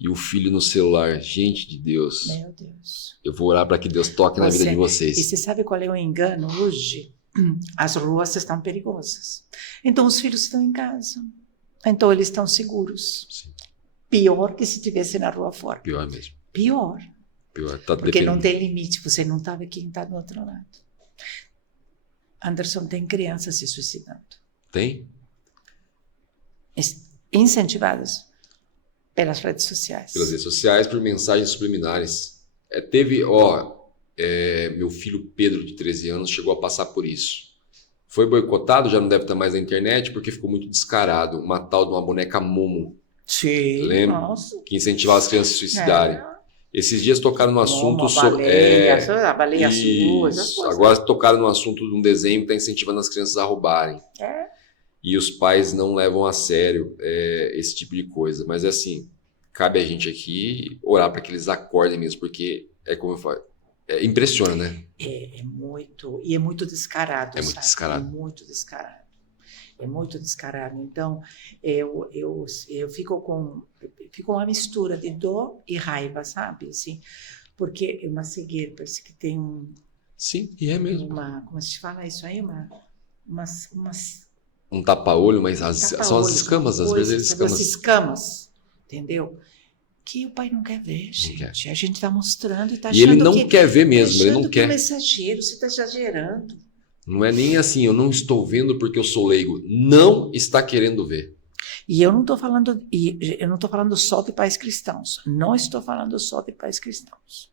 e o filho no celular. Gente de Deus. Meu Deus. Eu vou orar para que Deus toque na vida de vocês. E você sabe qual é o engano hoje? As ruas estão perigosas. Então os filhos estão em casa. Então eles estão seguros. Sim. Pior que se estivesse na rua fora. Pior mesmo. Pior. Tá porque não tem limite. Você não sabe quem está do outro lado. Anderson, tem crianças se suicidando. Tem? Incentivadas pelas redes sociais. Pelas redes sociais, por mensagens subliminares. Meu filho Pedro, de 13 anos, chegou a passar por isso. Foi boicotado, já não deve estar mais na internet, porque ficou muito descarado. Uma tal de uma boneca Momo. Sim, lembra? Nossa. Que incentivava as crianças a se suicidarem. Esses dias tocaram no assunto sobre... A baleia azul, essas coisas. Agora tocaram no assunto de um desenho que está incentivando as crianças a roubarem. E os pais não levam a sério esse tipo de coisa. Mas assim, cabe a gente aqui orar para que eles acordem mesmo, porque como eu falo, impressiona, né? É muito, e é muito descarado. É muito descarado. É muito descarado. É muito descarado. Então, eu fico com uma mistura de dor e raiva, sabe? Assim, porque é uma cegueira, parece que tem um... Sim, e é mesmo. Como se fala isso aí? Um tapa-olho, mas são as escamas, às vezes escamas. As escamas, entendeu? Que o pai não quer ver, gente. A gente está mostrando e está achando que... E ele não quer ver mesmo, ele não quer. É um exagero, você está exagerando. Não é nem assim, eu não estou vendo porque eu sou leigo. Não está querendo ver. E eu não estou falando só de pais cristãos. Não estou falando só de pais cristãos.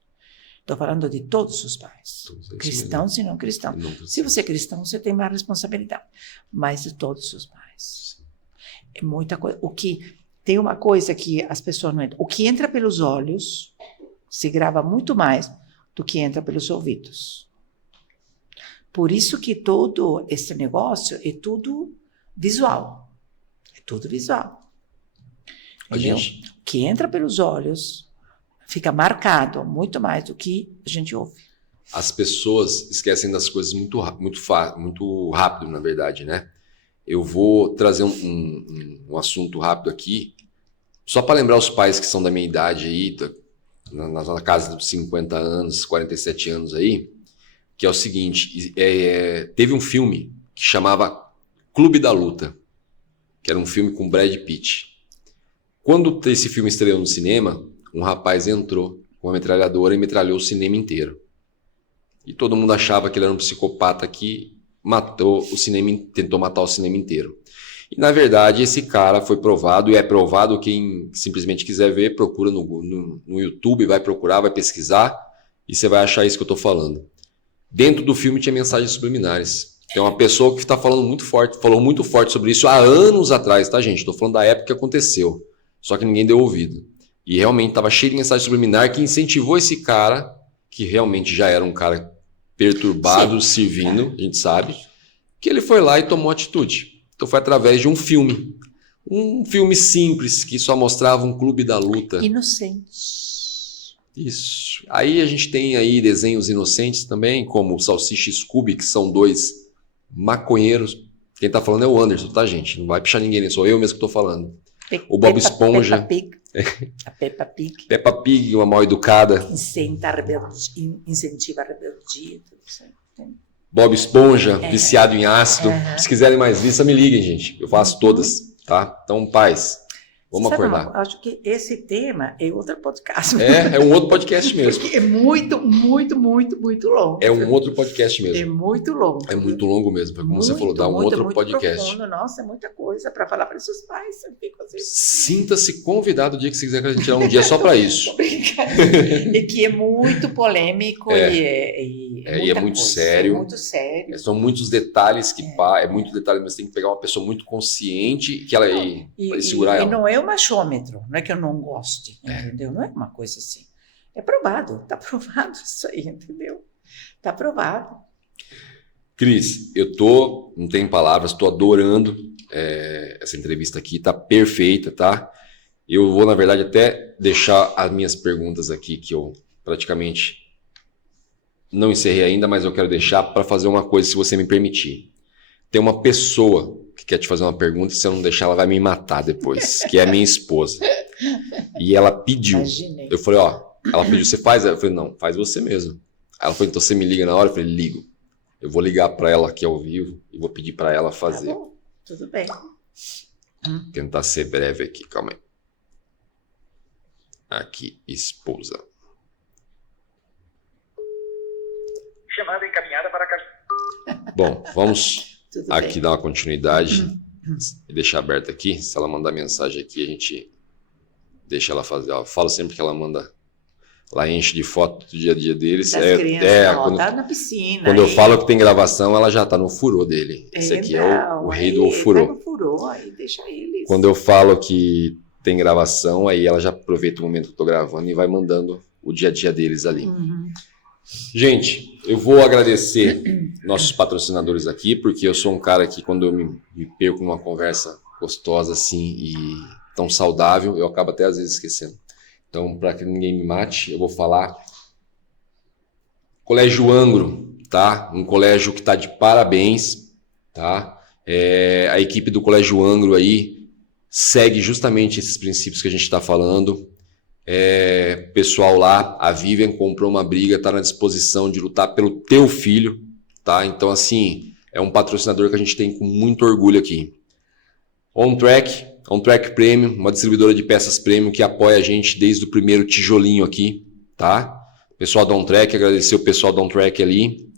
Estou falando de todos os pais. Cristãos e não cristãos. Se você é cristão, você tem mais responsabilidade. Mas de todos os pais. É muita coisa. Tem uma coisa que as pessoas não entram. O que entra pelos olhos se grava muito mais do que entra pelos ouvidos. Por isso que todo esse negócio é tudo visual. É tudo visual. O que entra pelos olhos fica marcado muito mais do que a gente ouve. As pessoas esquecem das coisas muito rápido, na verdade, né? Eu vou trazer um assunto rápido aqui, só para lembrar os pais que são da minha idade aí, na casa dos 50 anos, 47 anos aí, que é o seguinte, teve um filme que chamava Clube da Luta, que era um filme com Brad Pitt. Quando esse filme estreou no cinema, um rapaz entrou com uma metralhadora e metralhou o cinema inteiro. E todo mundo achava que ele era um psicopata que tentou matar o cinema inteiro. E na verdade esse cara foi provado, e é provado, quem simplesmente quiser ver, procura no YouTube, vai procurar, vai pesquisar, e você vai achar isso que eu estou falando. Dentro do filme tinha mensagens subliminares. Tem uma pessoa que está falando muito forte, falou muito forte sobre isso há anos atrás, tá, gente? Estou falando da época que aconteceu. Só que ninguém deu ouvido. E realmente estava cheio de mensagem subliminar que incentivou esse cara, que realmente já era um cara perturbado, servindo, a gente sabe, que ele foi lá e tomou atitude. Então foi através de um filme. Um filme simples, que só mostrava um clube da luta. Inocente. Isso. Aí a gente tem aí desenhos inocentes também, como Salsicha e Scooby, que são dois maconheiros. Quem tá falando é o Anderson, tá, gente? Não vai pichar ninguém, sou eu mesmo que tô falando. O Bob Esponja. A Peppa Pig. Peppa Pig, uma mal educada. Incentiva a rebeldia. Tudo certo. Bob Esponja, viciado em ácido. Se quiserem mais lista, me liguem, gente. Eu faço todas, tá? Então, paz, vamos acordar. Acho que esse tema é outro podcast. É um outro podcast mesmo. Porque é muito longo. É um outro podcast mesmo. É muito longo. É muito longo mesmo. Como você falou, dá um outro podcast. Profundo. Nossa, é muita coisa para falar para seus pais. Eu fico assim. Sinta-se convidado o dia que você quiser, que a gente tirar um dia só para isso. E que é muito polêmico e é muito sério. É muito sério. São muitos detalhes que é muito detalhe, mas tem que pegar uma pessoa muito consciente que ela e segurar ela. E não é um achômetro, não é que eu não goste, entendeu? Não é uma coisa assim. É provado, tá provado isso aí, entendeu? Tá provado. Cris, não tenho palavras, estou adorando essa entrevista aqui, tá perfeita, tá? Eu vou, na verdade, até deixar as minhas perguntas aqui, que eu praticamente não encerrei ainda, mas eu quero deixar para fazer uma coisa, se você me permitir. Tem uma pessoa que quer te fazer uma pergunta, e se eu não deixar, ela vai me matar depois, que é a minha esposa. E ela pediu. Imaginei. Eu falei, ela pediu, você faz? Eu falei, não, faz você mesmo. Aí ela falou, então você me liga na hora? Eu falei, ligo. Eu vou ligar para ela aqui ao vivo e vou pedir para ela fazer. Tá bom, tudo bem. Tentar ser breve aqui, calma aí. Aqui, esposa. Chamada encaminhada para a... Bom, vamos Tudo aqui bem. dar uma continuidade e deixar aberto aqui. Se ela mandar mensagem aqui, a gente deixa ela fazer. Eu falo sempre que ela manda, ela enche de foto do dia a dia deles. Das crianças, quando, tá na piscina. quando eu falo que tem gravação, ela já tá no furô dele. Esse aqui é o rei do furô. Tá no furô, aí deixa eles. Quando eu falo que tem gravação, aí ela já aproveita o momento que eu tô gravando e vai mandando o dia a dia deles ali. Gente, eu vou agradecer nossos patrocinadores aqui, porque eu sou um cara que quando eu me perco numa conversa gostosa assim e tão saudável, eu acabo até às vezes esquecendo. Então, para que ninguém me mate, eu vou falar Colégio Angro, tá? Um colégio que está de parabéns, tá? A equipe do Colégio Angro aí segue justamente esses princípios que a gente está falando. Pessoal lá, a Vivian comprou uma briga, está na disposição de lutar pelo teu filho, tá? Então, assim, é um patrocinador que a gente tem com muito orgulho aqui. On Track Premium, uma distribuidora de peças premium que apoia a gente desde o primeiro tijolinho aqui, tá? Pessoal da On Track, agradecer o pessoal da On Track ali.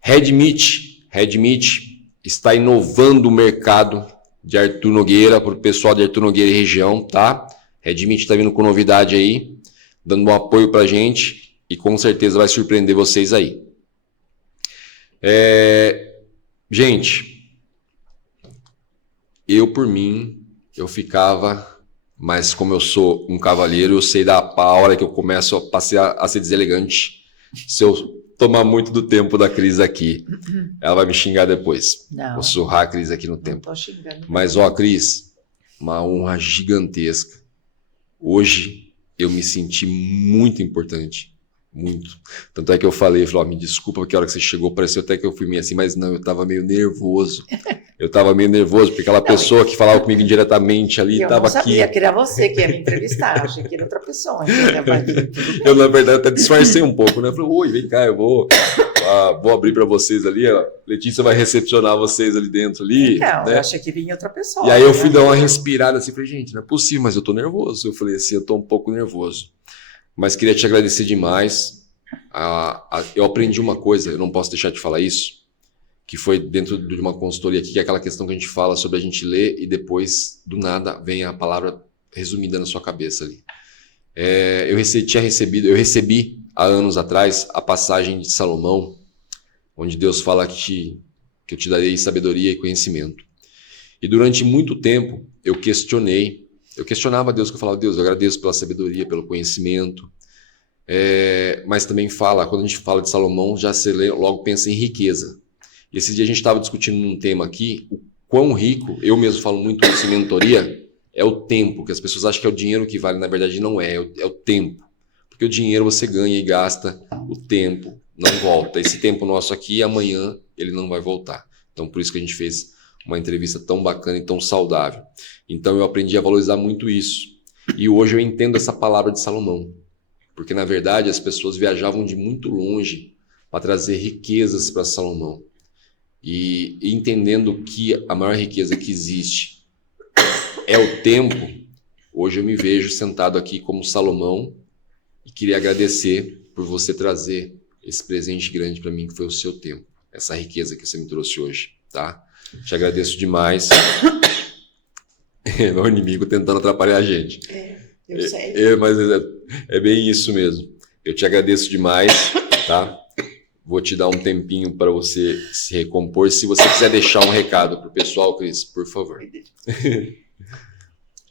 Red Meat está inovando o mercado de Arthur Nogueira, para o pessoal de Arthur Nogueira e região, tá? Red Meat está vindo com novidade aí, dando um apoio pra gente e com certeza vai surpreender vocês aí. Gente, eu por mim, eu ficava, mas como eu sou um cavalheiro, eu sei da hora que eu começo a ser deselegante. Se eu tomar muito do tempo da Cris aqui, ela vai me xingar depois. Não. Vou surrar a Cris aqui no tempo. Tô xingando. Mas, Cris, uma honra gigantesca. Hoje eu me senti muito importante. Muito. Tanto é que eu falei, me desculpa, porque a hora que você chegou pareceu até que eu fui meio assim, mas não, eu tava meio nervoso. Porque aquela pessoa que falava comigo indiretamente ali estava aqui. Eu não sabia que era você que ia me entrevistar, achei que era outra pessoa. Eu, na verdade, até disfarcei um pouco, né? Eu falei, oi, vem cá, eu vou abrir para vocês ali, a Letícia vai recepcionar vocês ali dentro. Ali, Não, né? eu achei que vinha outra pessoa. E aí eu fui dar uma respirada assim, falei, gente, não é possível, mas eu tô nervoso. Eu falei assim, eu tô um pouco nervoso. Mas queria te agradecer demais. Eu aprendi uma coisa, eu não posso deixar de falar isso, que foi dentro de uma consultoria aqui, que é aquela questão que a gente fala sobre a gente ler e depois, do nada, vem a palavra resumida na sua cabeça ali. Eu recebi há anos atrás a passagem de Salomão, onde Deus fala que eu te darei sabedoria e conhecimento. E durante muito tempo eu questionava Deus, que eu falava, Deus, eu agradeço pela sabedoria, pelo conhecimento, mas também quando a gente fala de Salomão, já se logo pensa em riqueza. E esse dia a gente estava discutindo um tema aqui, o quão rico, eu mesmo falo muito isso em mentoria, é o tempo, que as pessoas acham que é o dinheiro que vale, na verdade não é o tempo. Porque o dinheiro você ganha e gasta, o tempo não volta. Esse tempo nosso aqui, amanhã, ele não vai voltar. Então, por isso que a gente fez uma entrevista tão bacana e tão saudável. Então, eu aprendi a valorizar muito isso. E hoje eu entendo essa palavra de Salomão, porque na verdade as pessoas viajavam de muito longe para trazer riquezas para Salomão. E entendendo que a maior riqueza que existe é o tempo, hoje eu me vejo sentado aqui como Salomão e queria agradecer por você trazer esse presente grande para mim, que foi o seu tempo, essa riqueza que você me trouxe hoje, tá? Te agradeço demais. É meu inimigo tentando atrapalhar a gente. Eu sei. Mas é bem isso mesmo. Eu te agradeço demais, tá? Vou te dar um tempinho para você se recompor. Se você quiser deixar um recado pro pessoal, Cris, por favor.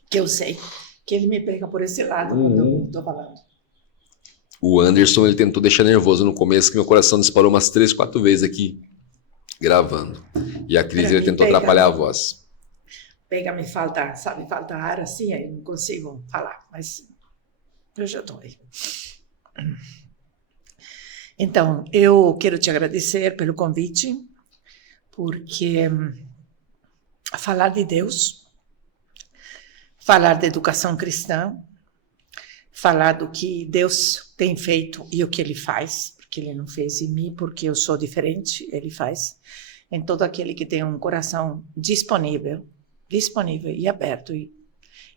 Que eu sei que ele me pega por esse lado quando eu estou falando. O Anderson, ele tentou deixar nervoso no começo, que meu coração disparou umas 3, 4 vezes aqui, gravando. E a Cris, ele tentou atrapalhar a voz. Me falta, sabe, falta ar assim, aí não consigo falar, mas eu já estou aí. Então, eu quero te agradecer pelo convite, porque falar de Deus, falar de educação cristã, falar do que Deus tem feito e o que Ele faz, porque Ele não fez em mim, porque eu sou diferente, Ele faz em todo aquele que tem um coração disponível e aberto e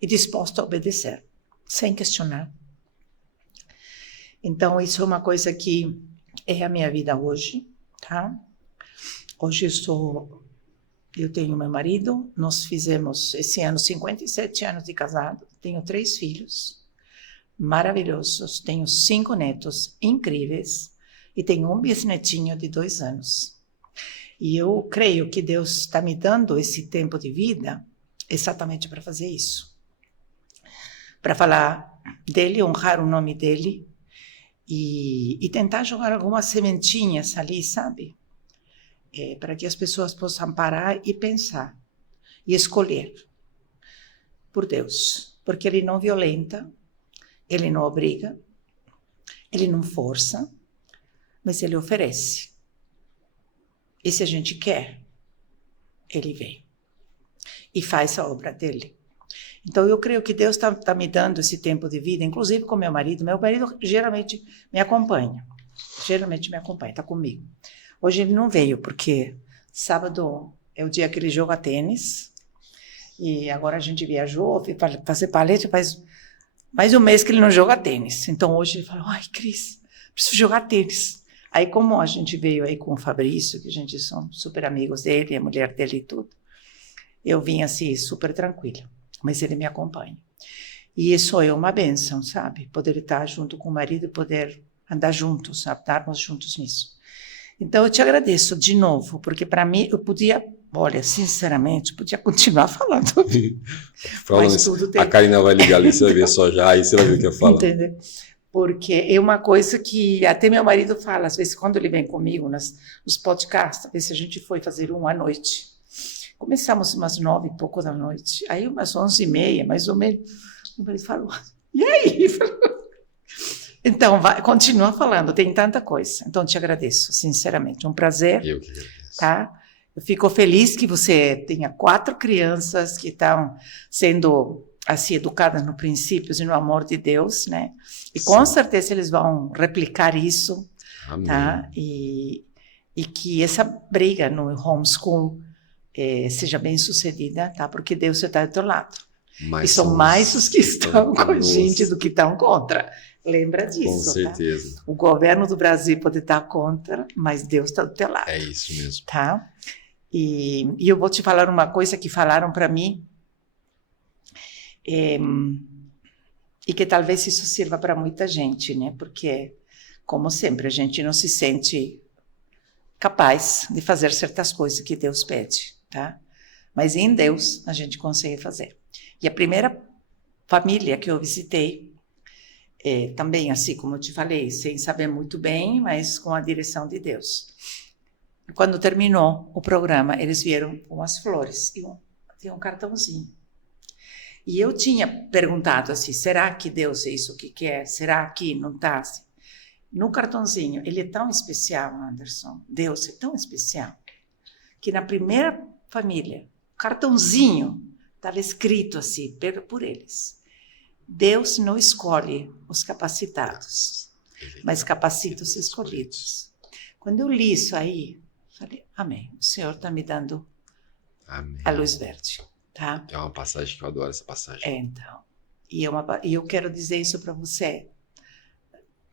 disposto a obedecer, sem questionar. Então, isso é uma coisa que é a minha vida hoje, tá? Hoje eu tenho meu marido, nós fizemos esse ano 57 anos de casado, tenho 3 filhos maravilhosos, tenho 5 netos incríveis e tenho um bisnetinho de 2 anos. E eu creio que Deus está me dando esse tempo de vida exatamente para fazer isso. Para falar dele, honrar o nome dele e tentar jogar algumas sementinhas ali, sabe? Para que as pessoas possam parar e pensar e escolher por Deus. Porque Ele não violenta, Ele não obriga, Ele não força, mas Ele oferece. E se a gente quer, Ele vem e faz a obra dele. Então, eu creio que Deus está me dando esse tempo de vida, inclusive com meu marido. Meu marido geralmente me acompanha. Está comigo. Hoje ele não veio, porque sábado é o dia que ele joga tênis. E agora a gente viajou, fui fazer palestra, faz mais um mês que ele não joga tênis. Então, hoje ele falou, ai, Cris, preciso jogar tênis. Aí, como a gente veio aí com o Fabrício, que a gente são super amigos dele, a mulher dele e tudo, eu vim assim, super tranquila. Mas ele me acompanha. E isso é uma bênção, sabe? Poder estar junto com o marido e poder andar juntos, sabe? Estarmos juntos nisso. Então, eu te agradeço de novo, porque para mim, eu podia, olha, sinceramente, podia continuar falando. Falando isso, a Karina vai ligar ali, você vai ver só já, aí você vai ver o que eu falo. Entendeu? Porque é uma coisa que até meu marido fala, às vezes, quando ele vem comigo nos podcasts, às vezes a gente foi fazer um à noite. Começamos umas 9 e pouco da noite, aí umas 11h30, mais ou menos, o marido falou, e aí? Então, continua falando, tem tanta coisa. Então, te agradeço, sinceramente, um prazer. Eu que agradeço. Tá? Eu fico feliz que você tenha 4 crianças que estão sendo assim, educadas no princípios e no amor de Deus, né? E com certeza eles vão replicar isso, amém. Tá? E que essa briga no homeschool seja bem sucedida, tá? Porque Deus está do teu lado. Mas e são mais os que estão com a gente do que estão contra. Lembra disso, com certeza. Tá? O governo do Brasil pode estar contra, mas Deus está do teu lado. É isso mesmo. Tá? E eu vou te falar uma coisa que falaram para mim, e que talvez isso sirva para muita gente, né? Porque, como sempre, a gente não se sente capaz de fazer certas coisas que Deus pede, tá? Mas em Deus a gente consegue fazer. E a primeira família que eu visitei, também assim como eu te falei, sem saber muito bem, mas com a direção de Deus. Quando terminou o programa, eles vieram com as flores e tinha um cartãozinho. E eu tinha perguntado assim, será que Deus é isso que quer? Será que não está assim? No cartãozinho, ele é tão especial, Anderson, Deus é tão especial, que na primeira família, o cartãozinho estava escrito assim, por eles. Deus não escolhe os capacitados, mas capacita os escolhidos. Quando eu li isso aí, falei, amém, o Senhor está me dando a luz verde, tá? É uma passagem que eu adoro, essa passagem. Então, e eu quero dizer isso para você.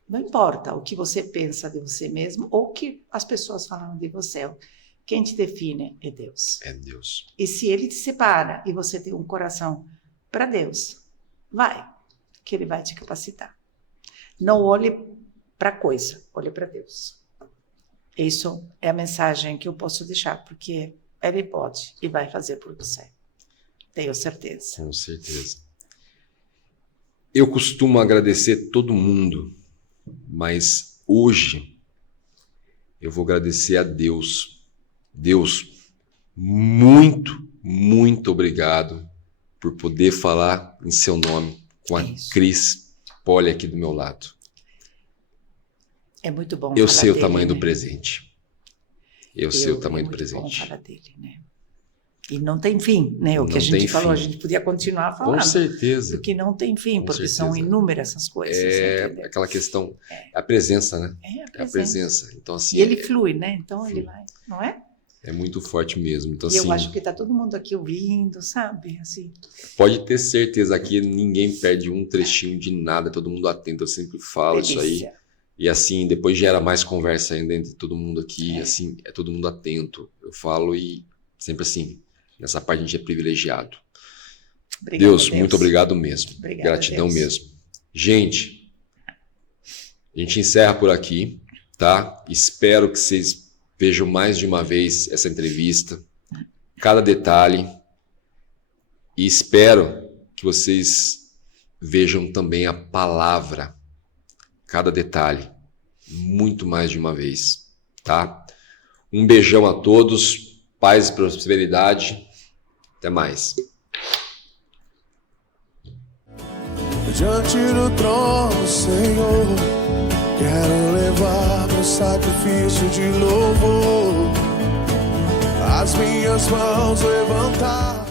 Não importa o que você pensa de você mesmo ou o que as pessoas falam de você. Quem te define é Deus. É Deus. E se Ele te separa e você tem um coração para Deus, vai, que Ele vai te capacitar. Não olhe para coisa, olhe para Deus. Isso é a mensagem que eu posso deixar, porque Ele pode e vai fazer por você. Tenho certeza. Com certeza. Eu costumo agradecer todo mundo, mas hoje eu vou agradecer a Deus. Deus, muito, muito obrigado por poder falar em seu nome com a Cris Poli aqui do meu lado. É muito bom Eu falar sei o dele, tamanho né? do presente. Eu sei o tamanho do É muito bom presente. falar dele, né? E não tem fim, né? O que Não a gente tem falou, a fim. gente podia continuar falando. Com certeza. Porque não tem fim, Com porque certeza. são inúmeras essas coisas. É entendeu? aquela questão, a presença, né? É a É a presença. presença. Então, assim, E ele flui, né? Então ele vai, não é? é muito forte mesmo. Então, E assim, eu acho que tá todo mundo aqui ouvindo, sabe? Assim, pode ter certeza, aqui ninguém perde um trechinho de nada, todo mundo atento, eu sempre falo isso aí. delícia. E assim, depois gera mais conversa ainda entre todo mundo aqui, assim, é todo mundo atento. Eu falo e sempre assim, nessa parte a gente é privilegiado. Obrigada, Deus, muito obrigado mesmo. Obrigada, Gratidão Deus. mesmo. Gente, a gente encerra por aqui, tá? Espero que vocês vejam mais de uma vez essa entrevista, cada detalhe, e espero que vocês vejam também a palavra, cada detalhe, muito mais de uma vez, tá? Um beijão a todos, paz e prosperidade, até mais. Diante do trono, Senhor, quero levar meu sacrifício de louvor, as minhas mãos levantar.